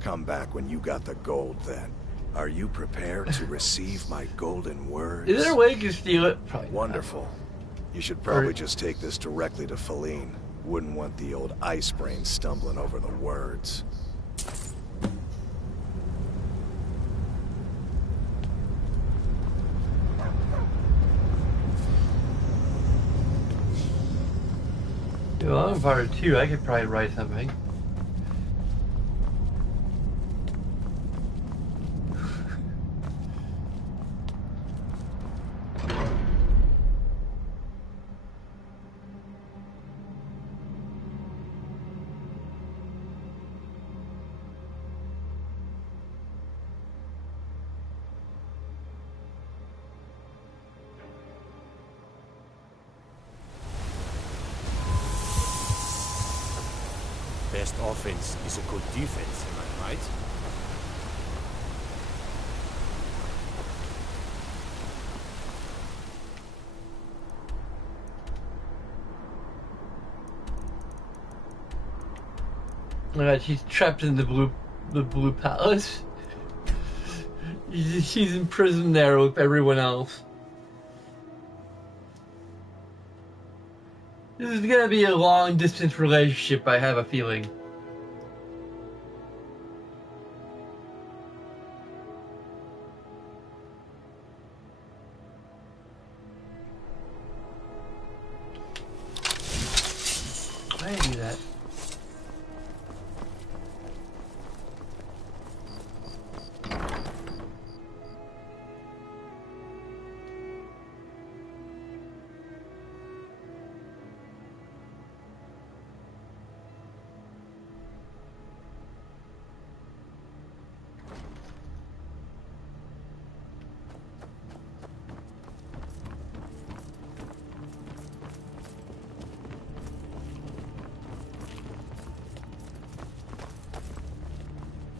Come back when you got the gold, then. Are you prepared to receive my golden words? Is there a way you can steal it? Probably wonderful. Not. You should probably just take this directly to Faline. Wouldn't want the old ice brain stumbling over the words. Well, I'm part of 2. I could probably write something. Best offense is a good defense, am I right? Oh my God, she's trapped in the blue palace. She's imprisoned there with everyone else. This is gonna be a long-distance relationship, I have a feeling. Why did I do that?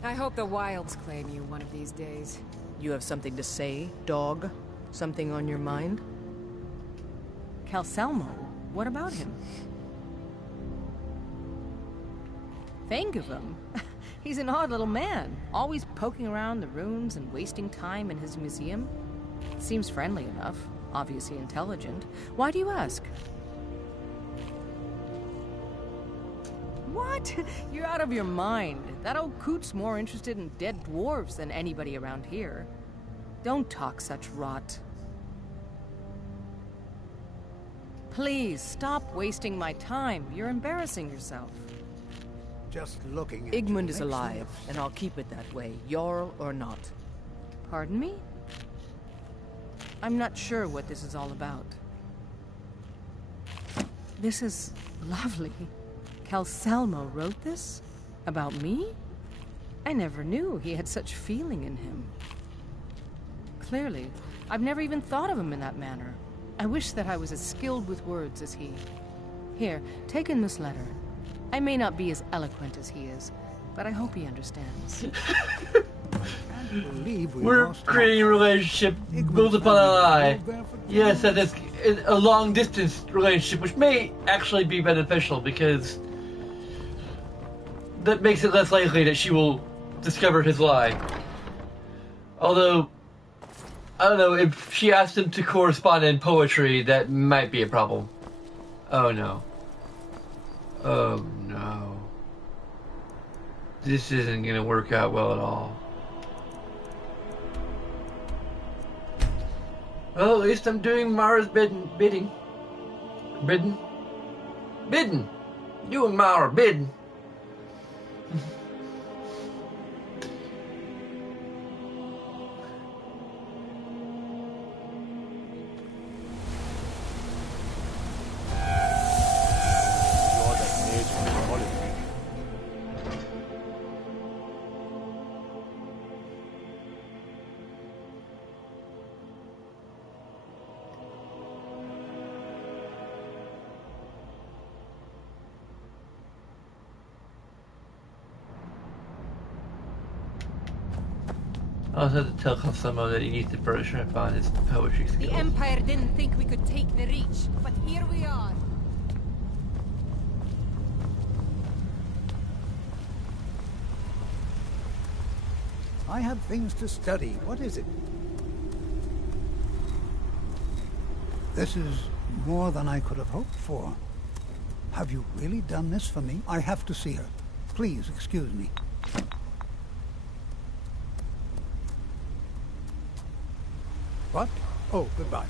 I hope the wilds claim you one of these days. You have something to say, dog? Something on your mind? Calcelmo? What about him? Think of him. He's an odd little man, always poking around the ruins and wasting time in his museum. Seems friendly enough, obviously intelligent. Why do you ask? What? You're out of your mind. That old coot's more interested in dead dwarves than anybody around here. Don't talk such rot. Please, stop wasting my time. You're embarrassing yourself. Just looking at Igmund you is makes me alive, and I'll keep it that way, Jarl or not. Pardon me? I'm not sure what this is all about. This is lovely. Calcelmo wrote this? About me? I never knew he had such feeling in him. Clearly, I've never even thought of him in that manner. I wish that I was as skilled with words as he. Here, take in this letter. I may not be as eloquent as he is, but I hope he understands. We're creating a relationship built upon a lie. Yes, that is a long-distance relationship, which may actually be beneficial because that makes it less likely that she will discover his lie. Although, I don't know, if she asked him to correspond in poetry, that might be a problem. Oh no. Oh no. This isn't gonna work out well at all. Well, at least I'm doing Mara's bidding. Bidding? You and Mara bidding. I also had to tell Calcelmo that he needs to brush up on his poetry skills. The Empire didn't think we could take the Reach, but here we are. I have things to study. What is it? This is more than I could have hoped for. Have you really done this for me? I have to see her. Please excuse me. What? Oh, goodbye.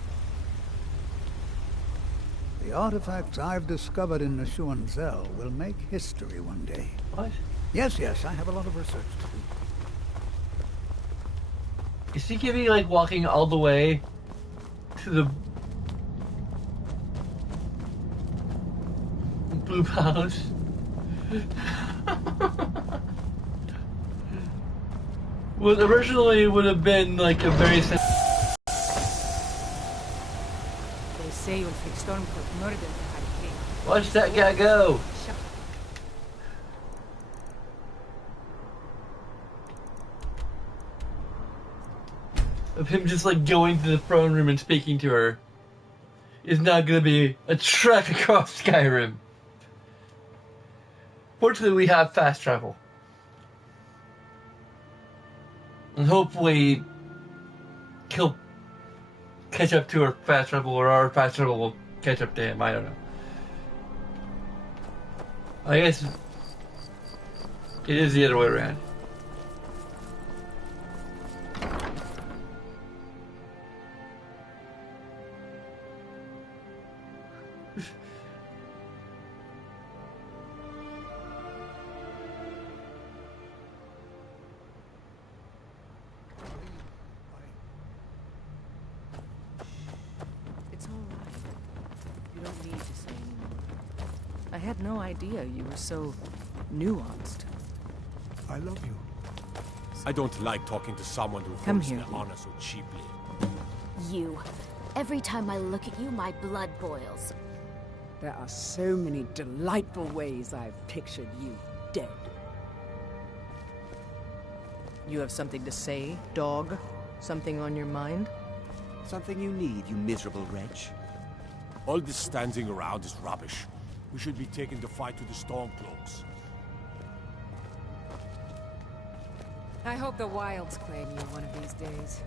The artifacts I've discovered in Neshuanzel will make history one day. What? Yes, I have a lot of research to do. Is he giving like walking all the way to the Blue Palace? Well, originally it would have been like a very. They say Ulfric Stormcloak murdered the High King. Watch that guy go! Of him just like going to the throne room and speaking to her is not going to be a trek across Skyrim. Fortunately, we have fast travel. And hopefully he'll catch up to our fast travel, or our fast travel will catch up to him. I don't know. I guess it is the other way around. It's all right. You don't need to say anymore. I had no idea you were so nuanced. I love you. I don't like talking to someone who Come holds here, their you. honor so cheaply. You. Every time I look at you, my blood boils. There are so many delightful ways I've pictured you dead. You have something to say, dog? Something on your mind? Something you need, you miserable wretch. All this standing around is rubbish. We should be taking the fight to the Stormcloaks. I hope the wilds claim you one of these days.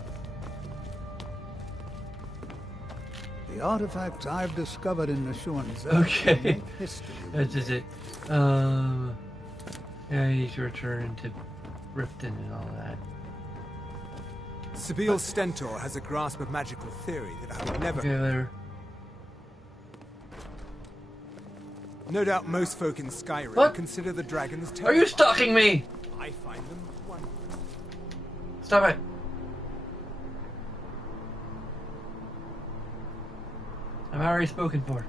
The artifacts I've discovered in the Shuan's Okay. history. This is it. Yeah, I need to return to Riften and all that. Sibyl Stentor has a grasp of magical theory that I would never... Okay, later. No doubt most folk in Skyrim consider the dragons terrifying. Are you stalking me? I find them wonderful. Stop it. I'm already spoken for.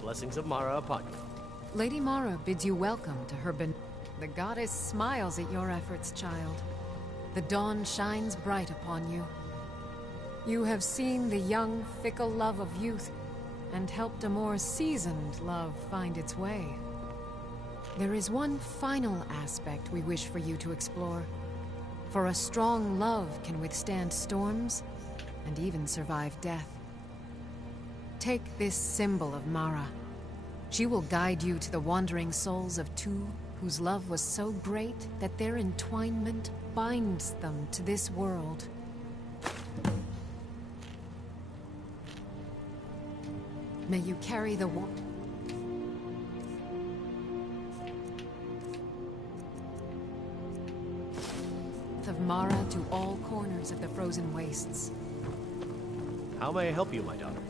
Blessings of Mara upon you. Lady Mara bids you welcome to her The goddess smiles at your efforts, child. The dawn shines bright upon you. You have seen the young, fickle love of youth, and helped a more seasoned love find its way. There is one final aspect we wish for you to explore. For a strong love can withstand storms, and even survive death. Take this symbol of Mara. She will guide you to the wandering souls of two whose love was so great that their entwinement binds them to this world. May you carry the warmth of Mara to all corners of the frozen wastes. How may I help you, my daughter?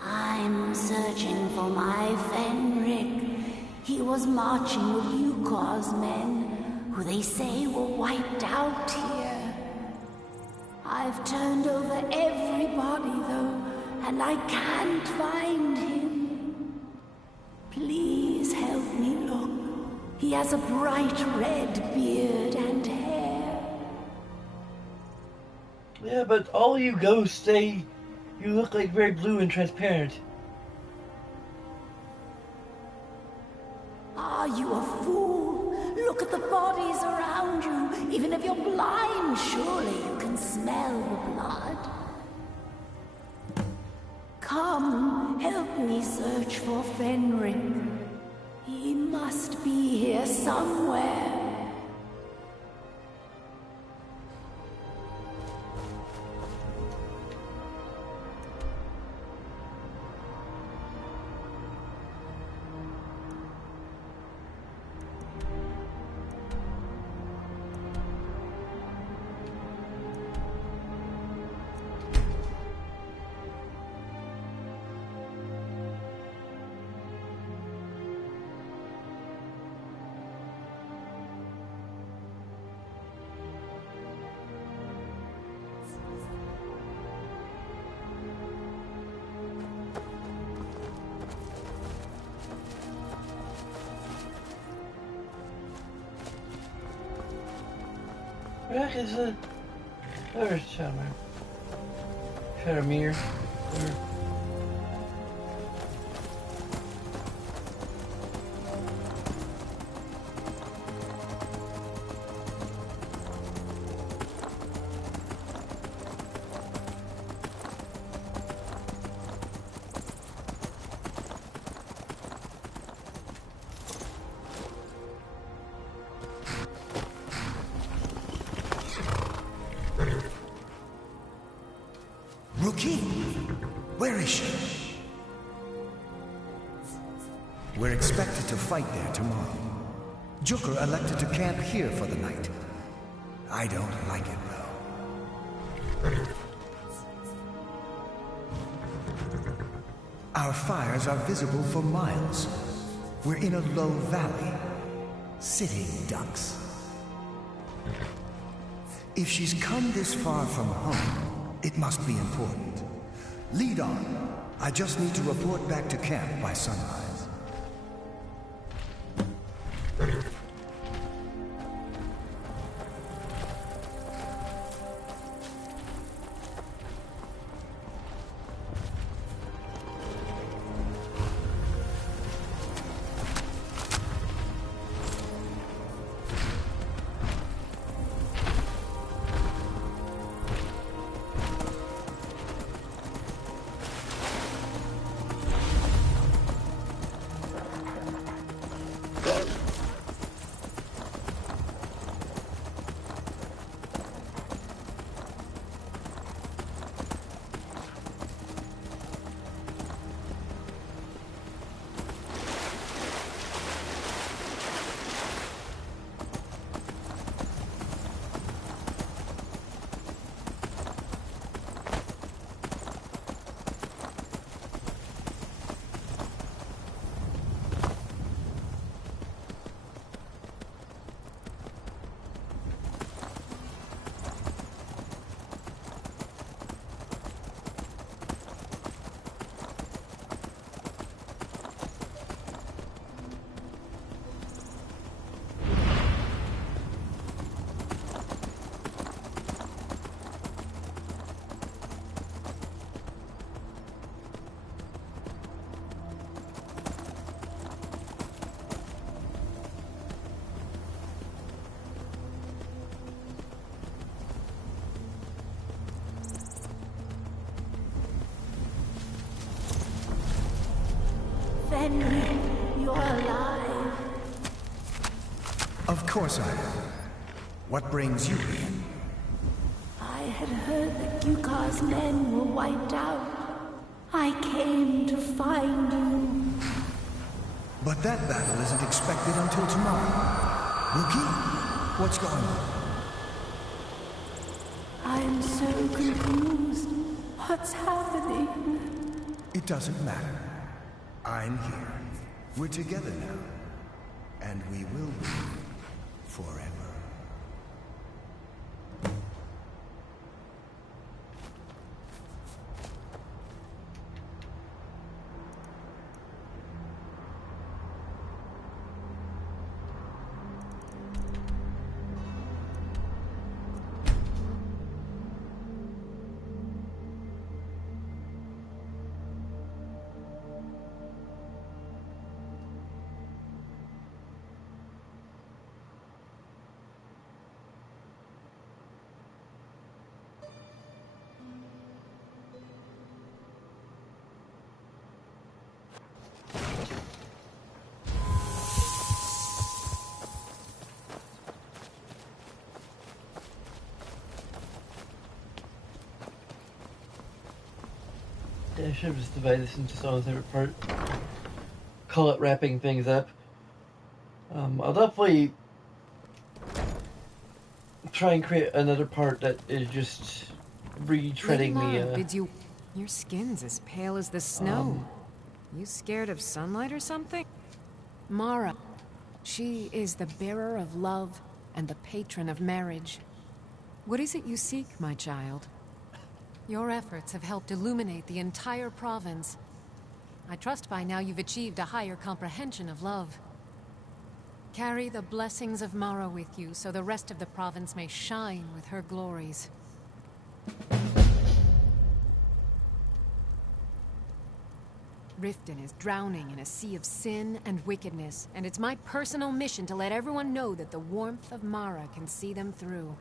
I'm searching for my Fenric. He was marching with Yukor's men, who they say were wiped out here. I've turned over everybody, though, and I can't find him. Please help me look. He has a bright red beard and hair. Yeah, but all you ghosts say you look like very blue and transparent. Are you a fool? Look at the bodies around you. Even if you're blind, surely you can smell the blood. Come, help me search for Fenric. He must be here somewhere. Where is it? There's Shadowmere. Shadowmere. There. Rookie? Where is she? We're expected to fight there tomorrow. Joker elected to camp here for the night. I don't like it, though. Our fires are visible for miles. We're in a low valley. Sitting ducks. If she's come this far from home, it must be important. Lead on. I just need to report back to camp by sunrise. Henry, you're alive. Of course I am. What brings you here? I had heard that Yukar's men were wiped out. I came to find you. But that battle isn't expected until tomorrow. Rookie, what's going on? I'm so confused. What's happening? It doesn't matter. I'm here. We're together now. And we will be forever. I should have just divided this into songs every part. Call it wrapping things up. I'll definitely try and create another part that is just retreading Lady the. bids you. Your skin's as pale as the snow. You scared of sunlight or something? Mara. She is the bearer of love and the patron of marriage. What is it you seek, my child? Your efforts have helped illuminate the entire province. I trust by now you've achieved a higher comprehension of love. Carry the blessings of Mara with you so the rest of the province may shine with her glories. Riften is drowning in a sea of sin and wickedness, and it's my personal mission to let everyone know that the warmth of Mara can see them through.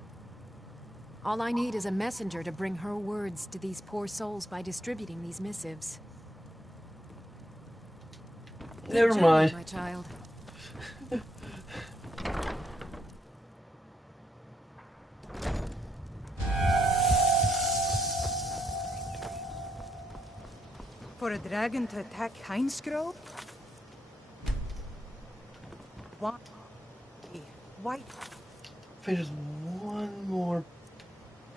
All I need is a messenger to bring her words to these poor souls by distributing these missives. Never mind. My child. For a dragon to attack Heinsgrove? Why? Why? There's one more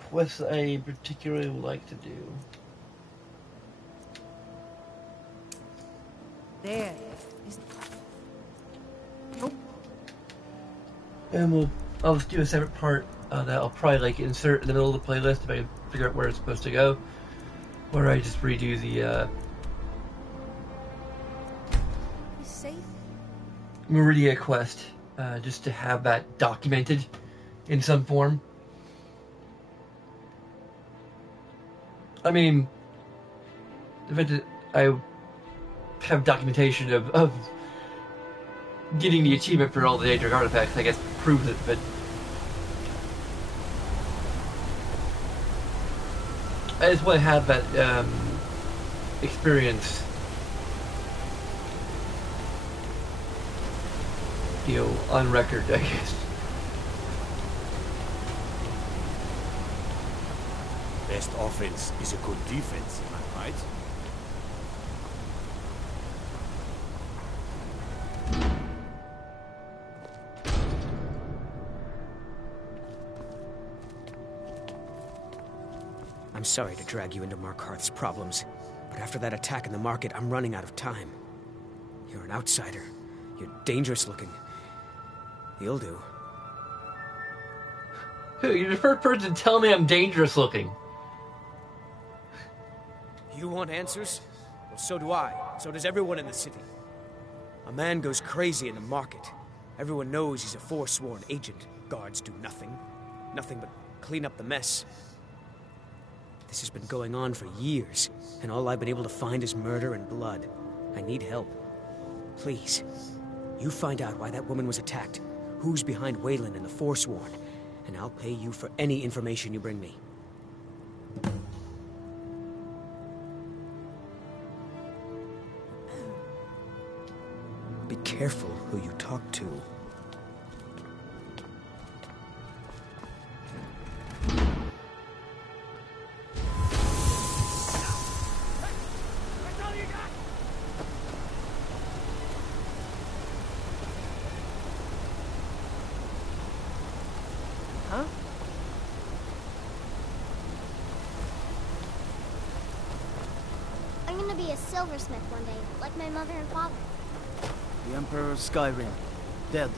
quest I particularly would like to do. There. Nope. And I'll just do a separate part that I'll probably like insert in the middle of the playlist if I can figure out where it's supposed to go. Where I just redo the Meridia quest, just to have that documented in some form. I mean, the fact that I have documentation of getting the achievement for all the Daedric artifacts, I guess, proves it, but I just want to have that experience, you know, on record, I guess. Best offense is a good defense, am I right? I'm sorry to drag you into Markarth's problems, but after that attack in the market, I'm running out of time. You're an outsider. You're dangerous looking. You'll do. You're the first person to tell me I'm dangerous looking. You want answers? Well, so do I. So does everyone in the city. A man goes crazy in the market. Everyone knows he's a forsworn agent. Guards do nothing. Nothing but clean up the mess. This has been going on for years, and all I've been able to find is murder and blood. I need help. Please, you find out why that woman was attacked, who's behind Wayland and the Forsworn, and I'll pay you for any information you bring me. Be careful who you talk to. Silversmith one day, like my mother and father. The Emperor of Skyrim, dead.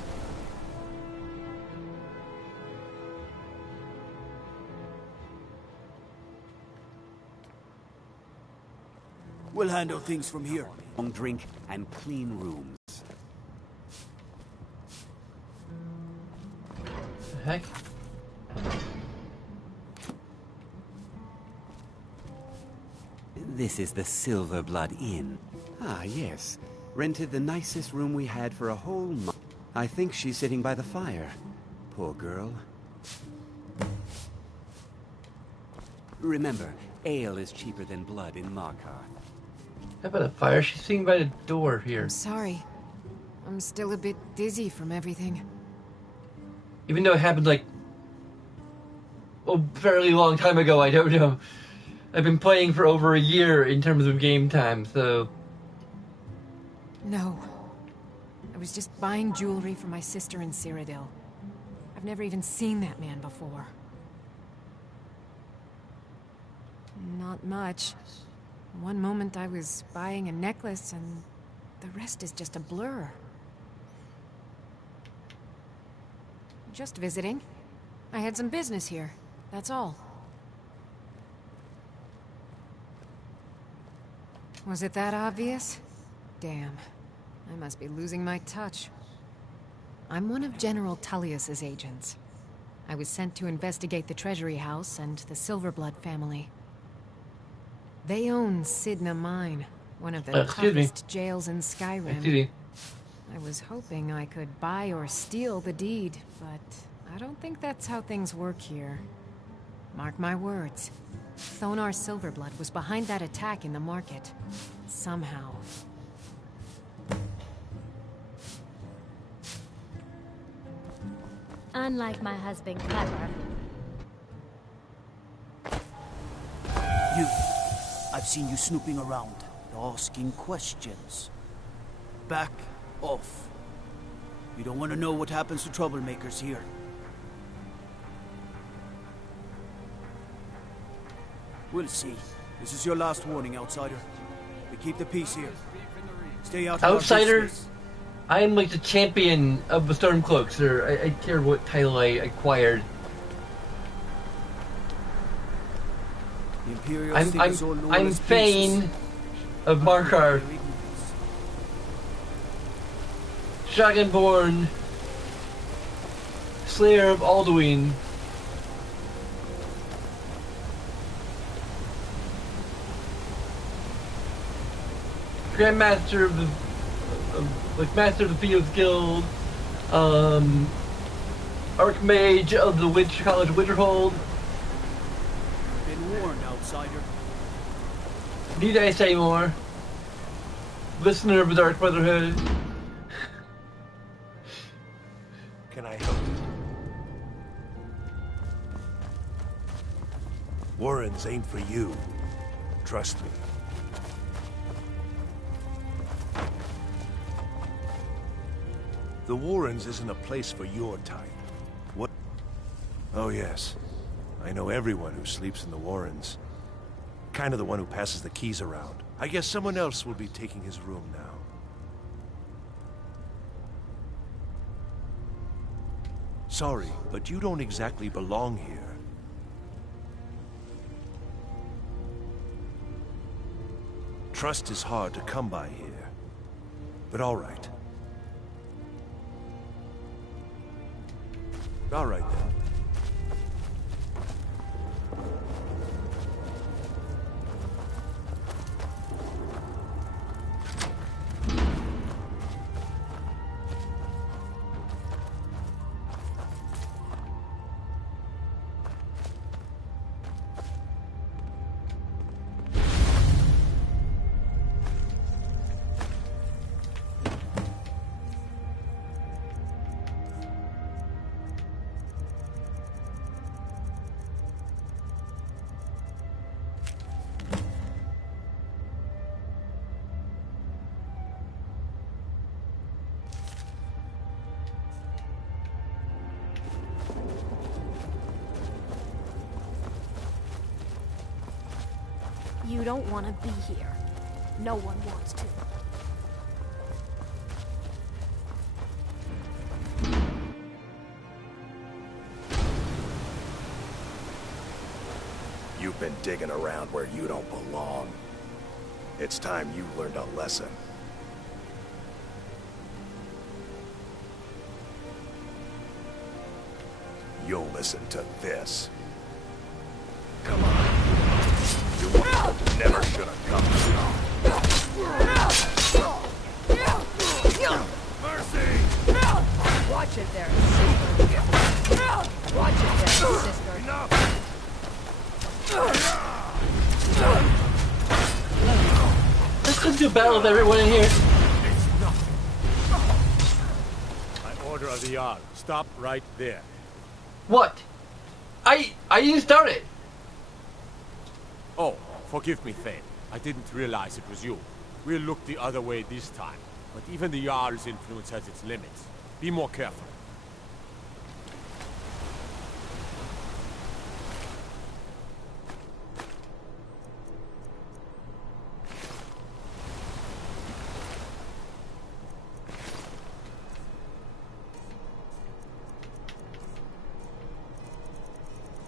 We'll handle things from here. Long drink and clean rooms. The heck? This is the Silverblood Inn. Ah, yes. Rented the nicest room we had for a whole month. I think she's sitting by the fire. Poor girl. Remember, ale is cheaper than blood in Markarth. How about a fire? She's sitting by the door here. I'm sorry. I'm still a bit dizzy from everything. Even though it happened like a fairly long time ago, I don't know. I've been playing for over a year in terms of game time, so... No. I was just buying jewelry for my sister in Cyrodiil. I've never even seen that man before. Not much. One moment I was buying a necklace, and the rest is just a blur. Just visiting. I had some business here, that's all. Was it that obvious? Damn. I must be losing my touch. I'm one of General Tullius's agents. I was sent to investigate the Treasury House and the Silverblood family. They own Sidna Mine, one of the toughest jails in Skyrim. I was hoping I could buy or steal the deed, but I don't think that's how things work here. Mark my words. Thonar Silverblood was behind that attack in the market. Somehow. Unlike my husband, Clever. You. I've seen you snooping around, asking questions. Back off. You don't want to know what happens to troublemakers here. We'll see. This is your last warning, outsider. We keep the peace here. Stay out of our Outsider? business. I am like the champion of the Stormcloaks, sir. I care what title I acquired. I'm Fane of Markarth. Dragonborn. Slayer of Alduin. Grandmaster of the Master of the Thieves Guild, Archmage of the College of Winterhold. Been warned, outsider. Need I say more? Listener of the Dark Brotherhood. Can I help you? Warrens ain't for you. Trust me. The Warrens isn't a place for your type. What? Oh yes. I know everyone who sleeps in the Warrens. Kind of the one who passes the keys around. I guess someone else will be taking his room now. Sorry, but you don't exactly belong here. Trust is hard to come by here. But all right. All right then. You don't want to be here. No one wants to. You've been digging around where you don't belong. It's time you learned a lesson. You'll listen to this. Come on. You never should have come. Mercy! Watch it there, sister. Watch it there, sister. Enough! Let's just do a battle of everyone in here. It's nothing. By order of the Jarl, stop right there. What? I didn't start it. Oh, forgive me, Thane. I didn't realize it was you. We'll look the other way this time. But even the Jarl's influence has its limits. Be more careful.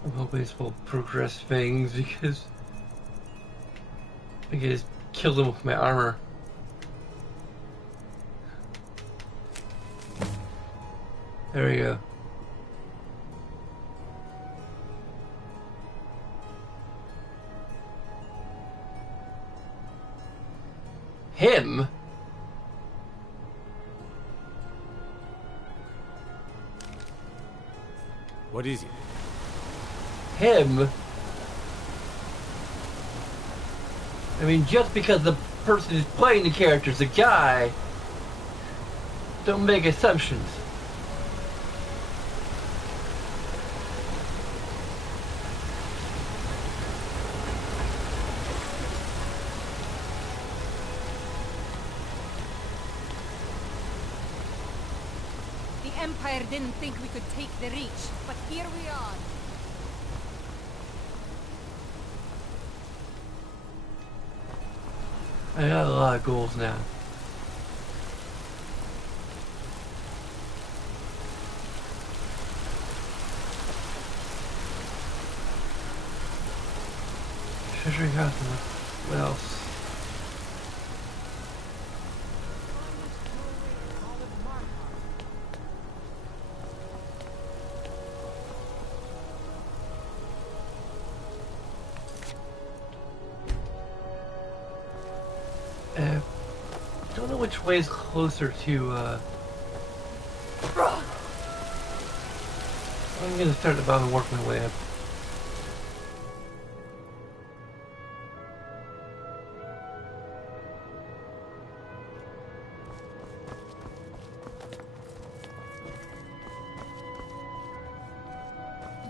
I'm hoping this will progress things because I can just kill them with my armor. There we go. Him? What is it? Him? I mean, just because the person who's playing the character is a guy, don't make assumptions. The Empire didn't think we could take the Reach, but here we are. I got a lot of goals now. Treasury house and what else? Don't know which way is closer to, I'm gonna start at the bottom and work my way up.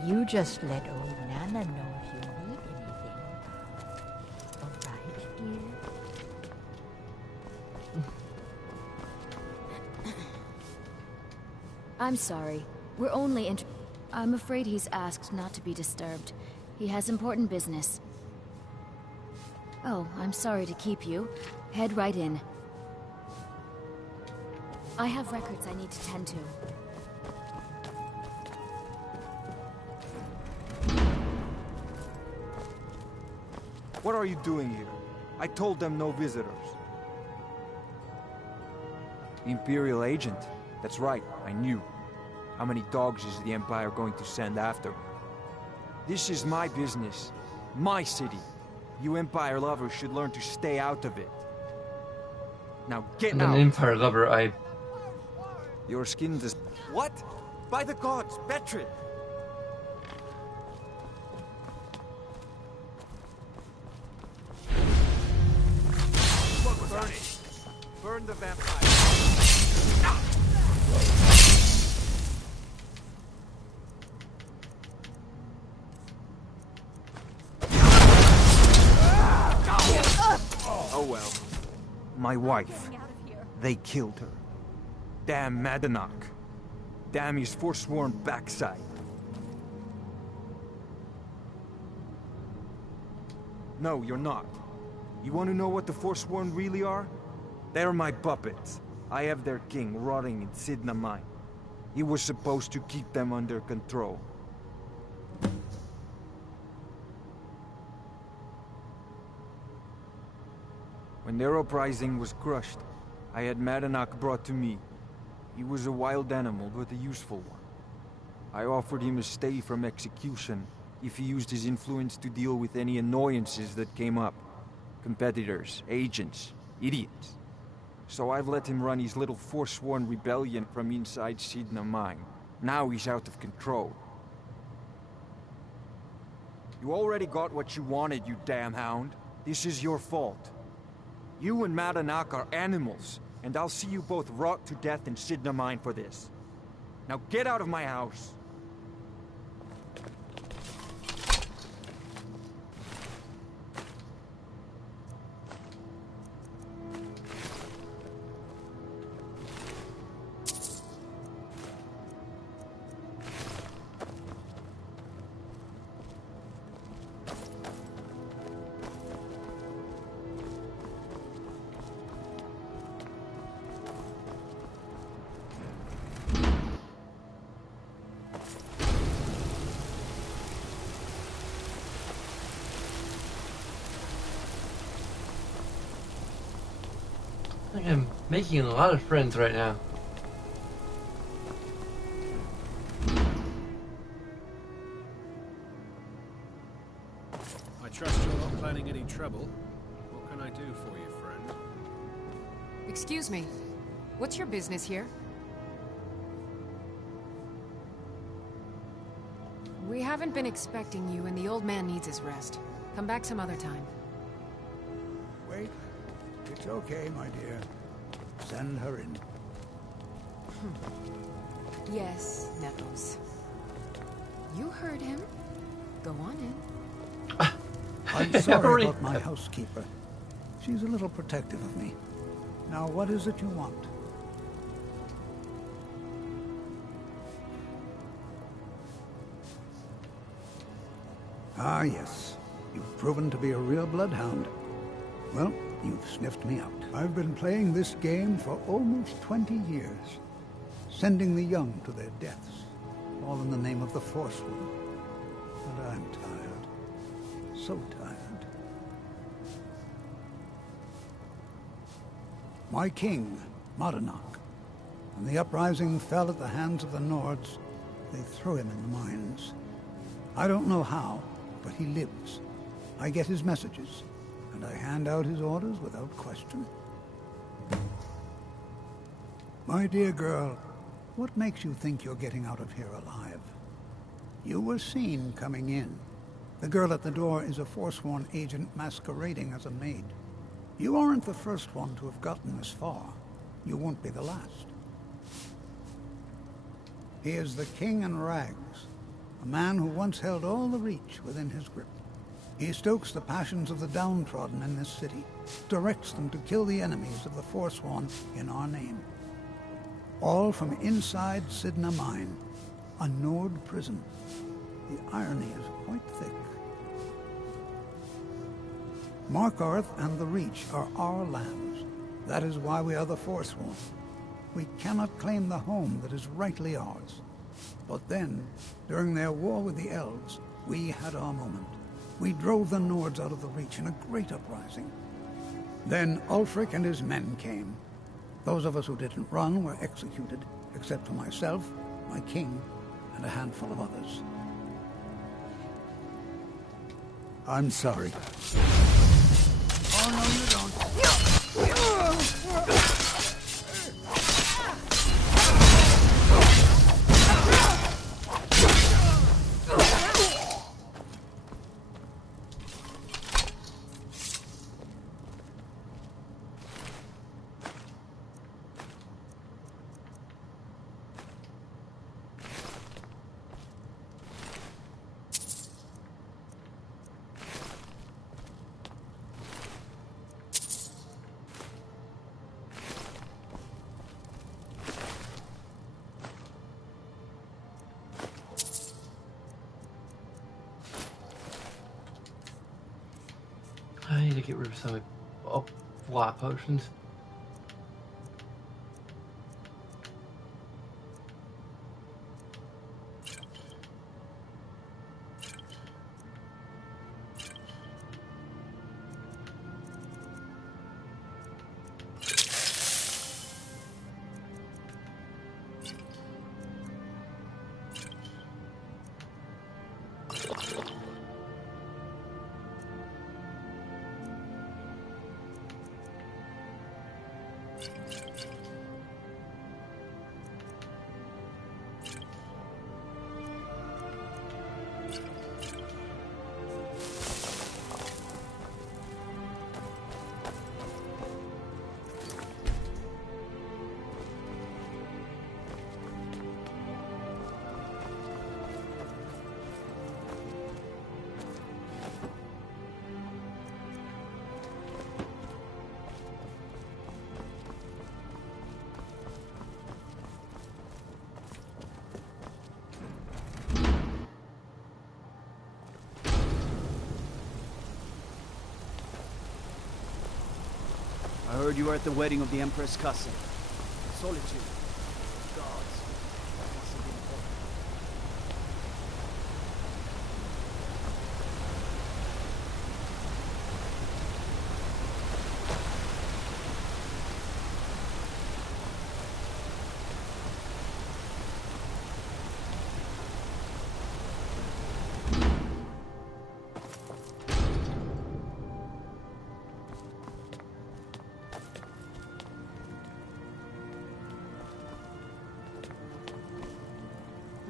You just let old Nana know if you need anything. All right, dear? I'm sorry. We're only I'm afraid he's asked not to be disturbed. He has important business. Oh, I'm sorry to keep you. Head right in. I have records I need to tend to. What are you doing here? I told them no visitors. Imperial agent. That's right, I knew. How many dogs is the Empire going to send after me? This is my business. My city. You Empire lovers should learn to stay out of it. Now get I'm out! an Empire lover, Your skin does... What? By the gods, Petri! Burn it! Burn the vampire! Oh well. My wife. They killed her. Damn Madanach. Damn his forsworn backside. No, you're not. You want to know what the Forsworn really are? They're my puppets. I have their king rotting in Sidna Mine. He was supposed to keep them under control. When their uprising was crushed, I had Madanach brought to me. He was a wild animal, but a useful one. I offered him a stay from execution if he used his influence to deal with any annoyances that came up. Competitors, agents, idiots. So I've let him run his little forsworn rebellion from inside Sidna Mine. Now he's out of control. You already got what you wanted, you damn hound. This is your fault. You and Madanach are animals, and I'll see you both rot to death in Sidna Mine for this. Now get out of my house! I think I'm making a lot of friends right now. I trust you're not planning any trouble. What can I do for you, friend? Excuse me. What's your business here? We haven't been expecting you, and the old man needs his rest. Come back some other time. Wait. It's okay, my dear. Send her in. Yes, Nettles. You heard him. Go on in. I'm sorry about my housekeeper. She's a little protective of me. Now, what is it you want? Ah, yes. You've proven to be a real bloodhound. Well, you've sniffed me out. I've been playing this game for almost 20 years, sending the young to their deaths, all in the name of the Forsworn. But I'm tired. So tired. My king, Modernach, when the uprising fell at the hands of the Nords, they threw him in the mines. I don't know how, but he lives. I get his messages, and I hand out his orders without question. My dear girl, what makes you think you're getting out of here alive? You were seen coming in. The girl at the door is a Forsworn agent masquerading as a maid. You aren't the first one to have gotten this far. You won't be the last. He is the King in Rags, a man who once held all the Reach within his grip. He stokes the passions of the downtrodden in this city, directs them to kill the enemies of the Forsworn in our name. All from inside Sidna Mine, a Nord prison. The irony is quite thick. Markarth and the Reach are our lands. That is why we are the Forsworn. We cannot claim the home that is rightly ours. But then, during their war with the Elves, we had our moment. We drove the Nords out of the Reach in a great uprising. Then Ulfric and his men came. Those of us who didn't run were executed, except for myself, my king, and a handful of others. I'm sorry. Oh, no, you don't. I need to get rid of some water potions. I heard you were at the wedding of the Empress cousin. Solitude. Gods. That must have been important.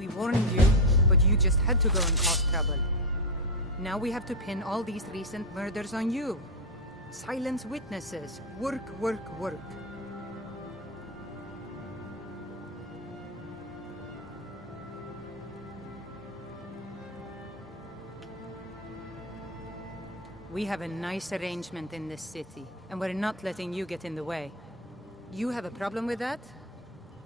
We warned you, but you just had to go and cause trouble. Now we have to pin all these recent murders on you. Silence witnesses. Work, work, work. We have a nice arrangement in this city, and we're not letting you get in the way. You have a problem with that?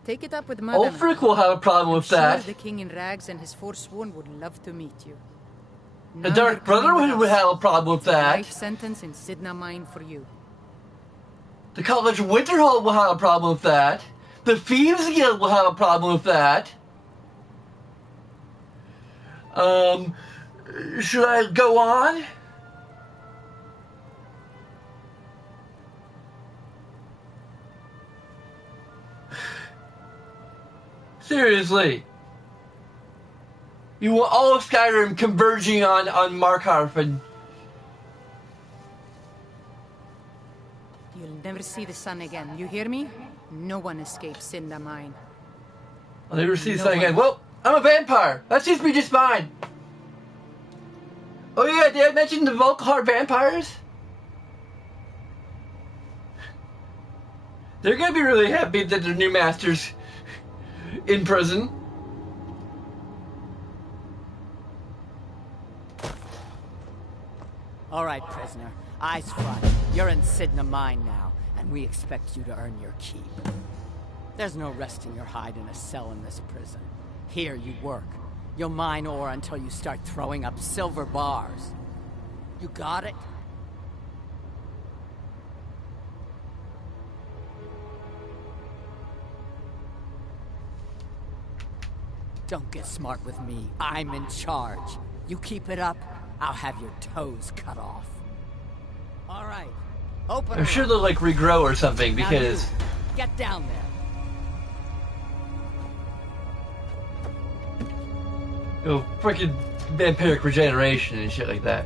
Take it up with Mother. Ulfric will have a problem with that. The King in Rags and his Forsworn would love to meet you. The Dark Brotherhood would have a problem with that. Life sentence in Sidna Mine for you. The College of Winterhold will have a problem with that. The Thieves Guild will have a problem with that. Should I go on? Seriously. You want all of Skyrim converging on Markarth and... You'll never see the sun again, you hear me? No one escapes Sidna Mine. I'll never see the sun again. Well, I'm a vampire. That seems to be just fine. Oh yeah, did I mention the Volkihar vampires? They're gonna be really happy that their new master's in prison. All right, prisoner. Eyes front. You're in Sidna Mine now, and we expect you to earn your keep. There's no resting your hide in a cell in this prison. Here you work. You'll mine ore until you start throwing up silver bars. You got it? Don't get smart with me. I'm in charge. You keep it up, I'll have your toes cut off. All right. Open I'm sure they'll like regrow or something now because... you, get down there. Oh, freaking vampiric regeneration and shit like that.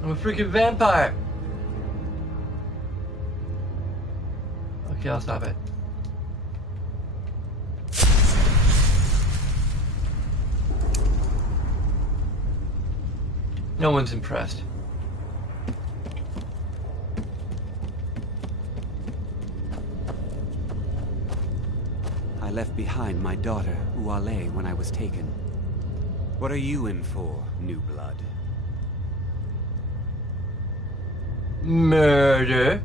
I'm a freaking vampire. Okay, I'll stop it. No one's impressed. I left behind my daughter, Uale, when I was taken. What are you in for, new blood? Murder.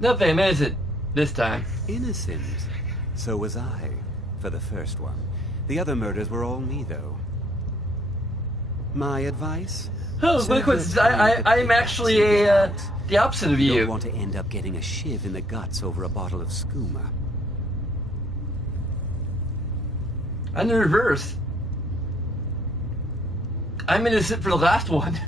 Nothing, is it? This time. Innocent. So was I, for the first one. The other murders were all me, though. My advice? Oh, look what's... I'm actually the opposite of you. You don't want to end up getting a shiv in the guts over a bottle of skooma. I'm the reverse. I'm innocent for the last one.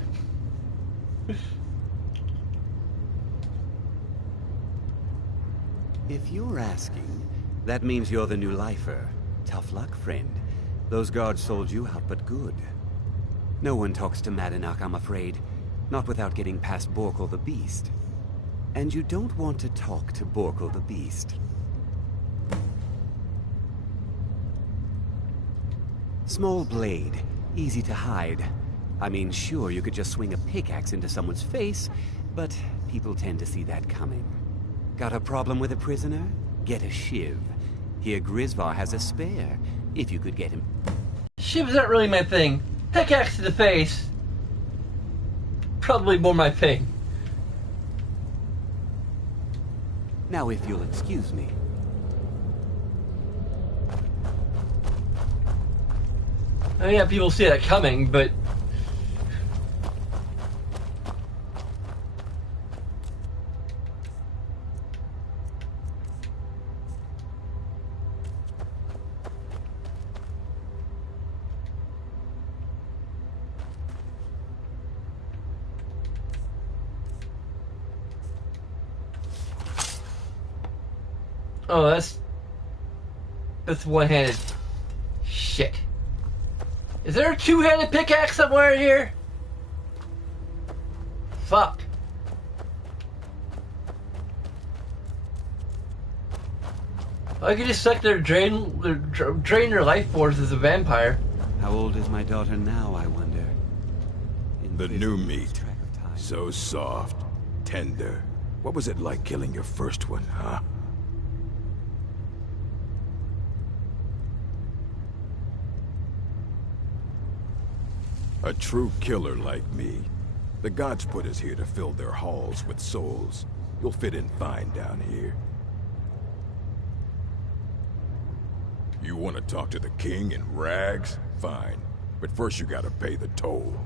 If you're asking, that means you're the new lifer. Tough luck, friend. Those guards sold you out, but good. No one talks to Madanach, I'm afraid. Not without getting past Borkul the Beast. And you don't want to talk to Borkul the Beast. Small blade. Easy to hide. I mean, sure, you could just swing a pickaxe into someone's face, but people tend to see that coming. Got a problem with a prisoner? Get a shiv. Here Grisvar has a spare, if you could get him. Shiv's not really my thing. Pickaxe to the face. Probably more my thing. Now if you'll excuse me. Oh yeah, people see that coming, but... Oh, that's one-handed. Shit. Is there a two-handed pickaxe somewhere in here? Fuck. I could just suck drain their life force as a vampire. How old is my daughter now, I wonder? The new meat. So soft, tender. What was it like killing your first one, huh? A true killer like me. The gods put us here to fill their halls with souls. You'll fit in fine down here. You want to talk to the king in rags? Fine. But first you gotta pay the toll.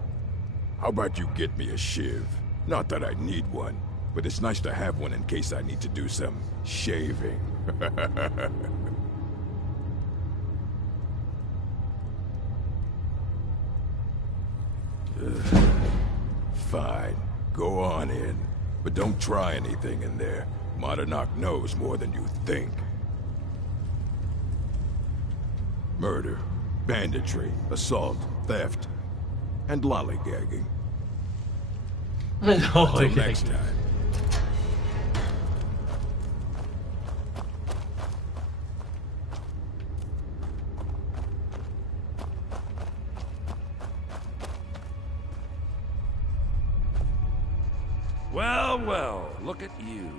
How about you get me a shiv? Not that I need one, but it's nice to have one in case I need to do some shaving. Fine. Go on in. But don't try anything in there. Monadnock knows more than you think. Murder, banditry, assault, theft, and lollygagging. Until next time. Well, well, look at you.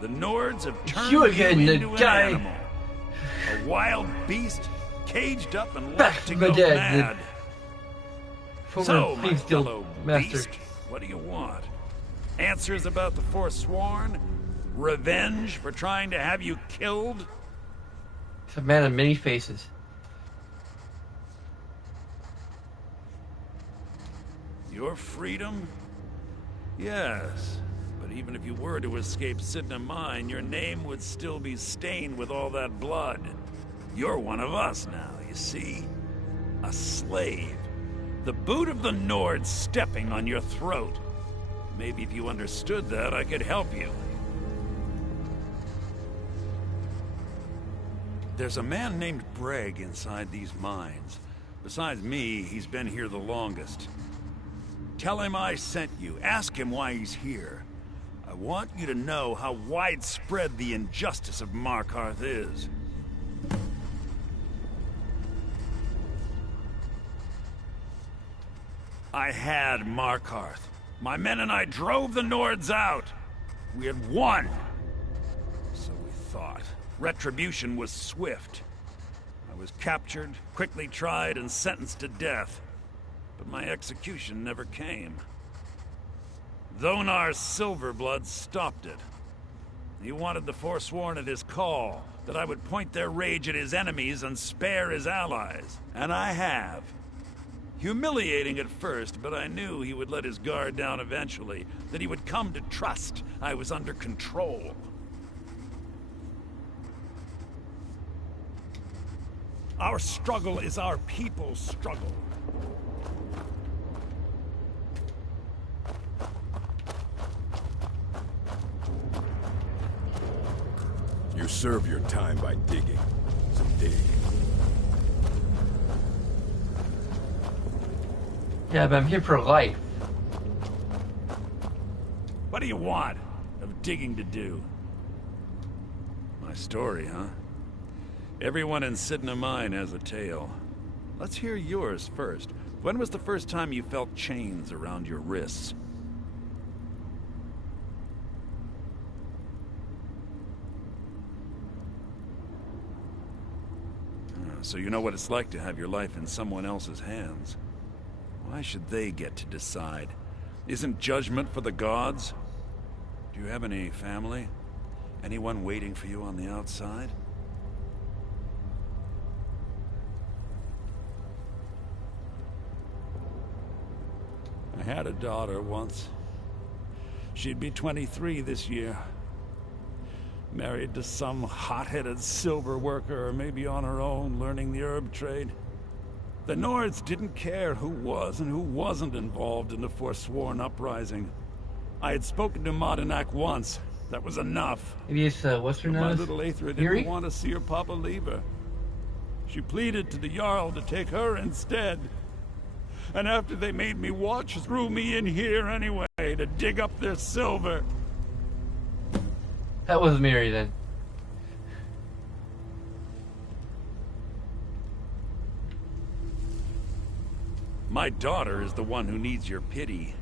The Nords have turned You you again, into the an guy. animal. A wild beast, caged up and Back left to from go the dead, mad. Former So, my Thieves Guild fellow master. beast, what do you want? Answers about the Forsworn? Revenge for trying to have you killed? It's a man of many faces. Your freedom? Yes. But even if you were to escape Sidna Mine, your name would still be stained with all that blood. You're one of us now, you see? A slave. The boot of the Nord stepping on your throat. Maybe if you understood that, I could help you. There's a man named Breg inside these mines. Besides me, he's been here the longest. Tell him I sent you. Ask him why he's here. I want you to know how widespread the injustice of Markarth is. I had Markarth. My men and I drove the Nords out. We had won. So we thought. Retribution was swift. I was captured, quickly tried, and sentenced to death. But my execution never came. Dhonar's Silverblood stopped it. He wanted the Forsworn at his call, that I would point their rage at his enemies and spare his allies. And I have. Humiliating at first, but I knew he would let his guard down eventually, that he would come to trust I was under control. Our struggle is our people's struggle. You serve your time by digging. So dig. Yeah, but I'm here for life. What do you want of digging to do? My story, huh? Everyone in Sidna Mine has a tale. Let's hear yours first. When was the first time you felt chains around your wrists? So you know what it's like to have your life in someone else's hands. Why should they get to decide? Isn't judgment for the gods? Do you have any family? Anyone waiting for you on the outside? I had a daughter once. She'd be 23 this year. Married to some hot-headed silver worker, or maybe on her own, learning the herb trade. The Nords didn't care who was and who wasn't involved in the Forsworn uprising. I had spoken to Monadnock once. That was enough. Maybe it's what's her But my nose? little Aethra Yuri? didn't want to see her papa leave her. She pleaded to the Jarl to take her instead. And after they made me watch, threw me in here anyway to dig up their silver. That was Miri then. My daughter is the one who needs your pity.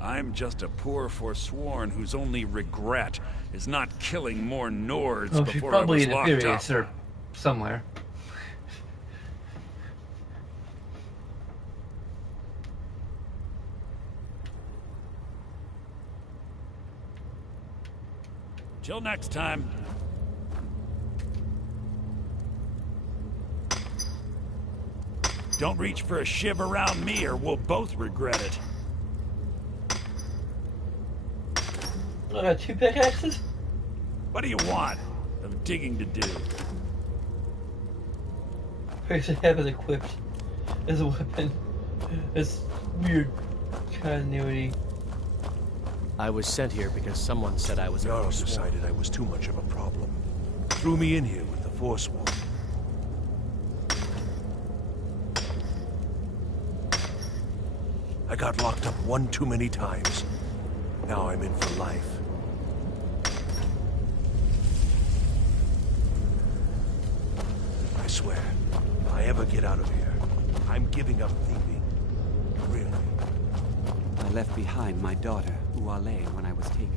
I'm just a poor Forsworn whose only regret is not killing more Nords Oh, she's before I probably was in locked up. Furious or somewhere. Till next time. Don't reach for a shiv around me or we'll both regret it. I got 2 pickaxes? What do you want? I have digging to do. I should have it equipped as a weapon. It's weird continuity. I was sent here because someone said I was a Jarl Forsworn. decided I was too much of a problem. Threw me in here with the Forsworn. I got locked up one too many times. Now I'm in for life. I swear, if I ever get out of here, I'm giving up thieving. Really. I left behind my daughter, Uale, when I was taken.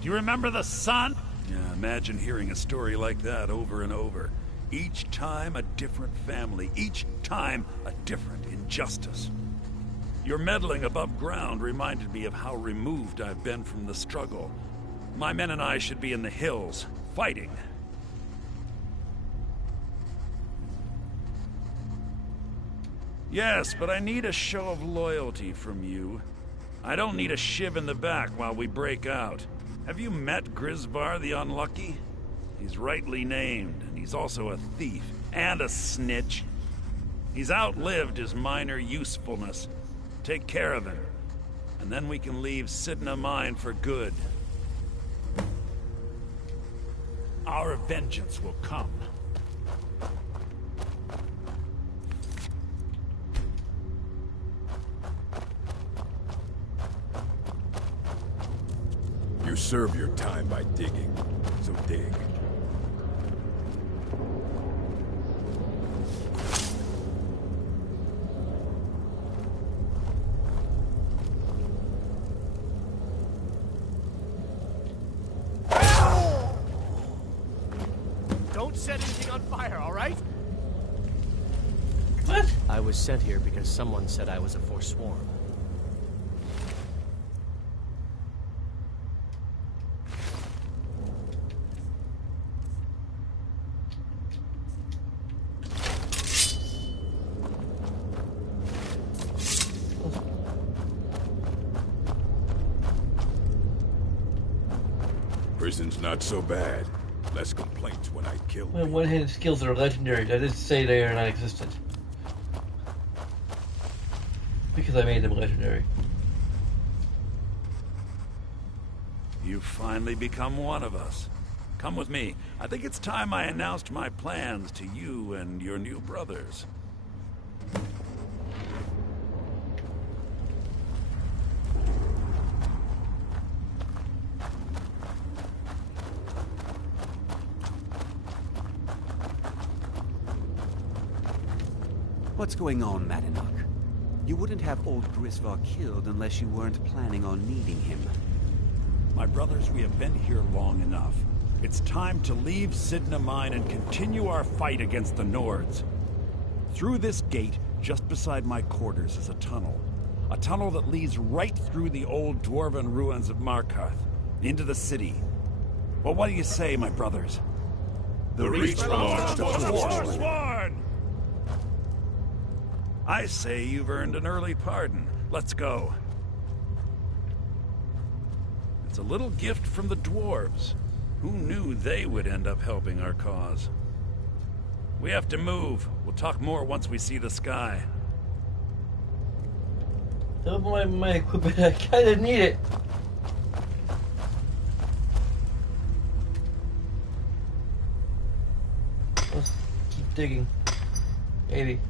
Do you remember the sun? Yeah, imagine hearing a story like that over and over. Each time a different family, each time a different injustice. Your meddling above ground reminded me of how removed I've been from the struggle. My men and I should be in the hills, fighting. Yes, but I need a show of loyalty from you. I don't need a shiv in the back while we break out. Have you met Grisvar the Unlucky? He's rightly named, and he's also a thief and a snitch. He's outlived his minor usefulness. Take care of him, and then we can leave Sidna Mine for good. Our vengeance will come. You serve your time by digging, so dig. Don't set anything on fire, all right? What? I was sent here because someone said I was a Forsworn. Prison's not so bad. Less complaints when I kill My one-handed skills are legendary. I didn't say they are non-existent. Because I made them legendary. You've finally become one of us. Come with me. I think it's time I announced my plans to you and your new brothers. What's going on, Madanuk? You wouldn't have old Grisvar killed unless you weren't planning on needing him. My brothers, we have been here long enough. It's time to leave Sidna Mine and continue our fight against the Nords. Through this gate, just beside my quarters, is a tunnel. A tunnel that leads right through the old dwarven ruins of Markarth, into the city. Well, what do you say, my brothers? The Reach belongs to the Forsworn! I say you've earned an early pardon. Let's go. It's a little gift from the dwarves. Who knew they would end up helping our cause? We have to move. We'll talk more once we see the sky. Don't mind my equipment, I kinda need it. Let's keep digging. Maybe.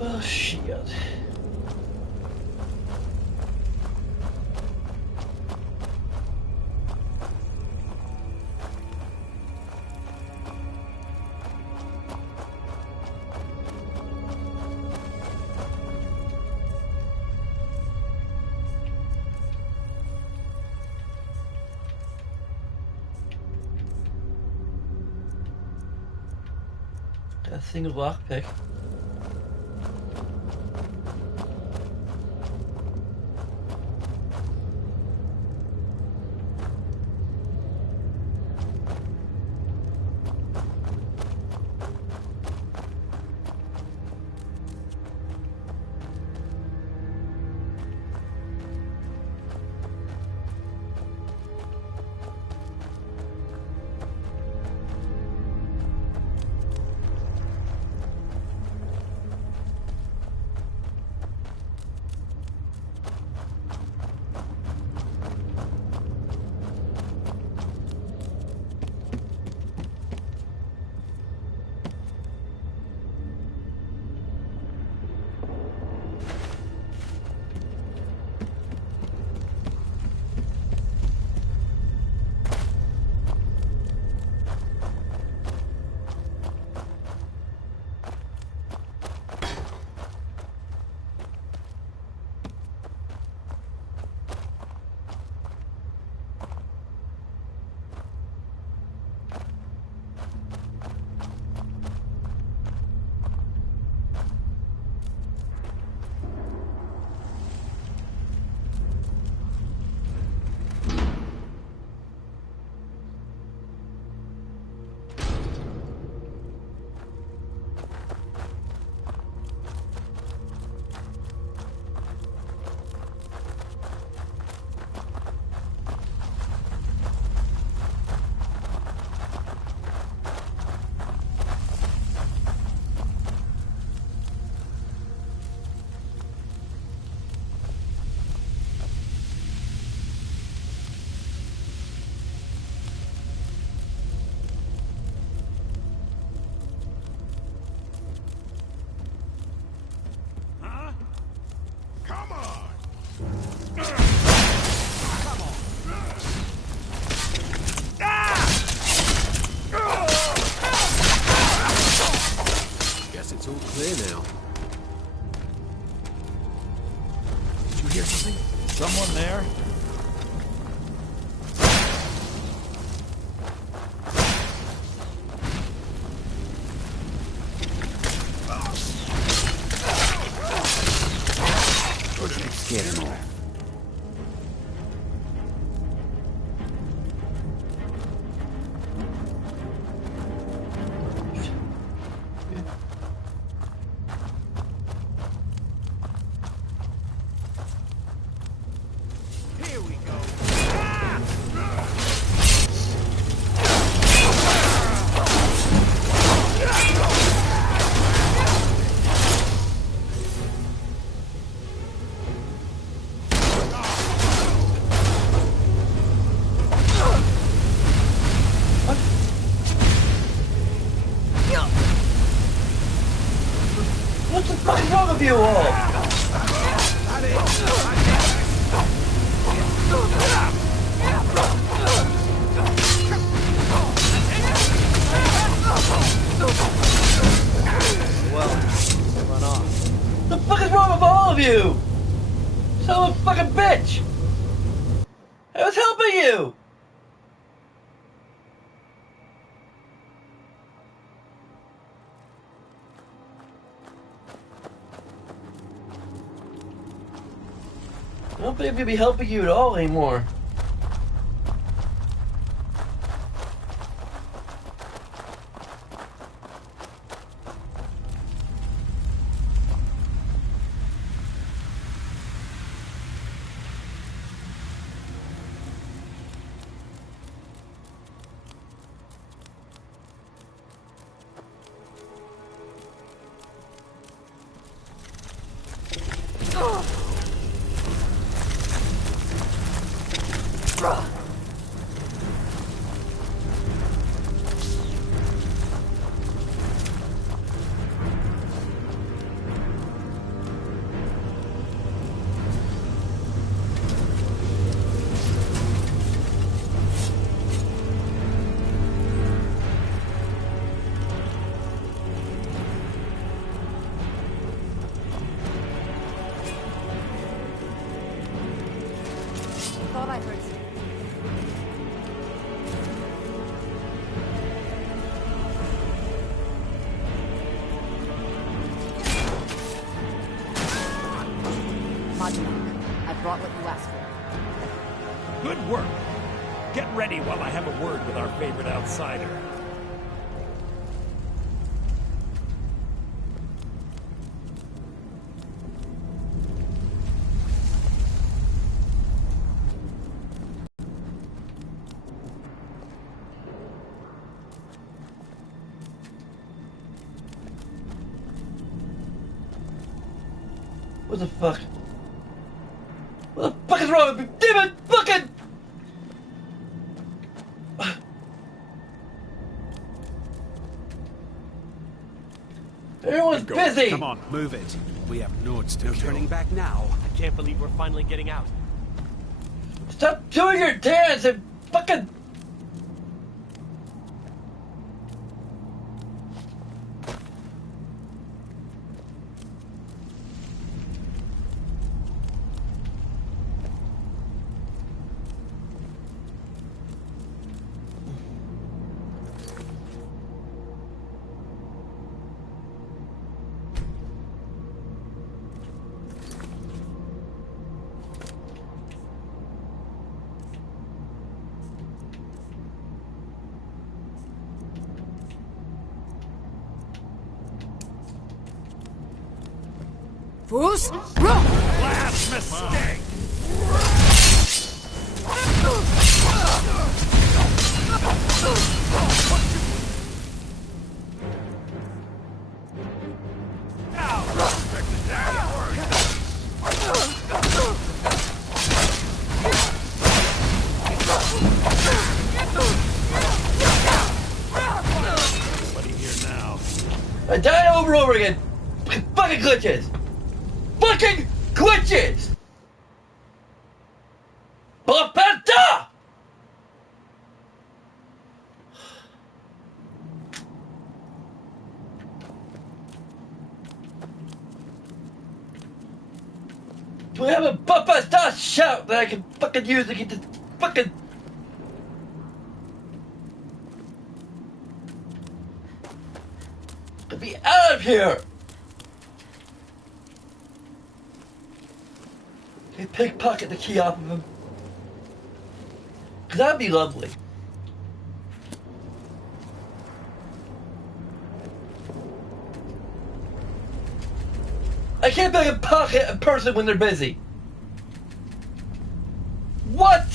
Oh, shit. Got a single lockpick. clear now. Did you hear something? Someone there? Get him all. What the fuck is wrong with you all? Well, run off. The fuck is wrong with all of you? Son of a fucking bitch! I was helping you! I don't think I'm gonna be helping you at all anymore. Thought I heard I brought what you asked for. Good work. Get ready while I have a word with our favorite outsider. What the fuck? What the fuck is wrong with me? Damn it! Fucking! Everyone's busy! Come on, move it. We have notes to turning back now. I can't believe we're finally getting out. Stop doing your dance and fucking... Fools! Run! Last mistake! Somebody here now. I died over and over again! Fucking glitches! Fucking glitches! Papata! Do we have a papata shout that I can fucking use to get this fucking... Get me out of here! Hey, pickpocket the key off of him. Cause that'd be lovely. I can't pickpocket a person when they're busy. What?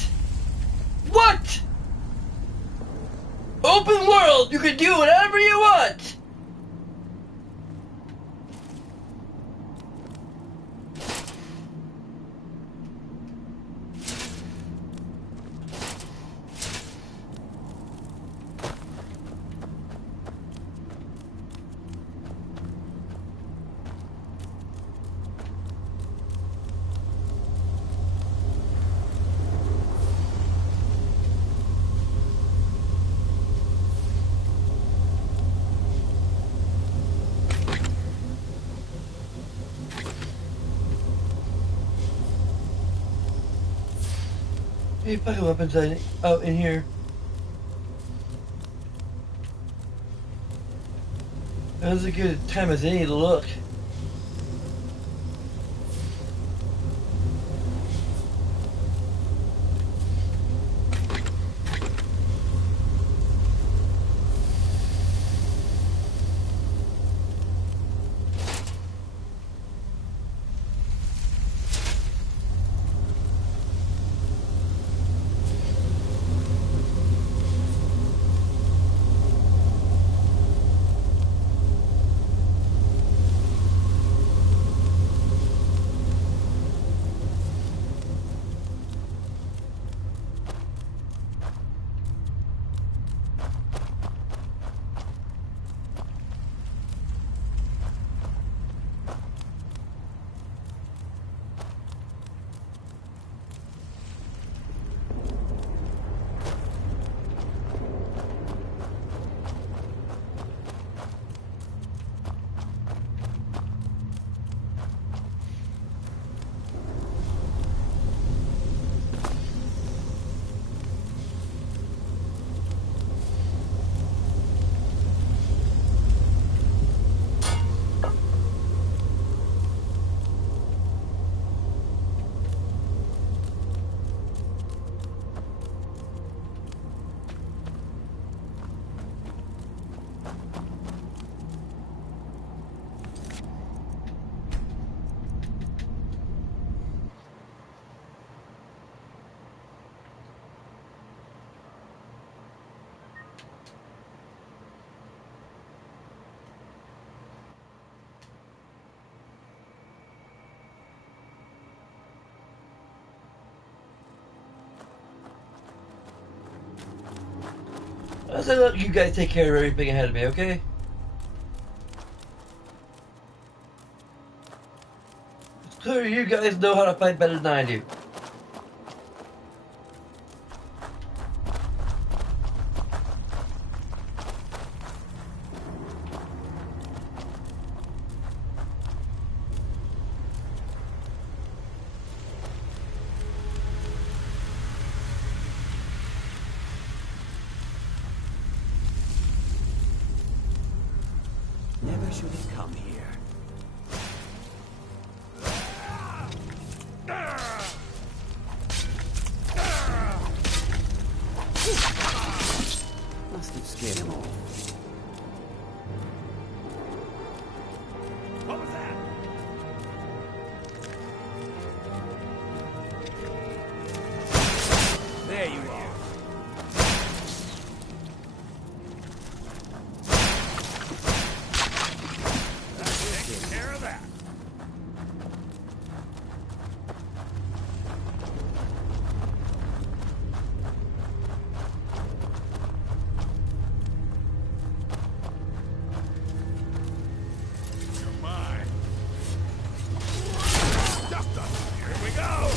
What? Open world, you can do whatever you want. Any fucking weapons out in here? That was a good time as any to look. I'll say, look, you guys take care of everything ahead of me, okay? It's clear you guys know how to fight better than I do. Never should have come here. Must have scared him off. What was that? There you are. Take care of that. You're mine. Here we go.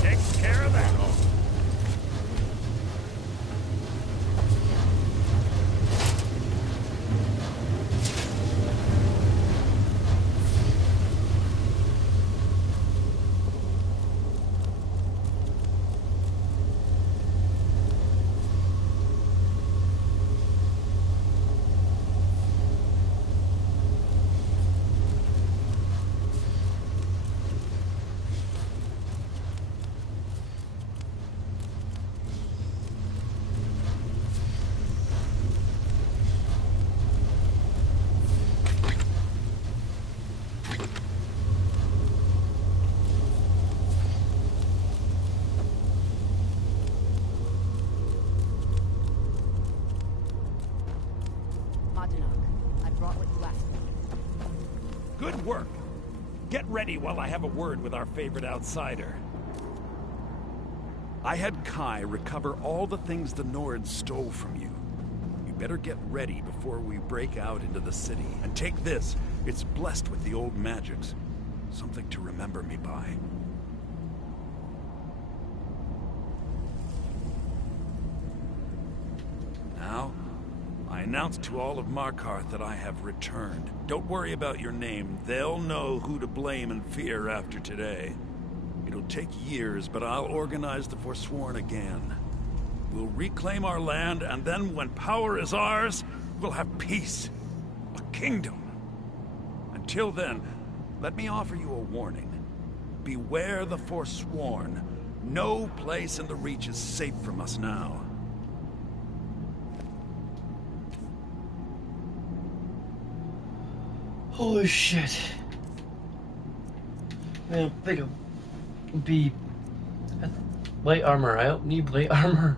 Takes care of that. I brought what you asked for. Good work. Get ready while I have a word with our favorite outsider. I had Kai recover all the things the Nords stole from you. You better get ready before we break out into the city. And take this. It's blessed with the old magics. Something to remember me by. Now, I announce to all of Markarth that I have returned. Don't worry about your name. They'll know who to blame and fear after today. It'll take years, but I'll organize the Forsworn again. We'll reclaim our land, and then when power is ours, we'll have peace. A kingdom. Until then, let me offer you a warning. Beware the Forsworn. No place in the Reach is safe from us now. Holy shit. Man, I think it'll be light armor. I don't need light armor.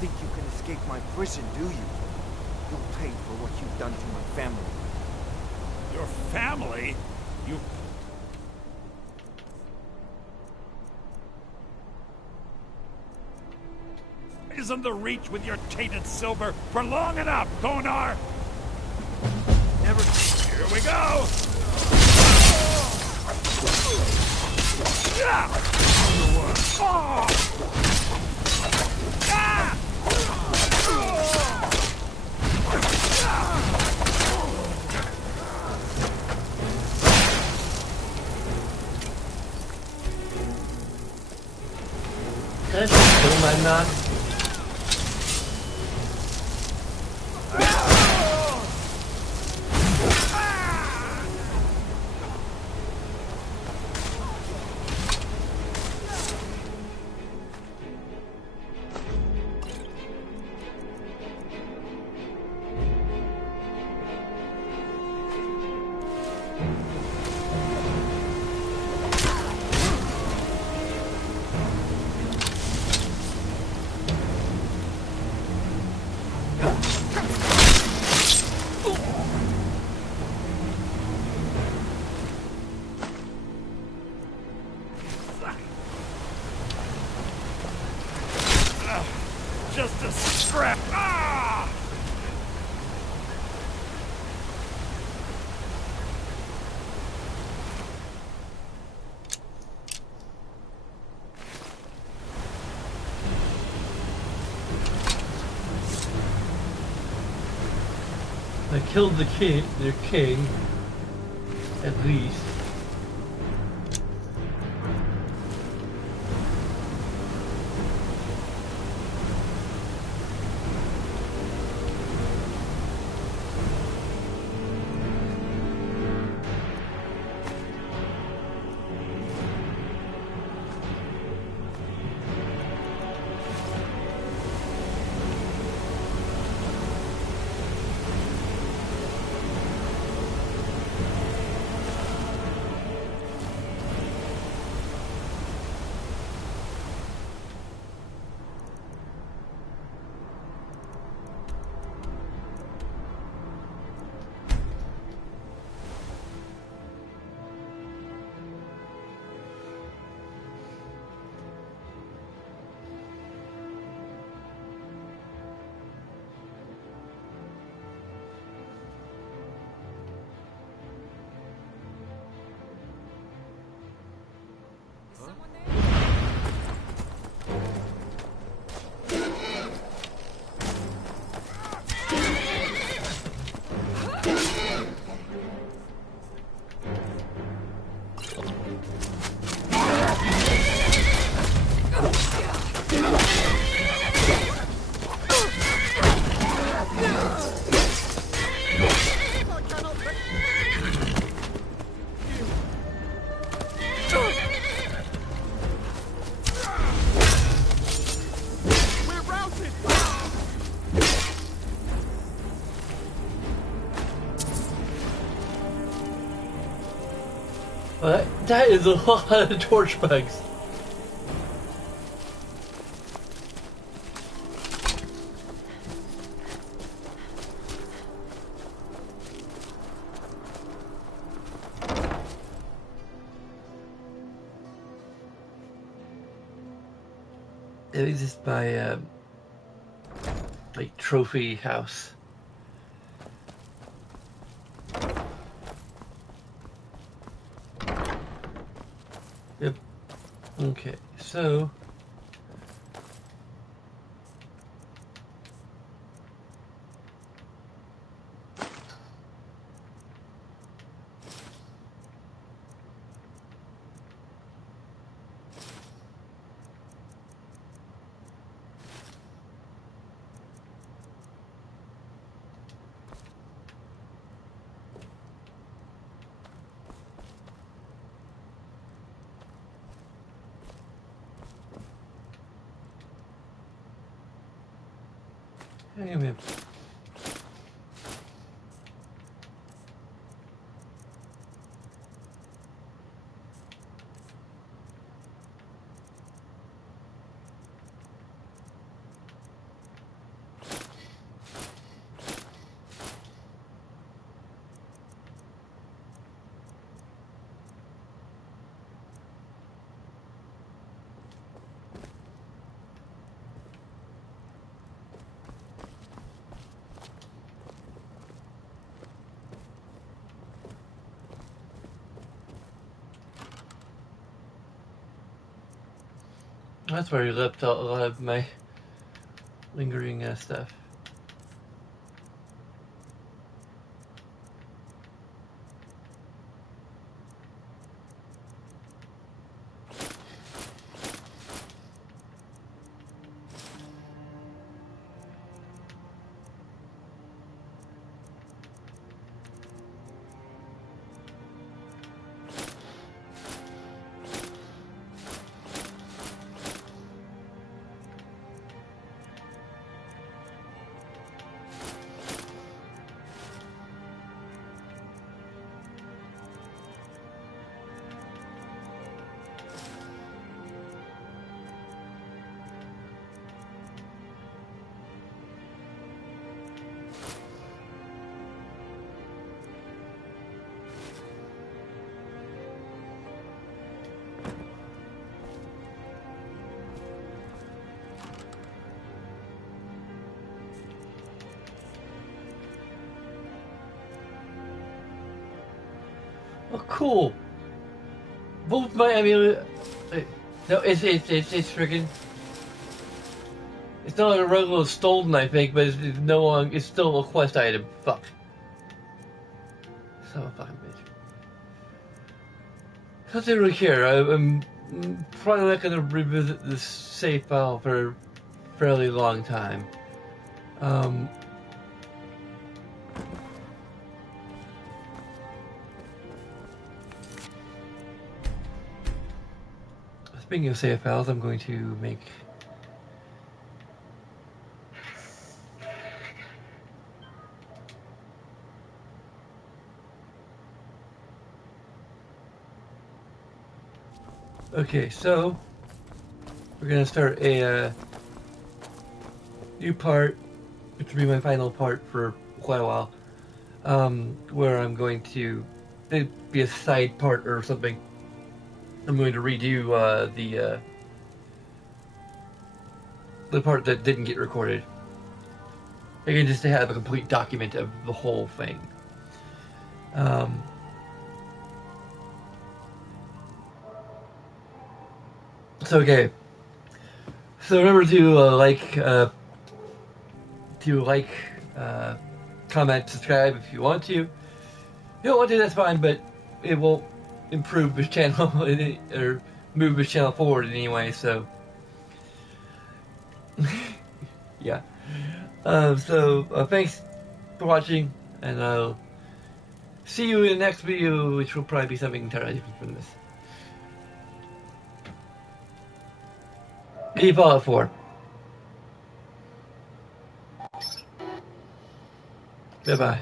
Think you can escape my prison, do you? You'll pay for what you've done to my family. Your family? You... Isn't the Reach with your tainted silver for long enough, Konar? Never... Here we go! Can I just kill my knock? Just a scrap. Ah! I killed the king, their king, at least. That is a lot of torch bugs. It is just my like trophy house. Yep. Okay, so hang on a minute. That's where you left out a lot of my lingering stuff. Oh, cool. Both my amulet. No, it's freaking. It's not like a regular stolen, I think, but it's no longer. It's still a quest item. Fuck. Son of a fucking bitch. I don't really care. I'm probably not going to revisit this save file for a fairly long time. Speaking of save files, I'm going to make okay, so we're going to start a new part, which will be my final part for quite a while, where I'm going to, it'd be a side part or something. I'm going to redo the part that didn't get recorded. Again, just to have a complete document of the whole thing. So okay. So remember to comment, subscribe if you want to. If you don't want to, that's fine, but it won't improve this channel or move this channel forward in any way. So yeah. Thanks for watching, and I'll see you in the next video, which will probably be something entirely different from this. Any Fallout 4. Bye-bye.